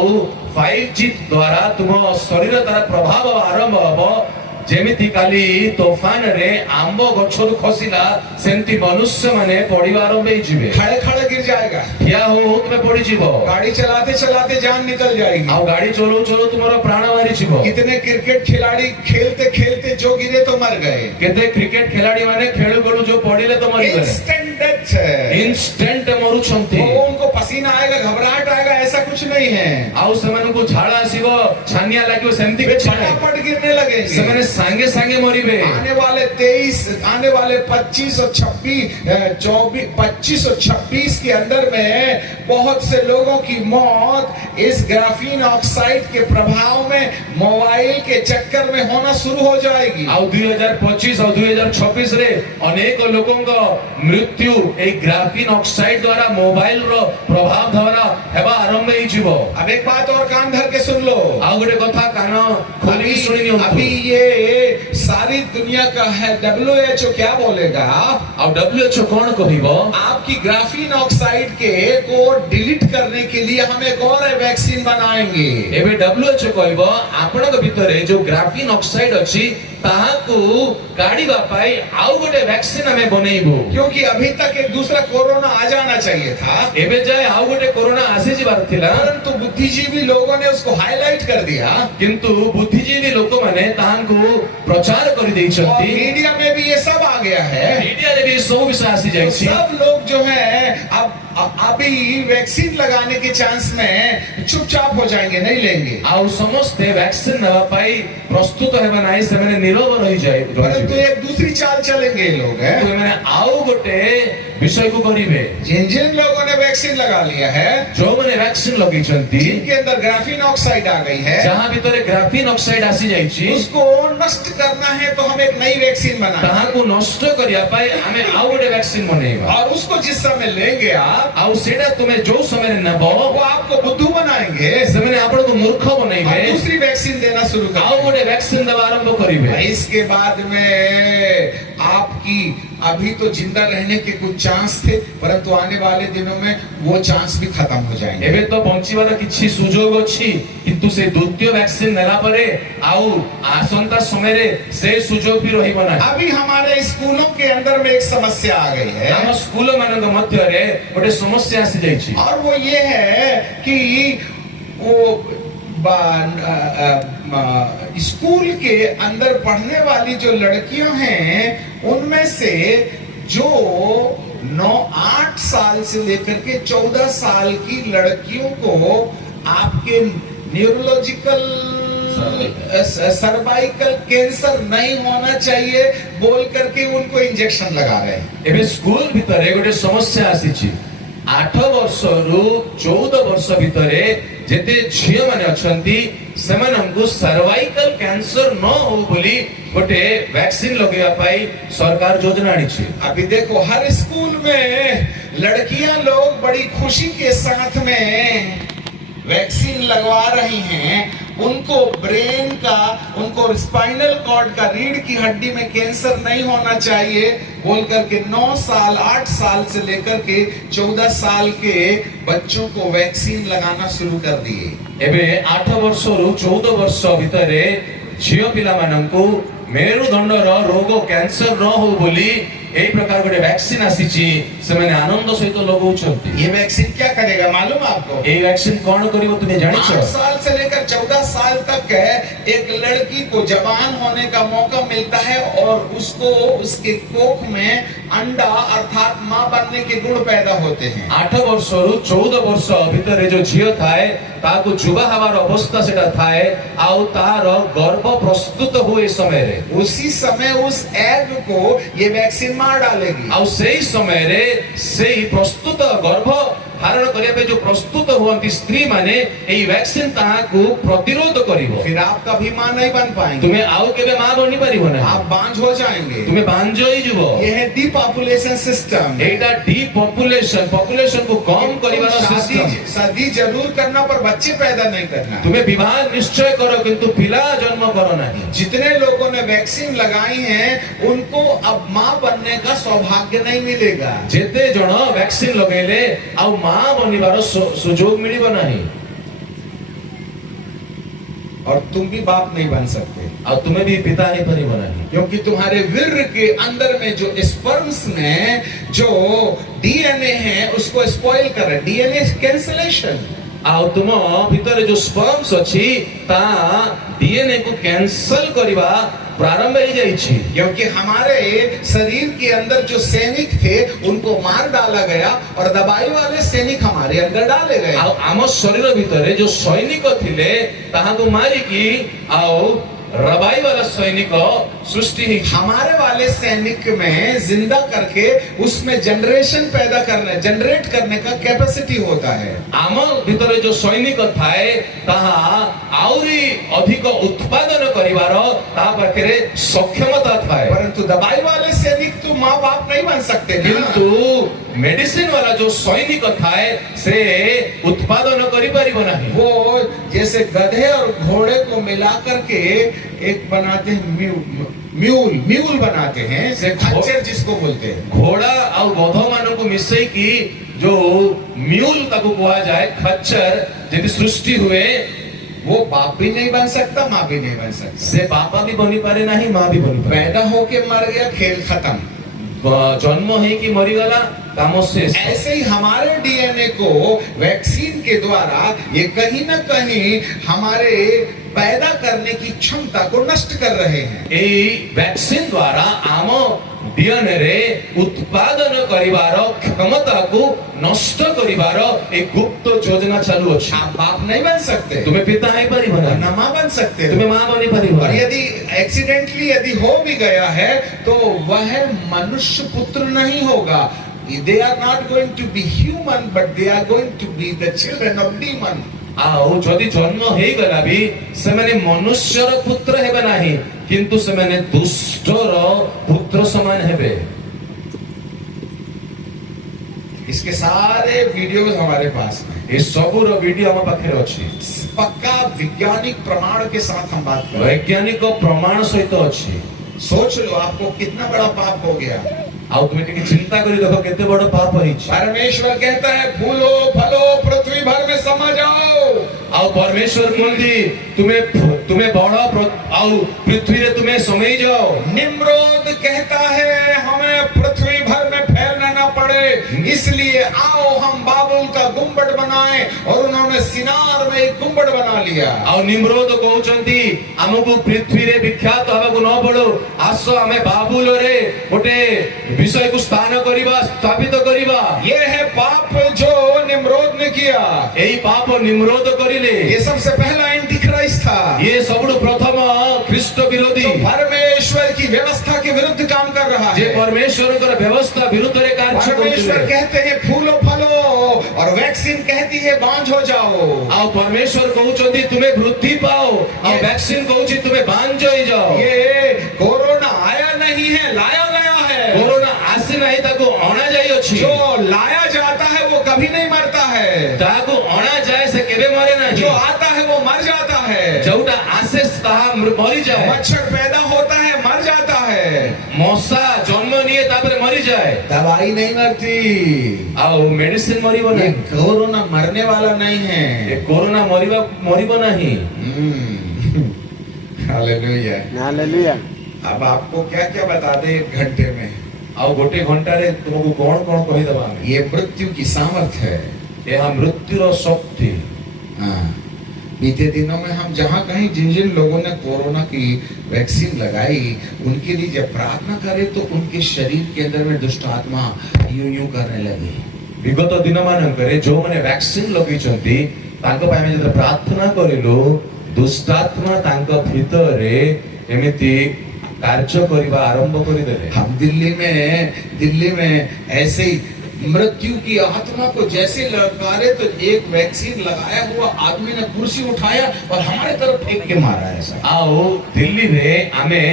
5G द्वारा तुम शरीर द्वारा प्रभाव आरंभ हबो। जेमिति काली तूफान रे आंबो गछो खसिला सेंती मनुष्य माने पड़िबार में जिवे, खड़े खड़े गिर जाएगा, ठिया हो में पड़ी जीवो, गाड़ी चलाते चलाते जान निकल जाएगी। आओ गाड़ी चलो चलो तुम्हारा प्राण मारी जीवो। कितने क्रिकेट खिलाड़ी खेलते खेलते जो गिरे तो मर गए। केते क्रिकेट खिलाड़ी माने खेलु गलु जो पड़िले तो मरि गए। इंस्टेंट डेथ है, इंस्टेंट मरु छंती। उनको पसीना आएगा, घबराहट आएगा, ऐसा कुछ नहीं है। आओ समय को झाड़ा आसीबो, छानिया लागियो, सेंती के फटाफट गिरने लगेंगे, समय सांगे सांगे मरिबे। आने वाले 25 और 26 के अंदर में बहुत से लोगों की मौत इस ग्राफीन ऑक्साइड के प्रभाव में मोबाइल के चक्कर में होना शुरू हो जाएगी। आउ 2025 और 2026 रे अनेक लोगों का मृत्यु ए ग्राफीन ऑक्साइड द्वारा मोबाइल रो प्रभाव द्वारा हेबा आरंभ ही जीवो। अब एक बात और कान धर के सुन लो। आउ गोटे कथा कान खोली सुनी। अभी ये सारी दुनिया का है, WHO क्या बोलेगा? अब WHO कौन कहिबो? आपकी ग्राफीन ऑक्साइड के को डिलीट करने के लिए हम एक और वैक्सीन बनाएंगे। ଏବେ WHO କହିବ ଆପଣଙ୍କ ଭିତରେ ଯୋଉ ଗ୍ରାଫିନ୍ ଅକ୍ସାଇଡ ଅଛି ତାହାକୁ କାଢିବା ପାଇଁ ଆଉ ଗୋଟେ ଭ୍ୟାକ୍ସିନ ଆମେ ବନେଇବୁ। क्योंकि अभी तक एक दूसरा कोरोना आ जाना चाहिए था, ଏବେ ଯାଏ ଆଉ ଗୋଟେ कोरोना ଆସିଯିବାର ଥିଲା, परंतु बुद्धिजीवी लोगों ने उसको हाईलाइट कर दिया କିନ୍ତୁ ବୁଦ୍ଧିଜୀବୀ ଲୋକମାନେ ତାହାକୁ ପ୍ରଚାର और କରିଦେଇଛନ୍ତି। मीडिया में भी ये सब आ गया है। ମିଡିଆରେ ବି ସବୁ ବିଷୟ तो ଆସିଯାଇଛି। सब लोग जो है अब अभी वैक्सीन लगाने के चांस में चुपचाप हो जाएंगे, नहीं लेंगे। ଆଉ ସମସ୍ତେ ଭ୍ୟାକ୍ସିନ ନେବା ପାଇଁ ପ୍ରସ୍ତୁତ ହେବା ନାହିଁ, ସେମାନେ ନିରବ परंतु ରହିଯିବେ। एक दूसरी चाल चलेंगे ये लोग है। ଏମାନେ ଆଉ ଗୋଟେ ବିଷୟକୁ କରିବେ। जिन जिन लोगों ने वैक्सीन लगा लिया है, ଯୋଉମାନେ ଭ୍ୟାକ୍ସିନ ଲଗେଇଛନ୍ତି, जिनके अंदर ग्राफीन ऑक्साइड आ गई है, ଯାହା ଭିତରେ ଗ୍ରାଫିନ୍ ଅକ୍ସାଇଡ ଆସିଯାଇଛି, उसको नष्ट करना है तो हम एक नई वैक्सीन बनाएंगे ତାହାକୁ ନଷ୍ଟ କରିବା ପାଇଁ ଆମେ ଆଉ ଗୋଟେ ଭ୍ୟାକ୍ସିନ ବନେଇବା। और उसको जिस समय लेंगे आप, ଆଉ ସେଇଟା ତୁମେ ଯୋଉ ସମୟରେ ନେବ, वो आपको बुद्धू बनाएंगे ସେମାନେ ଆପଣଙ୍କୁ ମୂର୍ଖ और ବନେଇବେ, दूसरी वैक्सीन देना शुरू ଆଉ करेंगे। ଗୋଟେ ଭ୍ୟାକ୍ସିନ ଦେବା ଆରମ୍ଭ କରିବେ। इसके बाद में आपकी अभी तो जिंदा रहने के कुछ चांस थे, परंतु आने वाले दिनों में वो चांस भी खत्म हो जाएंगे। ଏବେ ତ ବଞ୍ଚିବାର କିଛି ସୁଯୋଗ ଅଛି, କିନ୍ତୁ ସେ ଦ୍ୱିତୀୟ ଭ୍ୟାକ୍ସିନ ନେଲା ପରେ ଆଉ ଆସନ୍ତା ସମୟରେ ସେ ସୁଯୋଗ ବି ରହିବ ନାହିଁ। अभी हमारे स्कूलों के अंदर में एक समस्या आ गई है ଆମ ସ୍କୁଲ ମାନଙ୍କ ମଧ୍ୟରେ ଗୋଟେ ସମସ୍ୟା ଆସିଯାଇଛି। और वो ये है कि वो स्कूल के अंदर पढ़ने वाली जो लड़कियां हैं, उनमें से जो 9-8 साल से लेकर के 14 साल की लड़कियों को आपके न्यूरोलॉजिकल सर्वाइकल कैंसर नहीं होना चाहिए बोल करके उनको इंजेक्शन लगा रहे हैं। ଏବେ ସ୍କୁଲ ଭିତରେ ଗୋଟେ ସମସ୍ୟା ଆସିଛି। 8 ବର୍ଷରୁ 14 ବର୍ଷ ଭିତରେ ଯେତେ ଝିଅ ମାନେ ଅଛନ୍ତି ସେମାନଙ୍କୁ ସର୍ଭାଇକାଲ କ୍ୟାନ୍ସର ନ ହଉ ବୋଲି ଗୋଟେ ଭ୍ୟାକ୍ସିନ ଲଗେଇବା ପାଇଁ ସରକାର ଯୋଜନା ଆଣିଛି। अभी देखो हर स्कूल में लड़कियां लोग बड़ी खुशी के साथ में वैक्सीन लगवा रही हैं। उनको ब्रेन का, उनको स्पाइनल कॉर्ड का, रीढ़ की हड्डी में कैंसर नहीं होना चाहिए बोल करके 9 साल 8 साल से लेकर के 14 साल के बच्चों को वैक्सीन लगाना शुरू कर दिए। ଏବେ 8 ବର୍ଷରୁ 14 ବର୍ଷ ଭିତରେ ଝିଅ ପିଲାମାନଙ୍କୁ ମେରୁଦଣ୍ଡର ରୋଗ କ୍ୟାନ୍ସର ନ ହଉ ବୋଲି ଏଇ ପ୍ରକାର ଗୋଟେ ଭ୍ୟାକ୍ସିନ ଆସିଛି, ସେମାନେ ଆନନ୍ଦ ସହିତ ଲଗାଉଛନ୍ତି। ये वैक्सीन क्या करेगा मालूम है आपको? ଏଇ ଭ୍ୟାକ୍ସିନ କଣ କରିବ ତୁମେ ଜାଣିଛ? 8 साल से लेकर 14 साल तक है, एक लड़की को जवान होने का मौका मिलता है और उसको उसके कोख में अंडा अर्थात मां बनने के गुण पैदा होते हैं। 8 ବର୍ଷରୁ 14 ବର୍ଷ ଭିତରେ ଯୋଉ ଝିଅ ଥାଏ ତାକୁ ଯୁବା ହେବାର ଅବସ୍ଥା ସେଟା ଥାଏ, ଆଉ ତାର ଗର୍ଭ ପ୍ରସ୍ତୁତ ହୁଏ ସମୟରେ, उसी समय उस एग को ये वैक्सीन मार डालेगी। ଆଉ ସେଇ ସମୟରେ ସେଇ ପ୍ରସ୍ତୁତ ଗର୍ଭ ଧାରଣ କରିବା ପାଇଁ ଯୋଉ ପ୍ରସ୍ତୁତ ହୁଅନ୍ତି ସ୍ତ୍ରୀ ମାନେ, ଏଇ ଭ୍ୟାକ୍ସିନ ତାହାକୁ ପ୍ରତିରୋଧ କରିବ। फिर आप कभी मां नहीं बन पाएंगे, ତୁମେ ଆଉ କେବେ ମା ବନି ପାରିବ ନାହିଁ, आप बांझ हो जाएंगे। ତୁମେ ବାଞ୍ଜ ହେଇଯିବ। ये है डिपॉपुलेशन सिस्टम। ଏଇଟା ପପୁଲେସନ କୁ କମ କରିବାର ସିଷ୍ଟମ। शादी जरूर करना पर बच्चे पैदा नहीं करना। ତୁମେ ବିବାହ ନିଶ୍ଚୟ କର କିନ୍ତୁ ପିଲା ଜନ୍ମ କର ନାହିଁ। जितने लोगों ने वैक्सीन लगाई है उनको अब मां बनने का सौभाग्य नहीं मिलेगा। ଯେତେ ଜଣ ଭ୍ୟାକ୍ସିନ ଲଗେଇଲେ ଆଉ ମା ବନିବାର ସୁଯୋଗ ମିଳିବ ନାହିଁ, और तुम भी बाप नहीं बन सकते ଆଉ ତୁମେ ବି ପିତା ହେଇପାରିବ ନାହିଁ। क्योंकि तुम्हारे वीर्य के अंदर में जो स्पर्म्स में जो डीएनए है उसको स्पॉइल कर रहे, डीएनए कैंसलेशन। ଆଉ ତୁମ ଭିତରେ ଯୋଉ ସ୍ପର୍ମସ୍ ଅଛି ତା ଡିଏନଏ କୁ କ୍ୟାନ୍ସଲ କରିବା प्रारंभ ही जाइए, क्योंकि हमारे शरीर के अंदर जो सैनिक थे उनको मार डाला गया और दवाई वाले सैनिक हमारे अंदर डाले गए। आम शरीर भितर जो सैनिक थिले ताहाको मारिकी आओ रबाई वाला सैनिक सृष्टि ही हमारे वाले सैनिक में जिंदा करके उसमें जनरेट करने का कैपेसिटी होता है। आम भीतर जो सैनिक थाए ताहा आउरी अधिक उत्पादन करिवार ता पाखरे सक्षमता थाए, परंतु दवाई वाले सैनिक तो माँ बाप नहीं बन सकते ना। किंतु मेडिसिन वाला जो सैनिक थाए से उत्पादन करि परिबो नहीं। वो जैसे गधे और घोड़े को मिला करके एक बनाते हैं म्यूल बनाते हैं, से खच्चर जिसको बोलते हैं। घोड़ा और गध मान को मिसई की जो म्यूल ताको कुआ जाए खच्चर जदि सृष्टि हुए वो बाप भी नहीं बन सकता, माँ भी नहीं बन सकता। से बापा भी बनी पारे नहीं, माँ भी बनी पारे। पैदा होके मर गया, खेल खत्म। जन्म है कि मरीगला काम से। ऐसे ही हमारे डीएनए को वैक्सीन के द्वारा ये कहीं ना कहीं हमारे पैदा करने की क्षमता को नष्ट कर रहे हैं। एई वैक्सीन द्वारा आम डीएनए रे उत्पादन करिवार क्षमता को नष्ट करिवार एक गुप्त योजना चालू अछि। आप बाप नहीं बन सकते, तुम्हें पिता है परिवार ना माँ बन सकते, तुम्हें माँ बनी और परिवार। यदि एक्सीडेंटली यदि हो भी गया है तो वह मनुष्य पुत्र नहीं होगा। They are not going to be human, but they are going to be the children of demon. ଆଉ ଯଦି ଜନ୍ମ ହେଇଗଲା ବି ସେମାନେ ମନୁଷ୍ୟର ପୁତ୍ର ହେବେ ନାହିଁ, କିନ୍ତୁ ସେମାନେ ଦୁଷ୍ଟର ପୁତ୍ର ସମାନ ହେବେ। इसके सारे वीडियोस हमारे पास हैं। ଏ ସବୁର ଭିଡିଓ ଆମ ପାଖରେ ଅଛି। पक्का वैज्ञानिक प्रमाण के साथ हम बात कर रहे हैं। ବୈଜ୍ଞାନିକ ପ୍ରମାଣ ସହିତ ଅଛି। सोच लो आपको कितना बड़ा पाप हो गया। ଆଉ ତୁମେ ଟିକେ ଚିନ୍ତା କରି ଦେଖ କେତେ ବଡ ପାପ ହେଇଛି। परमेश्वर कहता है फूलो फलो पृथ्वी भर में समा जाओ। ଆଉ ପରମେଶ୍ୱର କୁହନ୍ତି ତୁମେ ବଢ ଆଉ ପୃଥିବୀରେ ତୁମେ ସମେଇ ଯାଅ। निम्रोद कहता है हमें पृथ्वी भर में फैलना ना पड़े, इसलिए आओ हम बाबुल का गुम्बद बनाएं, और उन्होंने सिनार में एक गुम्बद बना लिया। ଆଉ ନିମ୍ରୋଦ କହୁଛନ୍ତି ଆମକୁ ପୃଥିବୀରେ ବିଖ୍ୟାତ ହେବାକୁ ନ ପଡୁ, ଆସ ଆମେ ବାବୁଲରେ ଗୋଟେ ବିଷୟକୁ ସ୍ଥାନ କରିବା, ସ୍ଥାପିତ କରିବା। ये है पाप जो निम्रोद ने किया। ଏଇ ପାପ ନିମ୍ରୋଦ କରିଲେ। ये सबसे पहला एंटीक्राइस्ट था। ଇଏ ସବୁଠୁ ପ୍ରଥମ ଖ୍ରୀଷ୍ଟ ବିରୋଧୀ, तो परमेश्वर की व्यवस्था के विरुद्ध काम कर रहा ଯେ है। ପରମେଶ୍ୱରଙ୍କର ବ୍ୟବସ୍ଥା ବିରୁଦ୍ଧରେ କାର୍ଯ୍ୟ परमेश्वर କରୁଥିଲେ। कहते हैं फूलो फलो, और वैक्सीन कहती है बांझ हो जाओ। ଆଉ ପରମେଶ୍ୱର କହୁଛନ୍ତି ତୁମେ ବୃଦ୍ଧି ପାଅ, ଆଉ ଭ୍ୟାକ୍ସିନ କହୁଛି ତୁମେ ବାଞ୍ଜ ହେଇଯାଅ। ये कोरोना आया नहीं है, लाया गया है। କୋରୋନା ଆସି ନାହିଁ, ତାକୁ ଅଣା ଯାଇଅଛି। जो लाया जाता है वो कभी नहीं मरता है, ତାହାକୁ ଅଣାଯାଏ ସେ କେବେ ମରେ ନାହିଁ। जो आता है वो मर जाता है। ଯୋଉଟା ଆସେ ତାହା ମରିଯାଏ। मच्छर पैदा होता है, मर जाता है। ମଶା ଜନ୍ମ ନିଏ ତାପରେ ମରିଯାଏ। दवाई नहीं मरती। ଆଉ ମେଡିସିନ ମରିବ ये ନାହିଁ। कोरोना मरने वाला नहीं ଏ है। କୋରୋନା ମରିବ ନାହିଁ। हालेलुया। हालेलुया। अब आपको क्या क्या बता दे 1 घंटे में। ଆଉ ଗୋଟେ ଘଣ୍ଟାରେ ତୁମକୁ କଣ କଣ କହିଦେବା ଆମେ। ये मृत्यु की सामर्थ है। ଏହା ମୃତ୍ୟୁର ଶକ୍ତି। हाँ। बीते दिनों में हम जहाँ कहीं जिन जिन लोगों ने कोरोना की वैक्सीन लगाई, उनके लिए जब प्रार्थना करें तो उनके शरीर के अंदर में दुष्ट आत्मा यूं यूं करने लगी। ବିଗତ ଦିନମାନଙ୍କରେ ଯୋଉମାନେ ଭ୍ୟାକ୍ସିନ ଲଗେଇଛନ୍ତି ତାଙ୍କ ପାଇଁ ଆମେ ଯେତେବେଳେ ପ୍ରାର୍ଥନା କରିଲୁ, ଦୁଷ୍ଟାତ୍ମା ତାଙ୍କ ଭିତରେ ଏମିତି କାର୍ଯ୍ୟ କରିବା ଆରମ୍ଭ କରିଦେଲେ। हम दिल्ली में ऐसे ही मृत्यु की आत्मा को जैसे ललकारे तो एक वैक्सीन लगाया हुआ आदमी ने कुर्सी उठाया और हमारे तरफ फेंक के मारा ऐसा। ଆଉ ଦିଲ୍ଲୀରେ ଆମେ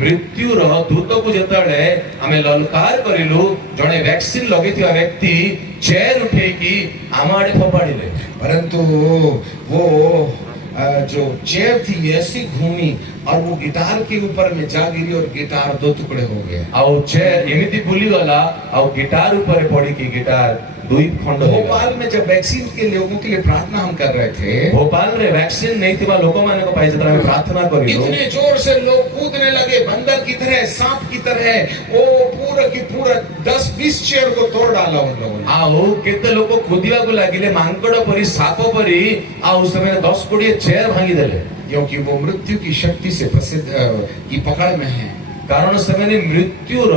ମୃତ୍ୟୁର ଦୂତକୁ ଯେତେବେଳେ ଆମେ ଲଲକାର କରିଲୁ, ଜଣେ ଭ୍ୟାକ୍ସିନ ଲଗେଇଥିବା ବ୍ୟକ୍ତି ଚେୟାର ଉଠେଇକି ଆମ ଆଡେ ଫୋପାଡ଼ିଲେ। परंतु वो जो चेयर थी ऐसी घूमी और वो गिटार के ऊपर में जा गिरी और गिटार 2 टुकड़े हो गए। ଆଉ ଚେୟାର ଏମିତି ବୁଲିଗଲା, ଆଉ ଗିଟାର ଉପରେ ପଡିକି ଗିଟାର 2 ଖଣ୍ଡ ହେଇଗଲା। भोपाल में जब वैक्सीन के लोगों के लिए प्रार्थना हम कर रहे थे, ଭୋପାଳରେ ଭ୍ୟାକ୍ସିନ ନେଇଥିବା ଲୋକମାନଙ୍କ ପାଇଁ ଯେତେବେଳେ ଆମେ ପ୍ରାର୍ଥନା କରିଲୁ, इतने जोर से लोग कूदने लगे, बंदर की तरह, सांप की तरह। वो पूरा की पूरा 10-20 चेयर को तोड़ डाला उन लोगों ने। ଆଉ କେତେ ଲୋକ ଖୋଦିବାକୁ ଲାଗିଲେ ମାଙ୍କଡ ପରି, ସାପ ପରି, ଆଉ ସେମାନେ 10-20 ଚେୟାର ଭାଙ୍ଗିଦେଲେ। क्योंकि वो मृत्यु की शक्ति से प्रसिद्ध की पकड़ में है। କାରଣ ସେମାନେ ମୃତ୍ୟୁର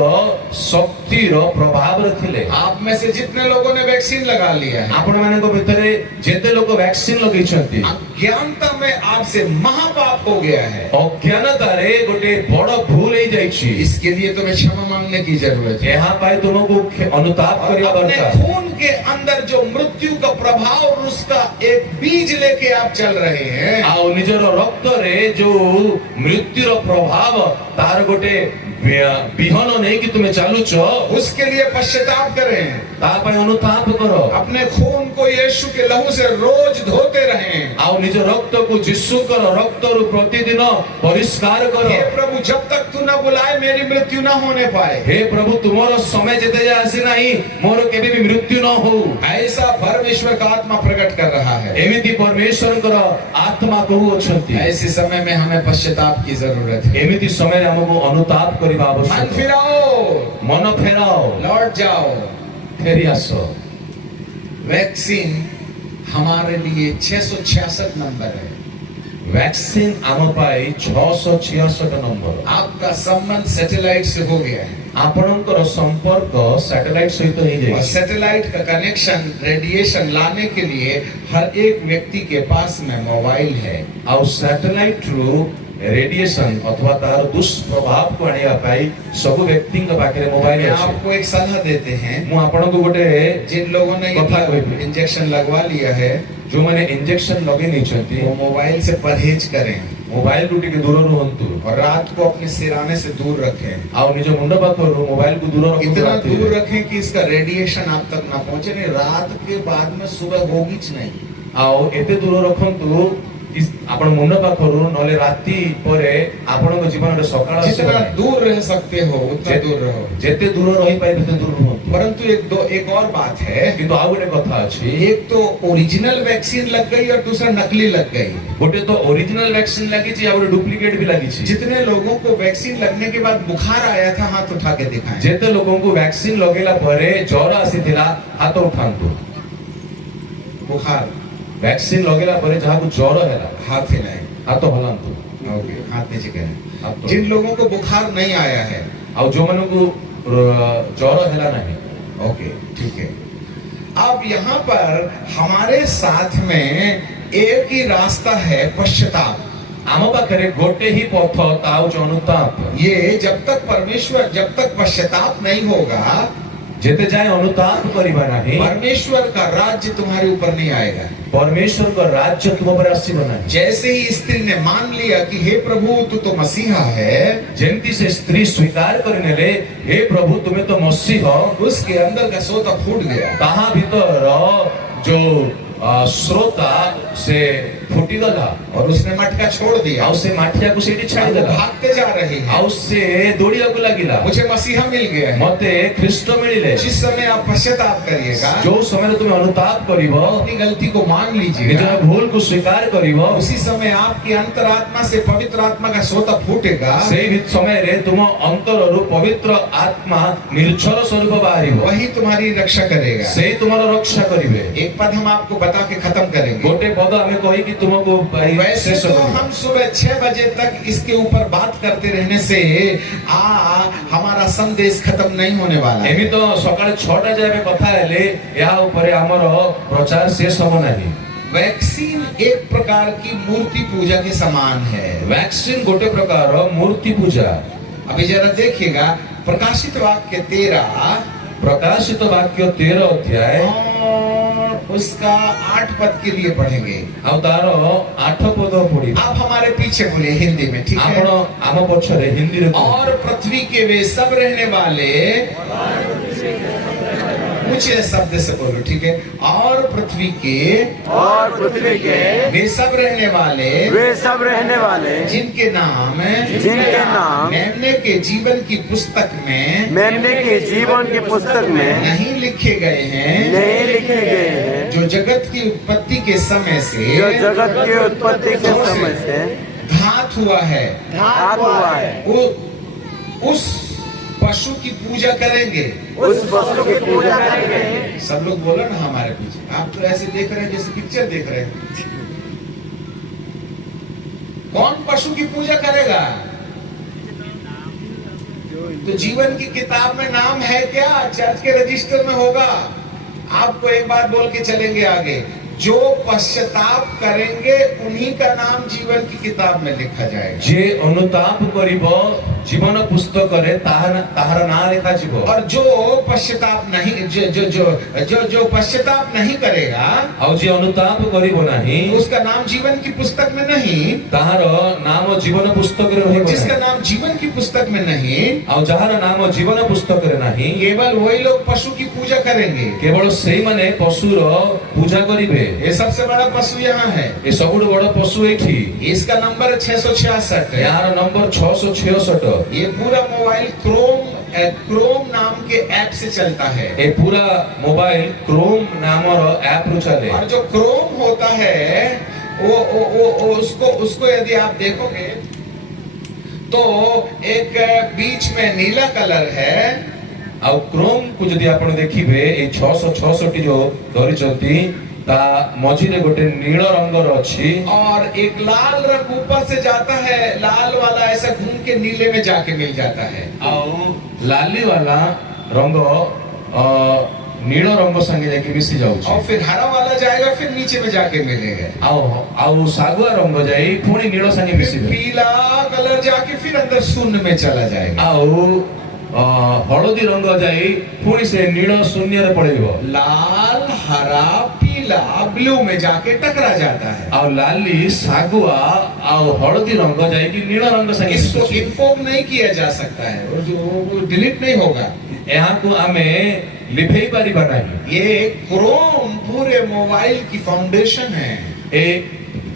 ଶକ୍ତିର ପ୍ରଭାବରେ ଥିଲେ। आप में से जितने लोगों ने वैक्सीन लगा लिया है, ଆପଣମାନଙ୍କ ଭିତରେ ଯେତେ ଲୋକ ଭ୍ୟାକ୍ସିନ ଲଗେଇଛନ୍ତି, अज्ञानता में आपसे महापाप हो गया है। ଅଜ୍ଞାନତାରେ ଗୋଟେ ବଡ ଭୁଲ ହେଇଯାଇଛି। इसके लिए तुम्हें क्षमा मांगने की जरूरत है। ଏହା ପାଇଁ ତୁମକୁ ଅନୁତାପ और କରିବା अपने ଦରକାର। खून के अंदर जो मृत्यु का प्रभाव और उसका एक बीज लेके आप चल रहे हैं, ଆଉ ନିଜର ରକ୍ତରେ ଯୋଉ ମୃତ୍ୟୁର ପ୍ରଭାବ ତାର ଗୋଟେ ବିହନ ନେଇକି ତୁମେ ଚାଲୁଛ, उसके लिए पश्चाताप करें। ତା ପାଇଁ ଅନୁତାପ କର। अपने खून को यीशु के लहू से रोज धोते रहें। ଆଉ ନିଜ ରକ୍ତକୁ ଯୀଶୁଙ୍କର ରକ୍ତରୁ ପ୍ରତିଦିନ ପରିଷ୍କାର କର। हे प्रभु, जब तक तू न बुलाए मेरी मृत्यु न होने पाए। हे प्रभु, ତୁମର ସମୟ ଯେତେ ଯାଏ ଆସିନାହିଁ ମୋର କେବେ ବି ମୃତ୍ୟୁ ନ ହଉ। ऐसा परमेश्वर का आत्मा प्रकट कर रहा है। ଏମିତି ପରମେଶ୍ୱରଙ୍କର ଆତ୍ମା କହୁଅଛନ୍ତି। ऐसे समय में हमें पश्चाताप की जरूरत है। ଏମିତି ସମୟରେ ଆମକୁ ଅନୁତାପ କରିବା मन ଆବଶ୍ୟକ। फिराओ, ମନ ଫେରାଅ, लौट जाओ। ଫେରି ଆସ। वैक्सीन हमारे लिए 666 नंबर है। ଭ୍ୟାକ୍ସିନ ଆମ ପାଇଁ 666 ନମ୍ବର। आपका संबंध सैटेलाइट से हो गया है ଆପଣଙ୍କର ସମ୍ପର୍କ ସ୍ୟାଟେଲାଇଟ ସହିତ और ହେଇଯାଇଛି। सैटेलाइट का कनेक्शन रेडिएशन लाने के लिए हर एक व्यक्ति के पास में मोबाइल है। ଆଉ ସ୍ୟାଟେଲାଇଟ ରୁ ରେଡିଏସନ ଅଥବା ତାର ଦୁଷ୍ପ୍ରଭାବକୁ ଆଣିବା ପାଇଁ ସବୁ ବ୍ୟକ୍ତିଙ୍କ ପାଖରେ ମୋବାଇଲ मैं ଅଛି। आपको एक सलाह देते हैं, ମୁଁ ଆପଣଙ୍କୁ ଗୋଟେ जिन लोगों ने कथा कहबी। इंजेक्शन लगवा लिया है ଯୋଉମାନେ ଇଞ୍ଜେକ୍ସନ ଲଗେଇ ନେଇଛନ୍ତି वो मोबाइल से परहेज करें ମୋବାଇଲରୁ ଟିକେ ଦୂର ରୁହନ୍ତୁ। और रात को अपने सिराने से दूर रखें। ଆଉ ନିଜ ମୁଣ୍ଡ ପାଖରୁ ମୋବାଇଲକୁ ଦୂର ରଖନ୍ତୁ। इतना ରାତିରେ। दूर रखें कि इसका रेडिएशन आप तक ना पहुंचे। नहीं, रात के बाद में सुबह होगी च नहीं। ଆଉ ଏତେ ଦୂର ରଖନ୍ତୁ ଆପଣ ମୁଣ୍ଡ ପାଖରୁ, ନହେଲେ ରାତି ପରେ ଆପଣଙ୍କ ଜୀବନରେ ସକାଳ ଆସିବ जितना ନାହିଁ। दूर रह सकते हो उतना दूर रहो। ଯେତେ ଦୂର ରହିପାରିବେ ସେତେ ଦୂର ରୁହନ୍ତୁ। परंतु एक और बात है, କିନ୍ତୁ ଆଉ ଗୋଟେ କଥା ଅଛି। एक तो ओरिजिनल वैक्सीन लग गई और दूसरा नकली लग गई। ଗୋଟେ ତ ଓରିଜିନାଲ ଭ୍ୟାକ୍ସିନ ଲାଗିଛି ଆଉ ଗୋଟେ ଡୁପ୍ଲିକେଟ ବି ଲାଗିଛି। जितने लोगों को वैक्सीन लगने के बाद बुखार आया था हाथ उठा के दिखाएं। ଯେତେ ଲୋକଙ୍କୁ ଭ୍ୟାକ୍ସିନ ଲଗେଇଲା ପରେ ଜ୍ୱର ଆସିଥିଲା ହାତ ଉଠାନ୍ତୁ। बुखार, ଭ୍ୟାକ୍ସିନ ଲଗେଇଲା ପରେ ଯାହାକୁ ଜ୍ୱର ହେଲା हाथ हिलाएं। ହାତ ହଲାନ୍ତୁ। ओके, हाथ नीचे करें। ହାତ जिन लोगों को बुखार नहीं आया है, ଆଉ ଯୋଉମାନଙ୍କୁ ଜ୍ୱର ହେଲା ନାହିଁ। ओके ठीक है। अब यहाँ पर हमारे साथ में एक ही रास्ता है, पश्चाताप। ଆମ ପାଖରେ ଗୋଟେ ହିଁ ପଥ, ତା ହେଉଛି ଅନୁତାପ। ये जब तक पश्चाताप नहीं होगा, ଯେତେ ଯାଏ ଅନୁତାପ କରିବା ନାହିଁ परमेश्वर का राज्य तुम्हारे ऊपर नहीं आएगा। ପରମେଶ୍ୱରଙ୍କ ରାଜ୍ୟ ତୁମ ଉପରେ ଆସିବ ନାହିଁ। जैसे ही स्त्री ने मान लिया कि हे प्रभु तू तो मसीहा है, ଯେମିତି ସେ ସ୍ତ୍ରୀ ସ୍ୱୀକାର କରିନେଲେ, ହେ ପ୍ରଭୁ ତୁମେ ତ ମସିହ, उसके अंदर का सोता फूट गया ତାହା ଭିତର ଯୋଉ ସ୍ରୋତା ସେ ଫୁଟିଗଲା और उसने मटका छोड़ दिया। ଆଉ ସେ ମାଠିଆକୁ ସେଇଠି वो ଛାଡ଼ିଦେଲା। भागते जा रही है, ଆଉ ସେ ଦୌଡ଼ିବାକୁ ଲାଗିଲା। मुझे मसीहा मिल गया है। ମତେ ଖ୍ରୀଷ୍ଟ ମିଳିଲେ। जिस समय आप पश्चाताप करिएगा, ଯୋଉ ସମୟରେ ତୁମେ ଅନୁତାପ କରିବ, अपनी गलती को मान ନିଜର लीजिएगा, ଭୁଲକୁ ସ୍ୱୀକାର କରିବ, उसी समय आपकी अंतरात्मा से पवित्र आत्मा का सोता फूटेगा। ସେଇ ସମୟରେ ତୁମ ଅନ୍ତରରୁ ପବିତ୍ର ଆତ୍ମା ନିର୍ଚ୍ଛଳ ସ୍ୱରୂପ ବାହାରିବ। वही तुम्हारी रक्षा करेगा। ସେଇ ତୁମର ରକ୍ଷା କରିବେ। एक पद हम आपको बता के खत्म करेंगे। ଗୋଟେ ପଦ ଆମେ କହିକି ତୁମକୁ वैसे ଶେଷ तो କରିବୁ। हम सुबह 6 बजे तक इसके ऊपर बात करते रहने से हमारा संदेश खत्म नहीं होने वाला है। ଏମିତି ତ ସକାଳେ 6ଟା ଯାଏ ଆମେ କଥା ହେଲେ ଏହା ଉପରେ ଆମର ପ୍ରଚାର ଶେଷ ହବ ନାହିଁ। वैक्सीन एक प्रकार की मूर्ति पूजा के समान है। ଭ୍ୟାକ୍ସିନ ଗୋଟେ ପ୍ରକାର ମୂର୍ତ୍ତି ପୂଜା। अभी जरा देखिएगा, प्रकाशित वाक्य 13 ପ୍ରକାଶିତ ବାକ୍ୟ 13 ଅଧ୍ୟାୟ और उसका 8 पद के लिए पढ़ेंगे। ଆଉ ତାର 8 ପଦ ପଢିବା। आप हमारे पीछे बोलिए हिंदी में, ठीक ଆପଣ है? ଆମ ପଛରେ ହିନ୍ଦୀରେ କୁହନ୍ତୁ। और पृथ्वी के वे सब रहने वाले, ऊंचे शब्द से बोलो, ठीक है? और पृथ्वी के वे सब रहने वाले वे सब रहने वाले जिनके नाम मेमने के जीवन की पुस्तक में मेमने के जीवन की पुस्तक में नहीं लिखे गए हैं, नहीं लिखे गए हैं, जो जगत की उत्पत्ति के समय से जो जगत की उत्पत्ति के समय से घात हुआ है, हुआ है, उस पशु की पूजा करेंगे। उस वस्तु की पूजा करेंगे। सब लोग बोलो ना हमारे पीछे। आप तो ऐसे देख रहे हैं जैसे पिक्चर देख रहे हैं। कौन पशु की पूजा करेगा? तो जीवन की किताब में नाम है क्या? चर्च के रजिस्टर में होगा। आपको एक बात बोल के चलेंगे आगे, जो पश्चाताप करेंगे उन्हीं का नाम जीवन की किताब में लिखा जाएगा। जे ଅନୁତାପ କରିବ जीवन पुस्तक रे ताहार ना लेखा जीव और जो पश्चाताप नहीं जो पश्चाताप नहीं करेगा आउ जे अनुताप करिवो नाही उसका नाम जीवन की पुस्तक में नहीं, ताहार नाम जीवन पुस्तक रे रहइबो जिसका नाही नाम जीवन की पुस्तक में नहीं, आउ जहार नाम जीवन पुस्तक रे नाही केवल वही लोग पशु की पूजा करेंगे। केवल सेई माने पशुर पूजा करिवे। ये सबसे बड़ा पशु यहाँ है, ए सबुठ बड़ पशु एठी इसका नंबर 666 है। यार नंबर 666 ये पूरा मोबाइल क्रोम नाम के ऐप से चलता है। ए पूरा मोबाइल क्रोम नामर ऐप रु चले और जो क्रोम होता है वो उसको यदि आप देखोगे तो एक बीच में नीला कलर है। आ क्रोम को जदि आपण देखिबे ए 666 जो धरिचंती ता मझिरे गोटे नील रंगर अछि और एक लाल रंग ऊपर से जाता है, लाल वाला ऐसा घूम के नीले में जाके मिल जाता है। आउ लाली वाला रंग नील रंग संगे जाके मिसी जाउछि और फिर हरा वाला जाएगा, फिर नीचे में जाके मिलेगा। आउ सागुआ रंग जाई पुणी नील संगे मिसी फिर पीला कलर जाके फिर अंदर शून्य में चला जाएगा। आउ हळदी रंग जाई पुणी से नील शून्य रे पड़ेबो। लाल हरा पीला ब्लू में जाके टकरा जाता है। आउ लाली सागुआ आउ हळदी रंग जाई कि नील रंग संगे इसको इन्फॉर्म नहीं किया जा सकता है और जो डिलीट नहीं होगा। यहाँ को हमें लिखई पारिबा नहीं। ये क्रोम पूरे मोबाइल की फाउंडेशन है। ए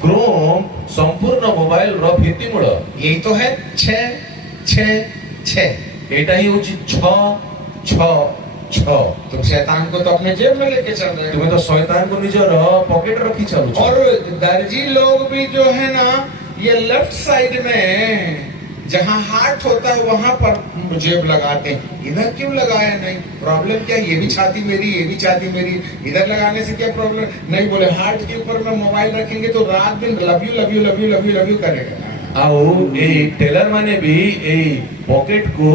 क्रोम संपूर्ण मोबाइल रो भित्तिमूल यही तो है 666। एटा ही होची 666। तुम शैतान को तो अपने जेब में लेके चल रहे हो। तुम्हें तो शैतान को निजर पॉकेट रखी चलु और दर्जी लोग भी जो है ना, ये लेफ्ट साइड में जहाँ हार्ट होता है वहां पर जेब लगाते हैं। इधर क्यों लगाया नहीं? प्रॉब्लम क्या? ये भी छाती मेरी, ये भी छाती मेरी, इधर लगाने से क्या प्रॉब्लम? नहीं बोले हार्ट के ऊपर में मोबाइल रखेंगे तो रात दिन love you love you love you love you love you करेगा। आउ ए टेलर माने भी ए पॉकेट को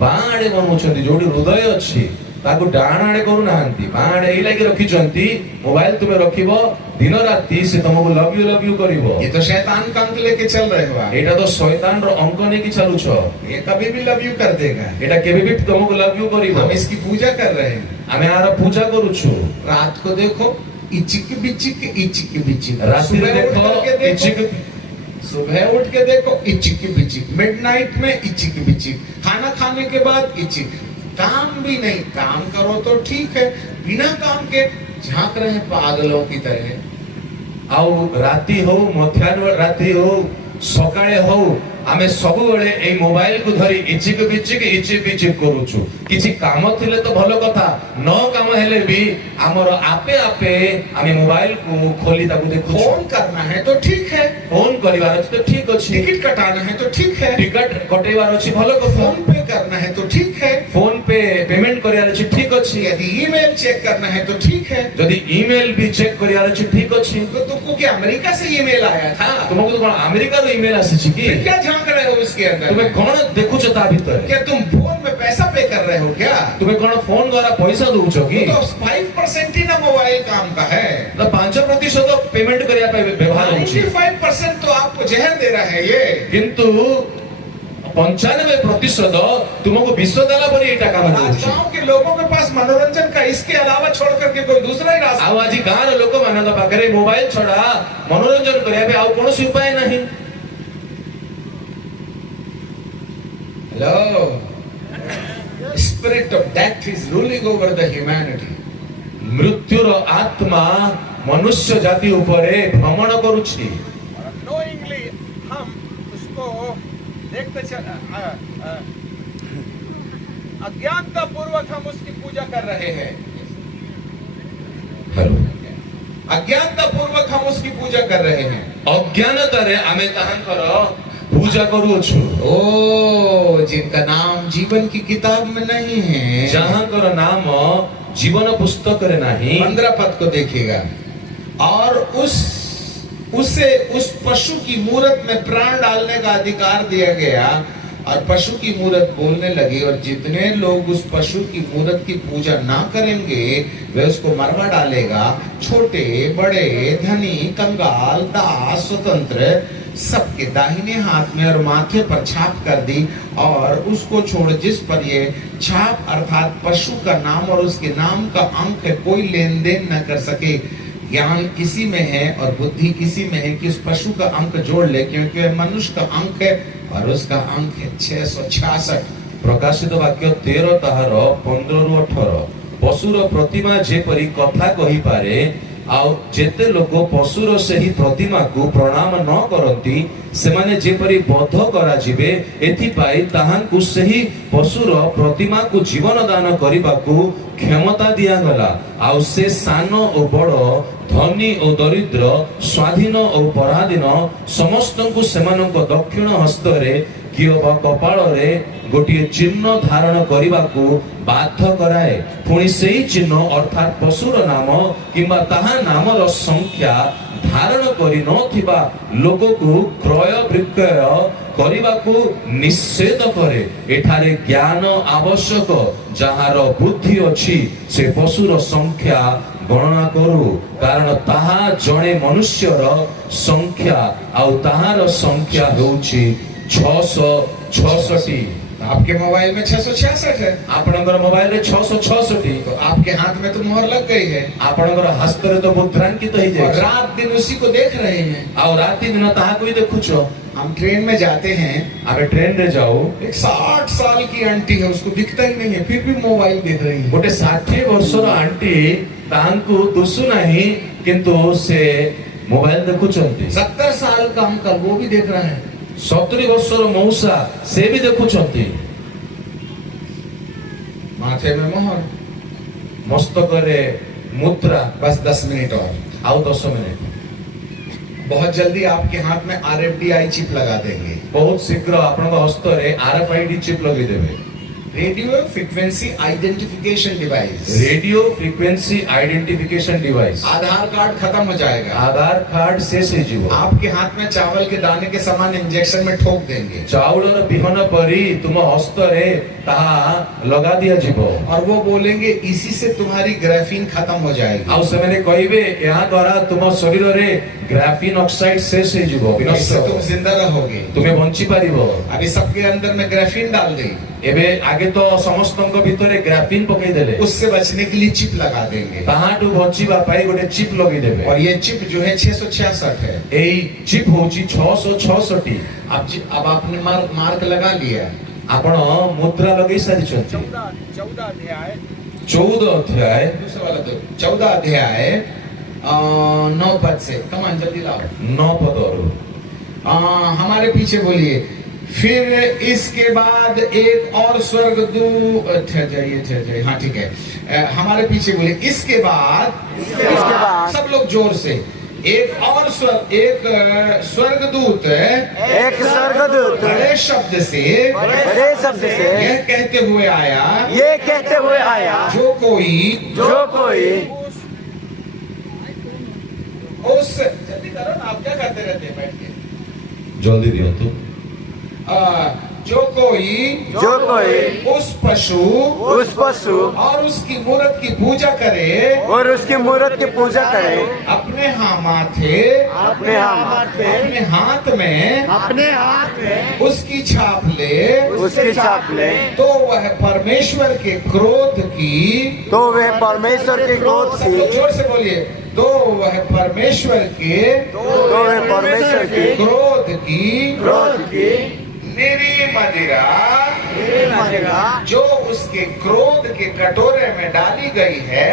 बाड़े बनउछंती जोडी हृदय अछि ताको डाण आड़े करू नाहंती, बाड़े एई लागि रखिचंती। मोबाइल तुमे रखिबो दिन राती से तुमको लव यू करिवो। ये तो शैतान का अंक लेके चल रहे हो आप। एटा तो शैतान रो अंक ने की चलु छ। ये कभी भी लव यू कर देगा। एटा केबे भी तुमको लव यू करिवो। हम इसकी पूजा कर रहे हैं। आमे आर पूजा करू छु। रात को देखो इचिक बिचिक इचिक बिचिक, रात्रि देखो इचिक, सुबह उठ के देखो इचिक बिचिक, मिडनाइट में इचिक बिचिक, खाना खाने के बाद इचिक। काम भी नहीं, काम करो तो ठीक है, बिना काम के झांक रहे हैं पागलों की तरह। आउ राती हो मध्याह्न राती हो सकाळे हो आमे सबु बेले ए मोबाइल को धरी इचिक बिचिक करूछु। किछि काम थिले तो भलो कथा, न काम हेले भी हमर आपे आपे आमे मोबाइल को खोली ताकू देखु। फोन करना है तो ठीक है, फोन करिवार अछि तो ठीक अछि। टिकट कटाना है तो ठीक है, टिकट कटेवार अछि भलो कथा। फोन पे करना है तो ठीक है, फोन पे पेमेंट करियार अछि ठीक अछि। यदि ईमेल चेक करना है तो ठीक है, यदि ईमेल भी चेक करियार अछि ठीक अछि। तो तुमको क्या अमेरिका से ईमेल आया था? तुमको तो अमेरिका रो ईमेल आसी कि? क्या झांक रहे हो इसके अंदर? तुम्हें कौन देखुछ ता भीतर? क्या तुम फोन में पैसा पे कर रहे हो क्या? तुम्हें कौन फोन द्वारा पैसा दउछ कि? तो 5% ही ना मोबाइल काम का है। तो 5% पेमेंट करिया पे व्यवहार होछि। 95% तो आपको जहर दे रहा है ये। किंतु 95% तुमको विश्व देला पर एटा काम होछि। गांव के लोगों के पास मनोरंजन का इसके अलावा छोड़ करके कोई दूसरा ही रास्ता। आज गांव लोक मान पाखरे मोबाइल छड़ा मनोरंजन करिया पे आउ कोनोसी उपाय नहीं। Hello. Spirit of death is ruling over the humanity. मृत्युर आत्मा मनुष्य जाति ऊपर भ्रमण करुछि। Knowingly हम उसको देखते अज्ञानता पूर्वक हम उसकी पूजा कर रहे हैं। हेलो, अज्ञानता पूर्वक हम उसकी पूजा कर रहे हैं। अज्ञानता रे आमे ताहांकर पूजा करूछु। ओ जिनका नाम जीवन की किताब में नहीं है, जहां कर नाम जीवन पुस्तक रे नहीं। 15 पद को देखिएगा। और उस पशु की मूरत में प्राण डालने का अधिकार दिया गया और पशु की मूरत बोलने लगी, और जितने लोग उस पशु की मूरत की पूजा ना करेंगे वे उसको मरवा डालेगा। छोटे बड़े, धनी कंगाल, दास, स्वतंत्र, सबके दाहिने हाथ में और माथे पर छाप कर दी, और उसको छोड़ जिस पर ये छाप अर्थात पशु का नाम और उसके नाम का अंक है, कोई लेन देन न कर सके। ज्ञान इसी में है और बुद्धि इसी में है कि उस पशु का अंक जोड़ ले, क्योंकि मनुष्य का अंक है और उसका अंक है 666। प्रकाशित वाक्य 13 ताहार 15 ରୁ 18 पशुर प्रतिमा जेपरी कथा कहि पारे आउ जेते लोक पशुर सही प्रतिमा को प्रणाम न करती सेमाने जेपरी बध करा जिवे, एथि पाई ताहांकु सही पशुर प्रतिमा को जीवन दान करिबाकू क्षमता दिया गला। आउ से सान ओ बड़, धनी ओ दरिद्र, स्वाधीन ओ पराधीन समस्तंकु सेमानंक दक्षिण हस्तरे किओबा कपाଳରେ गोटे चिन्ह धारण करने बाध्य कराए। पुणी सेही चिन्ह अर्थात पशुर नाम किंबा ताहा नामर संख्या धारण करि नथिबा लोक को क्रय विक्रय करने को निषेध करे। एठारे ज्ञान आवश्यक, जहार बुद्धि अछि से पशुर संख्या गणना करू, कारण ताहा जणे मनुष्यर संख्या आउ ताहार संख्या होउछि 666। आपके मोबाइल में 666 है, आपनकर मोबाइल रे 666, तो आपके हाथ में तो मोहर लग गई है, आपनकर हस्ତରେ तो मुद्रांकित हो और जाए, रात दिन उसी को देख रहे हैं। और राति दिन ताहा कोई देखुछो। हम ट्रेन में जाते हैं, आबे ट्रेन रे जाओ, एक 60 साल की आंटी है, उसको दिखता ही नहीं है, फिर भी मोबाइल देख रही है। गोटे 60 वर्षर आंटी तांकु दुसु नाही किंतु से मोबाइल देखुछंती। 70 साल का अंकल वो भी देख रहे हैं। 70 वर्षर मौसा से भी देखुछंती। माथे में मोहर, मस्तक रे मुद्रा, बस 10 मिनट और, आउ 10 मिनिट। बहुत जल्दी आपके हाथ में RFID चिप लगा देंगे। बहुत शीघ्र आपनका हस्तरे RFID चिप लगे देबे। Radio frequency identification device, radio frequency identification device. Aadhaar card खत्म हो जाएगा, आधार कार्ड शेष हो जीव। आपके हाथ में चावल के दाने के समान इंजेक्शन में ठोक देंगे, चाउलर बिहन परी तुम हस्तरे ताहा लगा दिया जीव, और वो बोलेंगे इसी से तुम्हारी ग्राफीन खत्म हो जाएगी। आउ सेमाने कहिबे यहाँ द्वारा तुम शरीर रे ग्राफीन ऑक्साइड शेष हो जीव, इससे तुम जिंदा रहोगे। तुम्हें बंची पारिबो। अभी सबके अंदर में ग्राफीन डाल दी, एबे आगे तो समस्तंक भितरे ग्राफीन पकई देले, उससे बचने के लिए चिप लगा देंगे, ताहाटू बचिबा पाई गोटे चिप लगे देबे। और ये चिप जो है 666 है। एई चिप होची 666। अब आपने मार्क लगा लिया, आपण मुद्रा लगे सारी छथि। 14 अध्याय, दूसरा वाला तो 14 अध्याय 9 पद से, कमान जल्दी लाओ। 9 पद। हमारे पीछे बोलिए। फिर इसके बाद एक और स्वर्गदूत, ठहर जाइए, हाँ ठीक है, हमारे पीछे बोलिए। इसके बाद सब लोग जोर से, एक और स्वर्गदूत बड़े शब्द से यह कहते हुए आया, जो कोई उस, जल्दी करो ना, आप क्या करते रहते हैं बैठ के, जल्दी दियो तू। जो कोई उस पशु और उसकी मूरत की पूजा करे, अपने हाथ में उसकी छाप ले, तो वह परमेश्वर के क्रोध की, सब लोग जोर से बोलिए, तो वह परमेश्वर के क्रोध की निरी मदिरा जो उसके क्रोध के कटोरे में डाली गई है,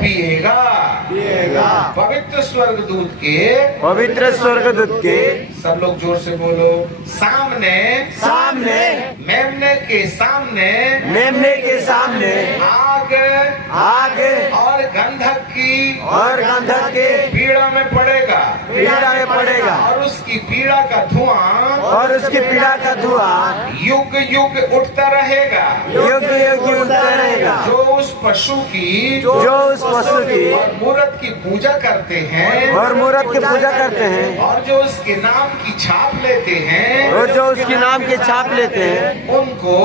पिएगा। पवित्र स्वर्गदूत के, सब लोग जोर से बोलो, सामने मेमने के सामने आग और गंधक के पीड़ा में पड़ेगा, और उसकी पीड़ा का धुआं युग युग उठता रहेगा, जो उस पशु की और मूरत की पूजा करते हैं, और जो उसके नाम की छाप लेते हैं, उनको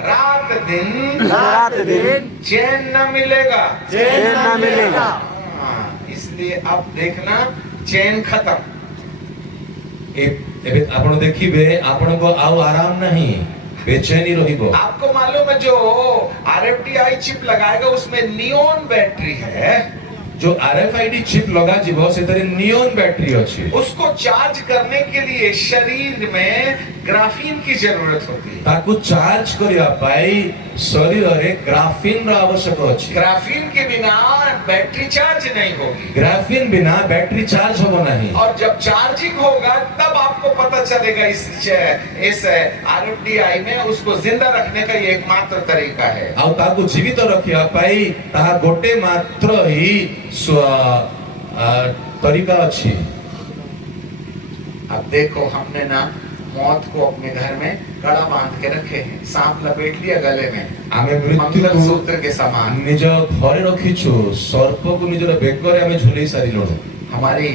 रात दिन चैन न मिलेगा। इसलिए अब देखना चैन खत्म। ଏବେ ଆପଣ ଦେଖିବେ ଆପଣଙ୍କ ଆଉ ଆରାମ ନାହିଁ, ବେଚैनी ରହିବ। आपको मालूम है जो RFID चिप लगाएगा उसमें नियोन बैटरी है, जो RFID चिप लगाଯିବ ସେଥିରେ ନିଓନ ବ୍ୟାଟେରୀ ଅଛି। उसको चार्ज करने के लिए शरीर में ग्राफीन की जरूरत होती है। ତାକୁ ଚାର୍ଜ କରିବା ପାଇଁ ଶରୀରରେ ଗ୍ରାଫିନ ର ଆବଶ୍ୟକ ଅଛି। ग्राफीन के बिना बैटरी चार्ज नहीं होगी, ଗ୍ରାଫିନ ବିନା ବ୍ୟାଟେରୀ ଚାର୍ଜ ହବ ନାହିଁ। और जब चार्जिंग होगा तब आपको पता चलेगा इस RFID में उसको जिंदा रखने का ये एकमात्र तरीका है। ଆଉ ତାକୁ ଜୀବିତ ରଖିବା ପାଇଁ ତାହା ଗୋଟେ ମାତ୍ର ହିଁ तरीका अच्छी। अब देखो हमने ना मौत को अपने घर में कड़ा बांध के रखे हैं, सांप लपेट लिया गले में, आमे मंगल मृत्यु सूत्र के समान। निज घरे रखिछु, सर्प को निजर बेकरे आमे झुलेई सारिलु। हमारी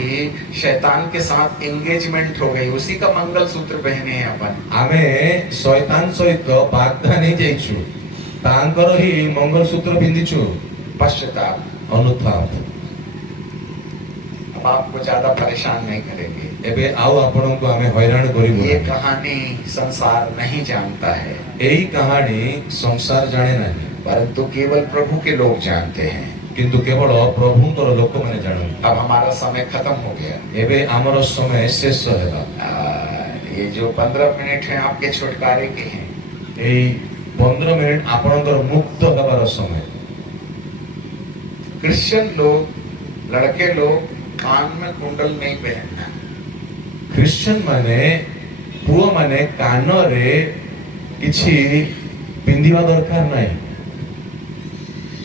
शैतान के साथ एंगेजमेंट हो गई, उसी का मंगल सूत्र पहने हैं अपन। आमे शैतान सहित बागदान नहीं जाइछु, तांकर ही मंगल सूत्र पिंदिछु। पश्चाताप, अनुताप। अब आपको ज्यादा परेशान नहीं करेंगे। एबे आओ आपनको आमे हैरान करिबो। ये कहानी संसार नहीं जानता है, एही कहानी संसार जाने नहीं, परंतु केवल प्रभु के लोग जानते हैं। किंतु केवल प्रभुंकर लोक माने जानन। अब हमारा समय खत्म हो गया। एबे हमर समय शेष हेला। ये जो 15 मिनट हैं आपके छुटकारे के हैं। एही 15 मिनिट आपनकर मुक्त हेबार समय। क्रिश्चियन लोग, लड़के लोग कान में कुंडल नहीं पहनना। क्रिश्चियन माने पुओ माने कान रे किछि पिंदिबा दरकार नाही।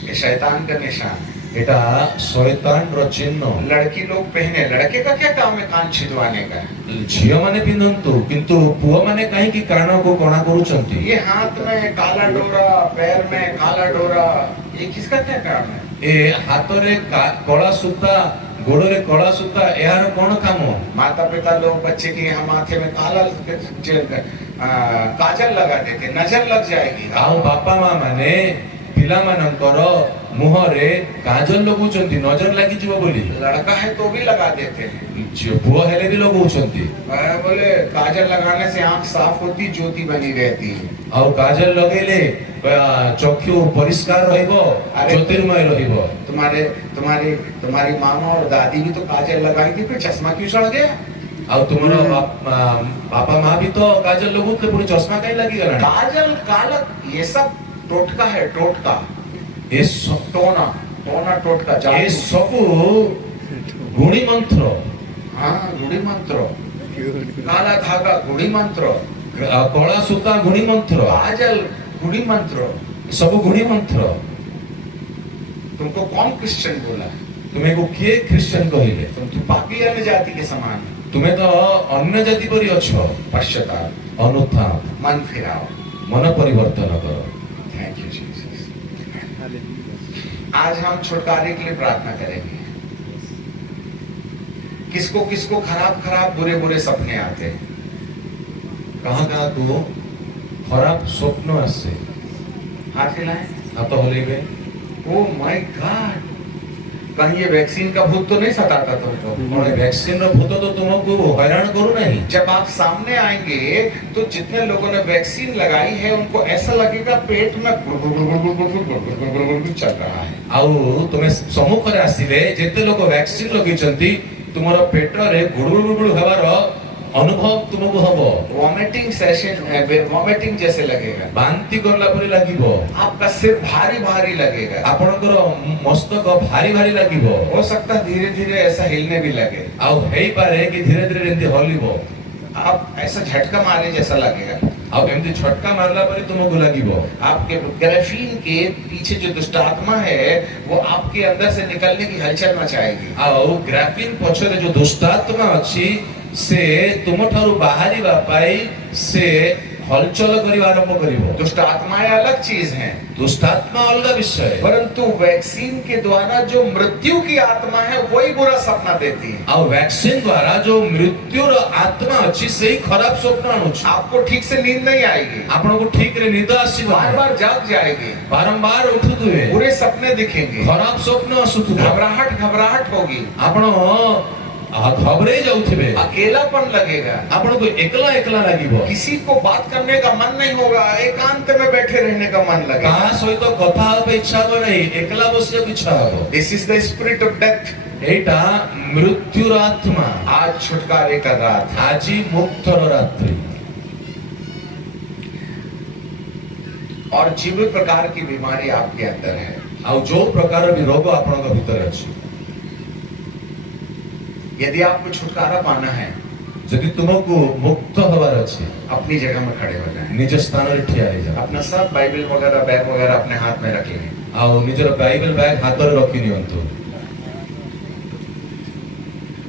ये शैतान का निशान है। एटा शैतान रो चिन्ह। लड़की लोग पहने, लड़के का क्या काम है कान छिदवाने का? झियो माने पिंदंतु, किंतु पुओ माने काहे कि कान को कोणा करूचंती। ये हाथ में काला डोरा, पैर में काला डोरा, ये किसका क्या काम है? ए हातरे कला सूता, गोड़े कला सूता, यार कौन काम? माता पिता लोग बच्चे के यहाँ माथे में काला काजल लगा देते, नजर लग जाएगी। आउ बापा माँ माने पिला मानकर मुहरे काजल लगुचंती, नजर लागि जीव बोली। लड़का है तो भी लगा देते हैं। पुओ हेले भी लगुचंती। बोले काजल लगाने से आंख साफ होती, ज्योति बनी रहती है। और काजल लगेले चक्षु परिष्कार रहिबो, ज्योतिर्मय रहिबो। तुम्हारे तुम्हारी तुम्हारी मामा और दादी भी तो काजल लगाई थी, फिर चश्मा क्यों चढ़ गया? और तुम्हारा बापा माँ भी तो काजल लगुते, पूरी चश्मा कहीं लगी गला। काजल कालक ये सब टोटका है, टोटका। ये टोना टोना टोटका, ये सब गुणी मंत्र। हाँ, गुड़ी मंत्र। काला धागा गुड़ी मंत्र, कला सूता गुणी मंत्र, काजल गुड़ी मंत्र, सब गुणी मंत्र। तुमको कौन क्रिश्चियन बोला? तुम्हें को किए क्रिश्चियन कहिले? तुम तो पापी अन्य जाति के समान। तुम्हें तो अन्य जाति परि अछो। पश्चाताप, अनुताप, मन फिराओ, मन परिवर्तन करो। Thank you Jesus. आज हम छुटकारे के लिए प्रार्थना करेंगे। किसको किसको खराब खराब बुरे बुरे सपने आते हैं? कहाँ कहाँ को खराब स्वप्न आसे? हाथ हिलाएं। हाथ हलेबे। ओ माय गॉड, कहीं ये वैक्सीन का भूत तो नहीं सताता तुमको? और वैक्सीन रो भूत तो तुमको हैरान करू नहीं। जब आप सामने आएंगे तो जितने लोगों ने वैक्सीन लगाई है उनको ऐसा लगेगा पेट में चल रहा है। आउ तुमे सम्मुख रे आसीले जेते लोग वैक्सीन लगिचंती, तुमरो पेट रे गुड़गुड़ गुड़गुड़ हेबार अनुभव तुमको हबो। वॉमिटिंग सेशन, वॉमिटिंग जैसे लगेगा, बांती करला परि लागिबो। आपका सिर भारी भारी लगेगा, आपनकर मस्तक भारी भारी लागिबो। हो सकता है धीरे धीरे ऐसा हिलने भी लगे। आउ हेई पारे कि धीरे धीरे एंती हलिबो। आप ऐसा झटका मारे जैसा लगेगा। आउ एंती झटका मारला परि तुमको लागिबो। आपके ग्राफीन के पीछे जो दुष्ट आत्मा है वो आपके अंदर से निकलने की हलचल मचाएगी। आउ ग्राफीन पछरे जो दुष्टात्मा अछि से तुम ठारू बाहरी बापाई से हलचल करिवा आरंभ करिवो। दुष्ट आत्माएं अलग चीज हैं, दुष्टात्मा अलग विषय, परंतु वैक्सीन के द्वारा जो मृत्यु की आत्मा है वही बुरा सपना देती है। आ वैक्सीन द्वारा जो मृत्युर आत्मा अछि सेही खराब स्वप्न आणुछि। आपको ठीक से नींद नहीं आएगी, आपन को ठीक रे निद आसीबो, बार बार जाग जाएगी, बारंबार उठुथुवे, बुरे सपने दिखेंगे, खराब स्वप्न आसुथुवे, घबराहट होगी, आपण घबरे जाउथिबे, अकेलापन लगेगा, आपण को एकला एकला लागिबो, किसी को बात करने का मन नहीं होगा, एकांत में बैठे रहने का मन लगेगा, ता सहित कथा होबे इच्छा हो नहीं, एकला बसिया इच्छा हो। This is the spirit of death. एटा मृत्युर आत्मा आज छुटकारे का रात, आजी मुक्तर रात्रि। और जीवित प्रकार की बीमारी आपके अंदर है, आ जो प्रकार भी रोग आपन भीतर अछि, यदि आपको छुटकारा पाना है, यदि तुमको मुक्त होबार अछि, अपनी जगह में खड़े हो जाएं, निज स्थान रे ठिया रहि जा, अपना सब बाइबल वगैरह बैग वगैरह अपने हाथ में रखेंगे, आ निजर बाइबल बैग हाथ रे रखि नियंतु,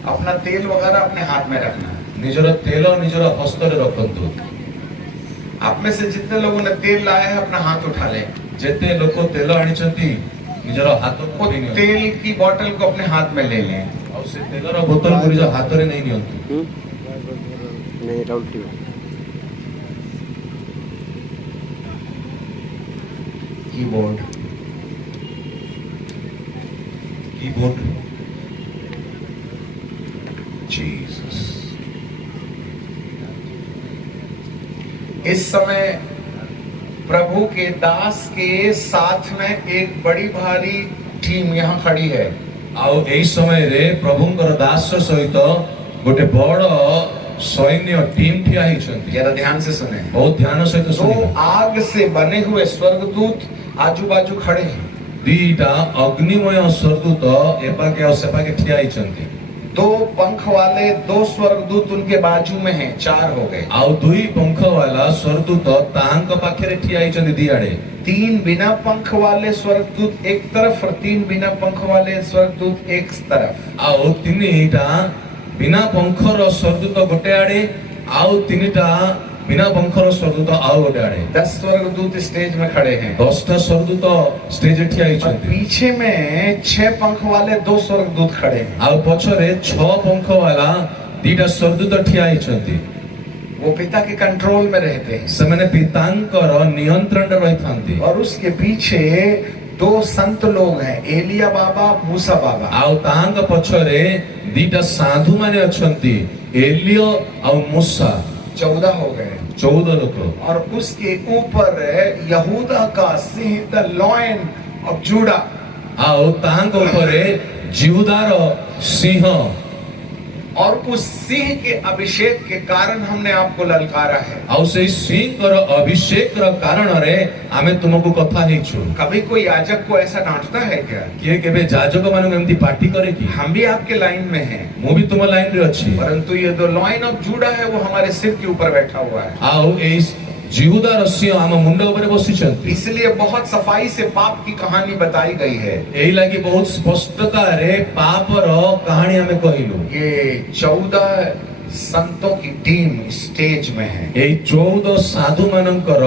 अपना तेल वगैरह अपने हाथ में रखना है, निजर तेल निजर हस्त रे रखंतु। आप में से जितने लोगों ने तेल लाया है अपना हाथ उठा लें, जेते लोक तेल आनिचंती निजर हाथ वो को नियंतु, तेल की बोतल को अपने हाथ में ले लें, और से तेलर बोतल को निजर हाथ रे नहीं नियंतु। नहीं राउटी कीबोर्ड जीसस। इस समय प्रभु के दास के साथ में एक बड़ी भारी टीम यहाँ खड़ी है, आउ एई समय रे प्रभुंकर दास सहित गोटे बड़ सैन्य टीम ठिया हिचंती। जरा ध्यान से सुने, बहुत ध्यान सहित दो सुनिए। आग से बने हुए स्वर्गदूत आजू बाजू खड़े हैं, दीटा अग्निमय स्वर्गदूत एपाके और सेपाके ठिया हिचंती। दो पंख वाले दो स्वर्गदूत उनके बाजू में हैं, चार हो गए, आउ दुई पंख वाला स्वर्गदूत तांक पाखरे ठिया हिचंती दियाडे। तीन बिना पंख वाले स्वर्गदूत एक तरफ और तीन बिना पंख वाले स्वर्गदूत एक तरफ, आउ तिनिटा बिना पंखर स्वर्गदूत गोटे आडे, आउ तिनिटा बिना पंखर स्वर्गदूत आउ गोटे आडे। 10 स्वर्गदूत स्टेज में खड़े हैं, 10टा स्वर्गदूत स्टेज रे ठिया और हिचंती। पीछे में 6 पंख वाले 2 स्वर्गदूत खड़े हैं। आउ पछरे 6 पंख वाला दीटा स्वर्गदूत ठिया हिचंती। वो पिता के कंट्रोल में रहते हैं, सेमाने पितांकर नियंत्रण रे रहिथांती। और उसके पीछे 2 संत लोग हैं, एलिया बाबा, मूसा बाबा। आउ तांग पछरे दीटा साधु माने अछंती, एलियो आउ मूसा। 14 हो गए, 14 लोक। और उसके ऊपर यहूदा का Singh, the lion of JUDA. आउ तांग ऊपरे जीवदार सिंह, और उस सिंह के अभिषेक के कारण हमने आपको ललकारा है। आउ से सिंह अभिषेक र कारण रे आमे तुमको कथा हेछु। कभी कोई याजक को ऐसा डांटता है क्या? किए केबे जाजक मानु एमती पार्टी करे की? हम भी आपके लाइन में हैं, मु भी तुम लाइन रे अछि, परंतु ये जो लॉयन ऑफ जूडा है वो हमारे सिर के ऊपर बैठा हुआ है। आउ ए जीवदार सिंह आम मुंड ऊपर बसिछंती। इसलिए बहुत सफाई से पाप की कहानी बताई गई है। एही लागी बहुत स्पष्टता रे पापर कहानी हमें कहिलु। ये 14 संतों की टीम स्टेज में है, एही 14 साधु मानकर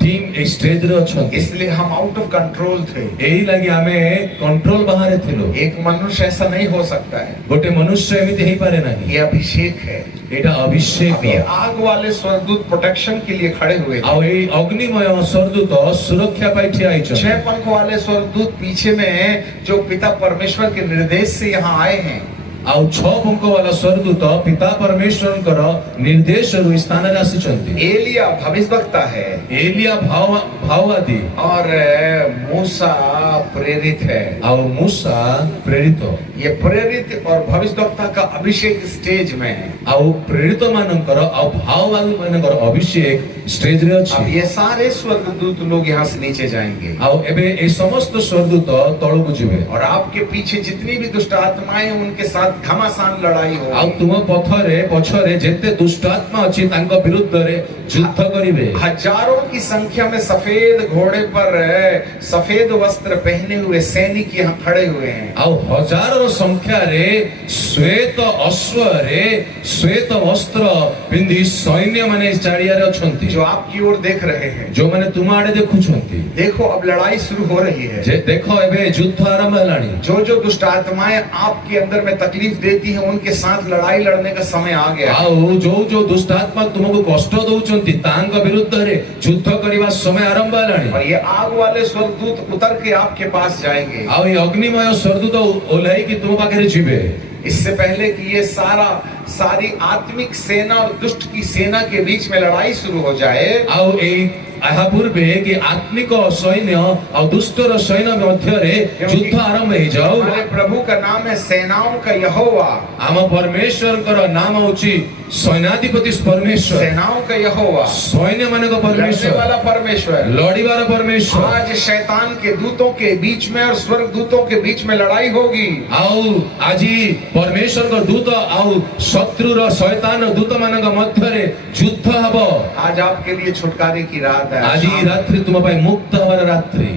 टीम ए स्टेज रे अछंती। इसलिए हम आउट ऑफ कंट्रोल थे। एही लागी हमें कंट्रोल बाहर थिलो। एक मनुष्य ऐसा नहीं हो सकता है, गोटे मनुष्य एमिति हेई पारे नाही। ये अभिषेक है। एटा अभिषेक। अब ये आग वाले स्वर्गदूत प्रोटेक्शन के लिए खड़े हुए थे। आउ एही अग्निमय स्वर्गदूत सुरक्षा पाई ठिया हिचंती। 6 पंख वाले स्वर्गदूत पीछे में जो पिता परमेश्वर के निर्देश से यहाँ आए हैं, आउ 6 पंख वाला स्वर्गदूत पिता परमेश्वरकर निर्देश रु स्थान रे आसीचंती। एलिया भविष्यवक्ता है, एलिया भाववादी, और मूसा प्रेरित है। आउ मूसा प्रेरित। ये प्रेरित और भविष्यवक्ता का अभिषेक स्टेज में है। आउ प्रेरित मानकर आउ भाववादी मानकर अभिषेक स्टेज रे अब अछि। ये सारे स्वर्गदूत लोग यहाँ से नीचे जाएंगे, आउ एबे ए समस्त स्वर्गदूत तळକୁ जिवे, और आपके पीछे जितनी भी दुष्ट आत्माएं उनके साथ साथ घमासान लड़ाई ଆଉ हो। ତୁମ ପଥରେ ପଛରେ ଯେତେ ଦୁଷ୍ଟାତ୍ମା ଅଛି ତାଙ୍କ ବିରୁଦ୍ଧରେ ଯୁଦ୍ଧ କରିବେ। हजारों की संख्या में सफेद घोड़े पर सफेद वस्त्र पहने हुए सैनिक यहाँ खड़े हुए हैं। ଆଉ ହଜାରର ସଂଖ୍ୟାରେ ଶ୍ଵେତ ଅଶ୍ୱରେ ଶ୍ଵେତ ବସ୍ତ୍ର ପିନ୍ଧି ସୈନ୍ୟମାନେ ଚାରିଆରେ ଅଛନ୍ତି, जो आपकी ओर देख रहे हैं। ଯୋଉମାନେ ତୁମ ଆଡେ ଦେଖୁଛନ୍ତି। देखो अब लड़ाई शुरू हो रही है। ଯେ ଦେଖ ଏବେ ଯୁଦ୍ଧ ଆରମ୍ଭ ହେଲାଣି। जो दुष्ट आत्माएं आपके अंदर में तकलीफ देती हैं, उनके साथ लड़ाई लड़ने का समय आ गया है। ଆଉ ଯୋଉ ଦୁଷ୍ଟାତ୍ମା ତୁମକୁ କଷ୍ଟ ଦଉଛନ୍ତି ତାଙ୍କ ବିରୁଦ୍ଧରେ ଯୁଦ୍ଧ କରିବା ସମୟ ଆରମ୍ଭ ହେଲାଣି। और ये आग वाले स्वर्गदूत उतर के आपके पास जाएंगे। ଆଉ ଏ ଅଗ୍ନିମୟ ସ୍ୱର୍ଗଦୂତ ଓହ୍ଲାଇକି ତୁମ ପାଖରେ ଯିବେ। इससे पहले कि ये सारी आत्मिक सेना और दुष्ट की सेना के बीच में लड़ाई शुरू हो जाए, ଆଉ ଏହା ପୂର୍ବେ କି ଆତ୍ମିକ ସୈନ୍ୟ ଆଉ ଦୁଷ୍ଟର ସୈନ୍ୟ ମଧ୍ୟରେ ଯୁଦ୍ଧ ଆରମ୍ଭ ହେଇଯାଉ। हमारे प्रभु का नाम है सेनाओं का यहोवा। ଆମ ପରମେଶ୍ୱରଙ୍କର ନାମ ହଉଛି ସୈନ୍ୟାଧିପତି ପରମେଶ୍ୱର, सेनाओं का यहोवा, ସୈନ୍ୟ ମାନଙ୍କ लड़ने ପରମେଶ୍ୱର, वाला परमेश्वर। ଲଢିବାର ପରମେଶ୍ୱର। आज शैतान के दूतों के बीच में और स्वर्ग दूतों के बीच में लड़ाई होगी। ଆଉ ଆଜି ପରମେଶ୍ୱରଙ୍କ ଦୂତ ଆଉ ଶତ୍ରୁର ଶୈତାନ ଦୂତ ମାନଙ୍କ ମଧ୍ୟରେ ଯୁଦ୍ଧ ହେବ। आज आपके लिए छुटकारे की रात है। ଆଜି ରାତ୍ରି ତୁମ ପାଇଁ ମୁକ୍ତ ହେବାର ରାତ୍ରି।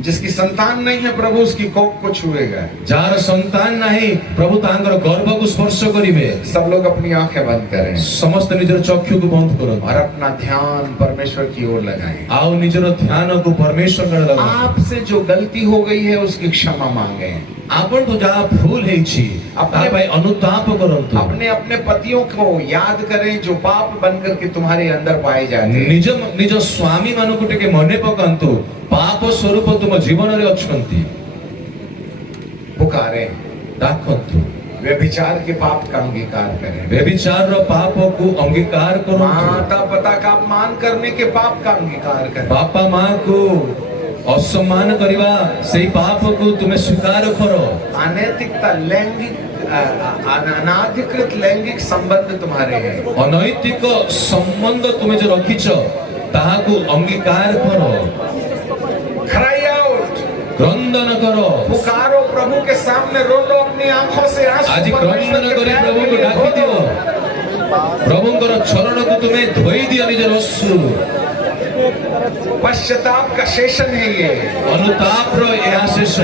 जिसकी संतान नहीं है, प्रभु उसकी कोख को छुएगा। ଯାହାର ସନ୍ତାନ ନାହିଁ ପ୍ରଭୁ ତାଙ୍କର ଗର୍ଭକୁ ସ୍ପର୍ଶ କରିବେ। सब लोग अपनी आंखें बंद करें ସମସ୍ତେ ନିଜର ଚକ୍ଷୁକୁ ବନ୍ଦ କରନ୍ତୁ और अपना ध्यान परमेश्वर की ओर लगाएं। ଆଉ ନିଜର ଧ୍ୟାନକୁ ପରମେଶ୍ୱର ଆଡେ ଲଗାନ୍ତୁ। आपसे जो गलती हो गई है उसकी क्षमा मांगे। ଆପଣଙ୍କୁ ଯାହା ଭୁଲ ହେଇଛି ତା ପାଇଁ ଅନୁତାପ କରନ୍ତୁ। अपने अपने पतियों को याद करें जो पाप बनकर के तुम्हारे अंदर पाए जाते हैं। ନିଜ ସ୍ୱାମୀ ମାନଙ୍କୁ ଟିକେ ମନେ ପକାନ୍ତୁ, ପାପ ସ୍ୱରୂପ ତୁମ ଜୀବନରେ ଅଛନ୍ତି। पुकारें, ଡାକନ୍ତୁ, व्यभिचार के पाप का अंगीकार करें। ବ୍ୟଭିଚାରର ପାପକୁ ଅଙ୍ଗୀକାର କରନ୍ତୁ। माता पिता का अपमान करने के पाप का अंगीकार करें। ବାପା ମାଙ୍କୁ ଅସମ୍ମାନ କରିବା ସେଇ ପାପକୁ ତୁମେ ସ୍ୱୀକାର କର। अनैतिकता, लैंगिक अनाधिकृत लैंगिक संबंध तुम्हारे हैं। ଅନୈତିକ ସମ୍ବନ୍ଧ ତୁମେ ଯୋଉ ରଖିଛ ତାହାକୁ ଅଙ୍ଗୀକାର କର, Cry out, କ୍ରନ୍ଦନ କର। पुकारो, प्रभु के सामने रो लो, अपनी आंखों से आंसू ଆଜି परमेश्वर କ୍ରନ୍ଦନ के କରି प्यार के ପ୍ରଭୁଙ୍କୁ लिए ଡାକି ଦିଅ। धो दो। ପ୍ରଭୁଙ୍କର ଚରଣକୁ ତୁମେ ଧୋଇ ଦିଅ ନିଜର ଅଶ୍ରୁ। पश्चाताप का सेशन है ये। ଅନୁତାପର ଏହା ଶେଷ।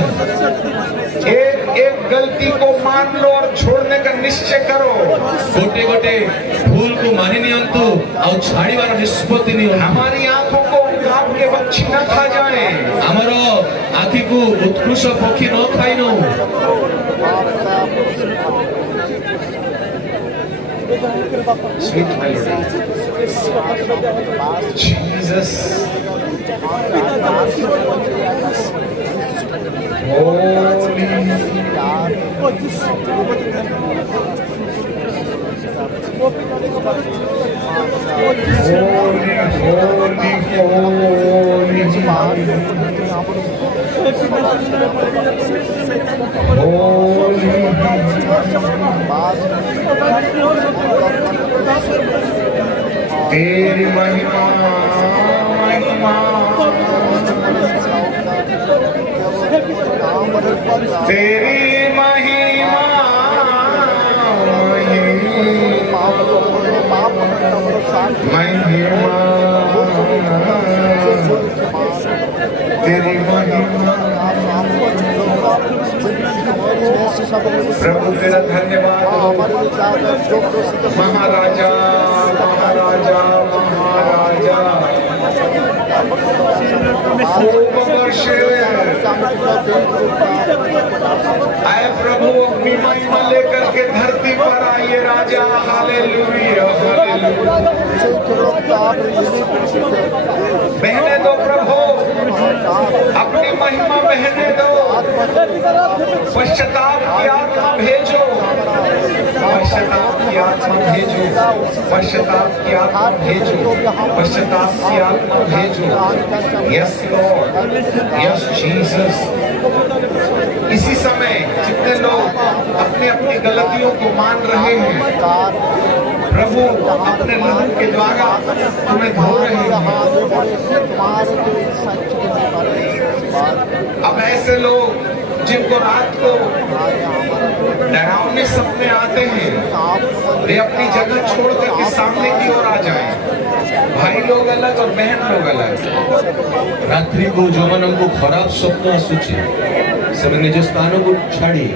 एक गलती को मान लो और छोड़ने का निश्चय करो। ଗୋଟେ ଗୋଟେ ଭୁଲକୁ ମାନି ନିଅନ୍ତୁ ଆଉ ଛାଡ଼ିବାର ନିଷ୍ପତ୍ତି ନିଅନ୍ତୁ। हमारी आंखों को उनकाब के पक्षी न खा जाए। ଆମର ଆଖିକୁ ଉତ୍କୃଷ୍ଟ ପକ୍ଷୀ ନ ଖାଇନୁ। Sweet melody. Jesus. तेरी महिमा महिमा, तेरी महिमा महिमा, तेरी महिमा। प्रभु तेरा धन्यवाद हो। महाराजा महाराजा महाराजा, खूब वर्षे आए प्रभु, अपनी महिमा लेकर के धरती पर आइए राजा। Hallelujah hallelujah. बहने दो प्रभु, अपनी महिमा बहने दो। पश्चाताप की आत्मा भेजो, पश्चाताप की आत्मा भेजो, पश्चाताप की आत्मा भेजो, पश्चाताप की आत्मा भेजो। Yes Lord, yes Jesus. इसी समय जितने लोग अपने अपनी गलतियों को मान रहे हैं, प्रभु अपने लहू के द्वारा तुम्हें धो रहे हैं। अब ऐसे लोग जिनको रात को डरावने सपने आते हैं, वे अपनी जगह छोड़ करके सामने की ओर आ जाएं। भाई लोग अलग और बहन लोग अलग। रात्रि को जो मन को खराब स्वप्न आसुची से निज स्थान को छाड़ी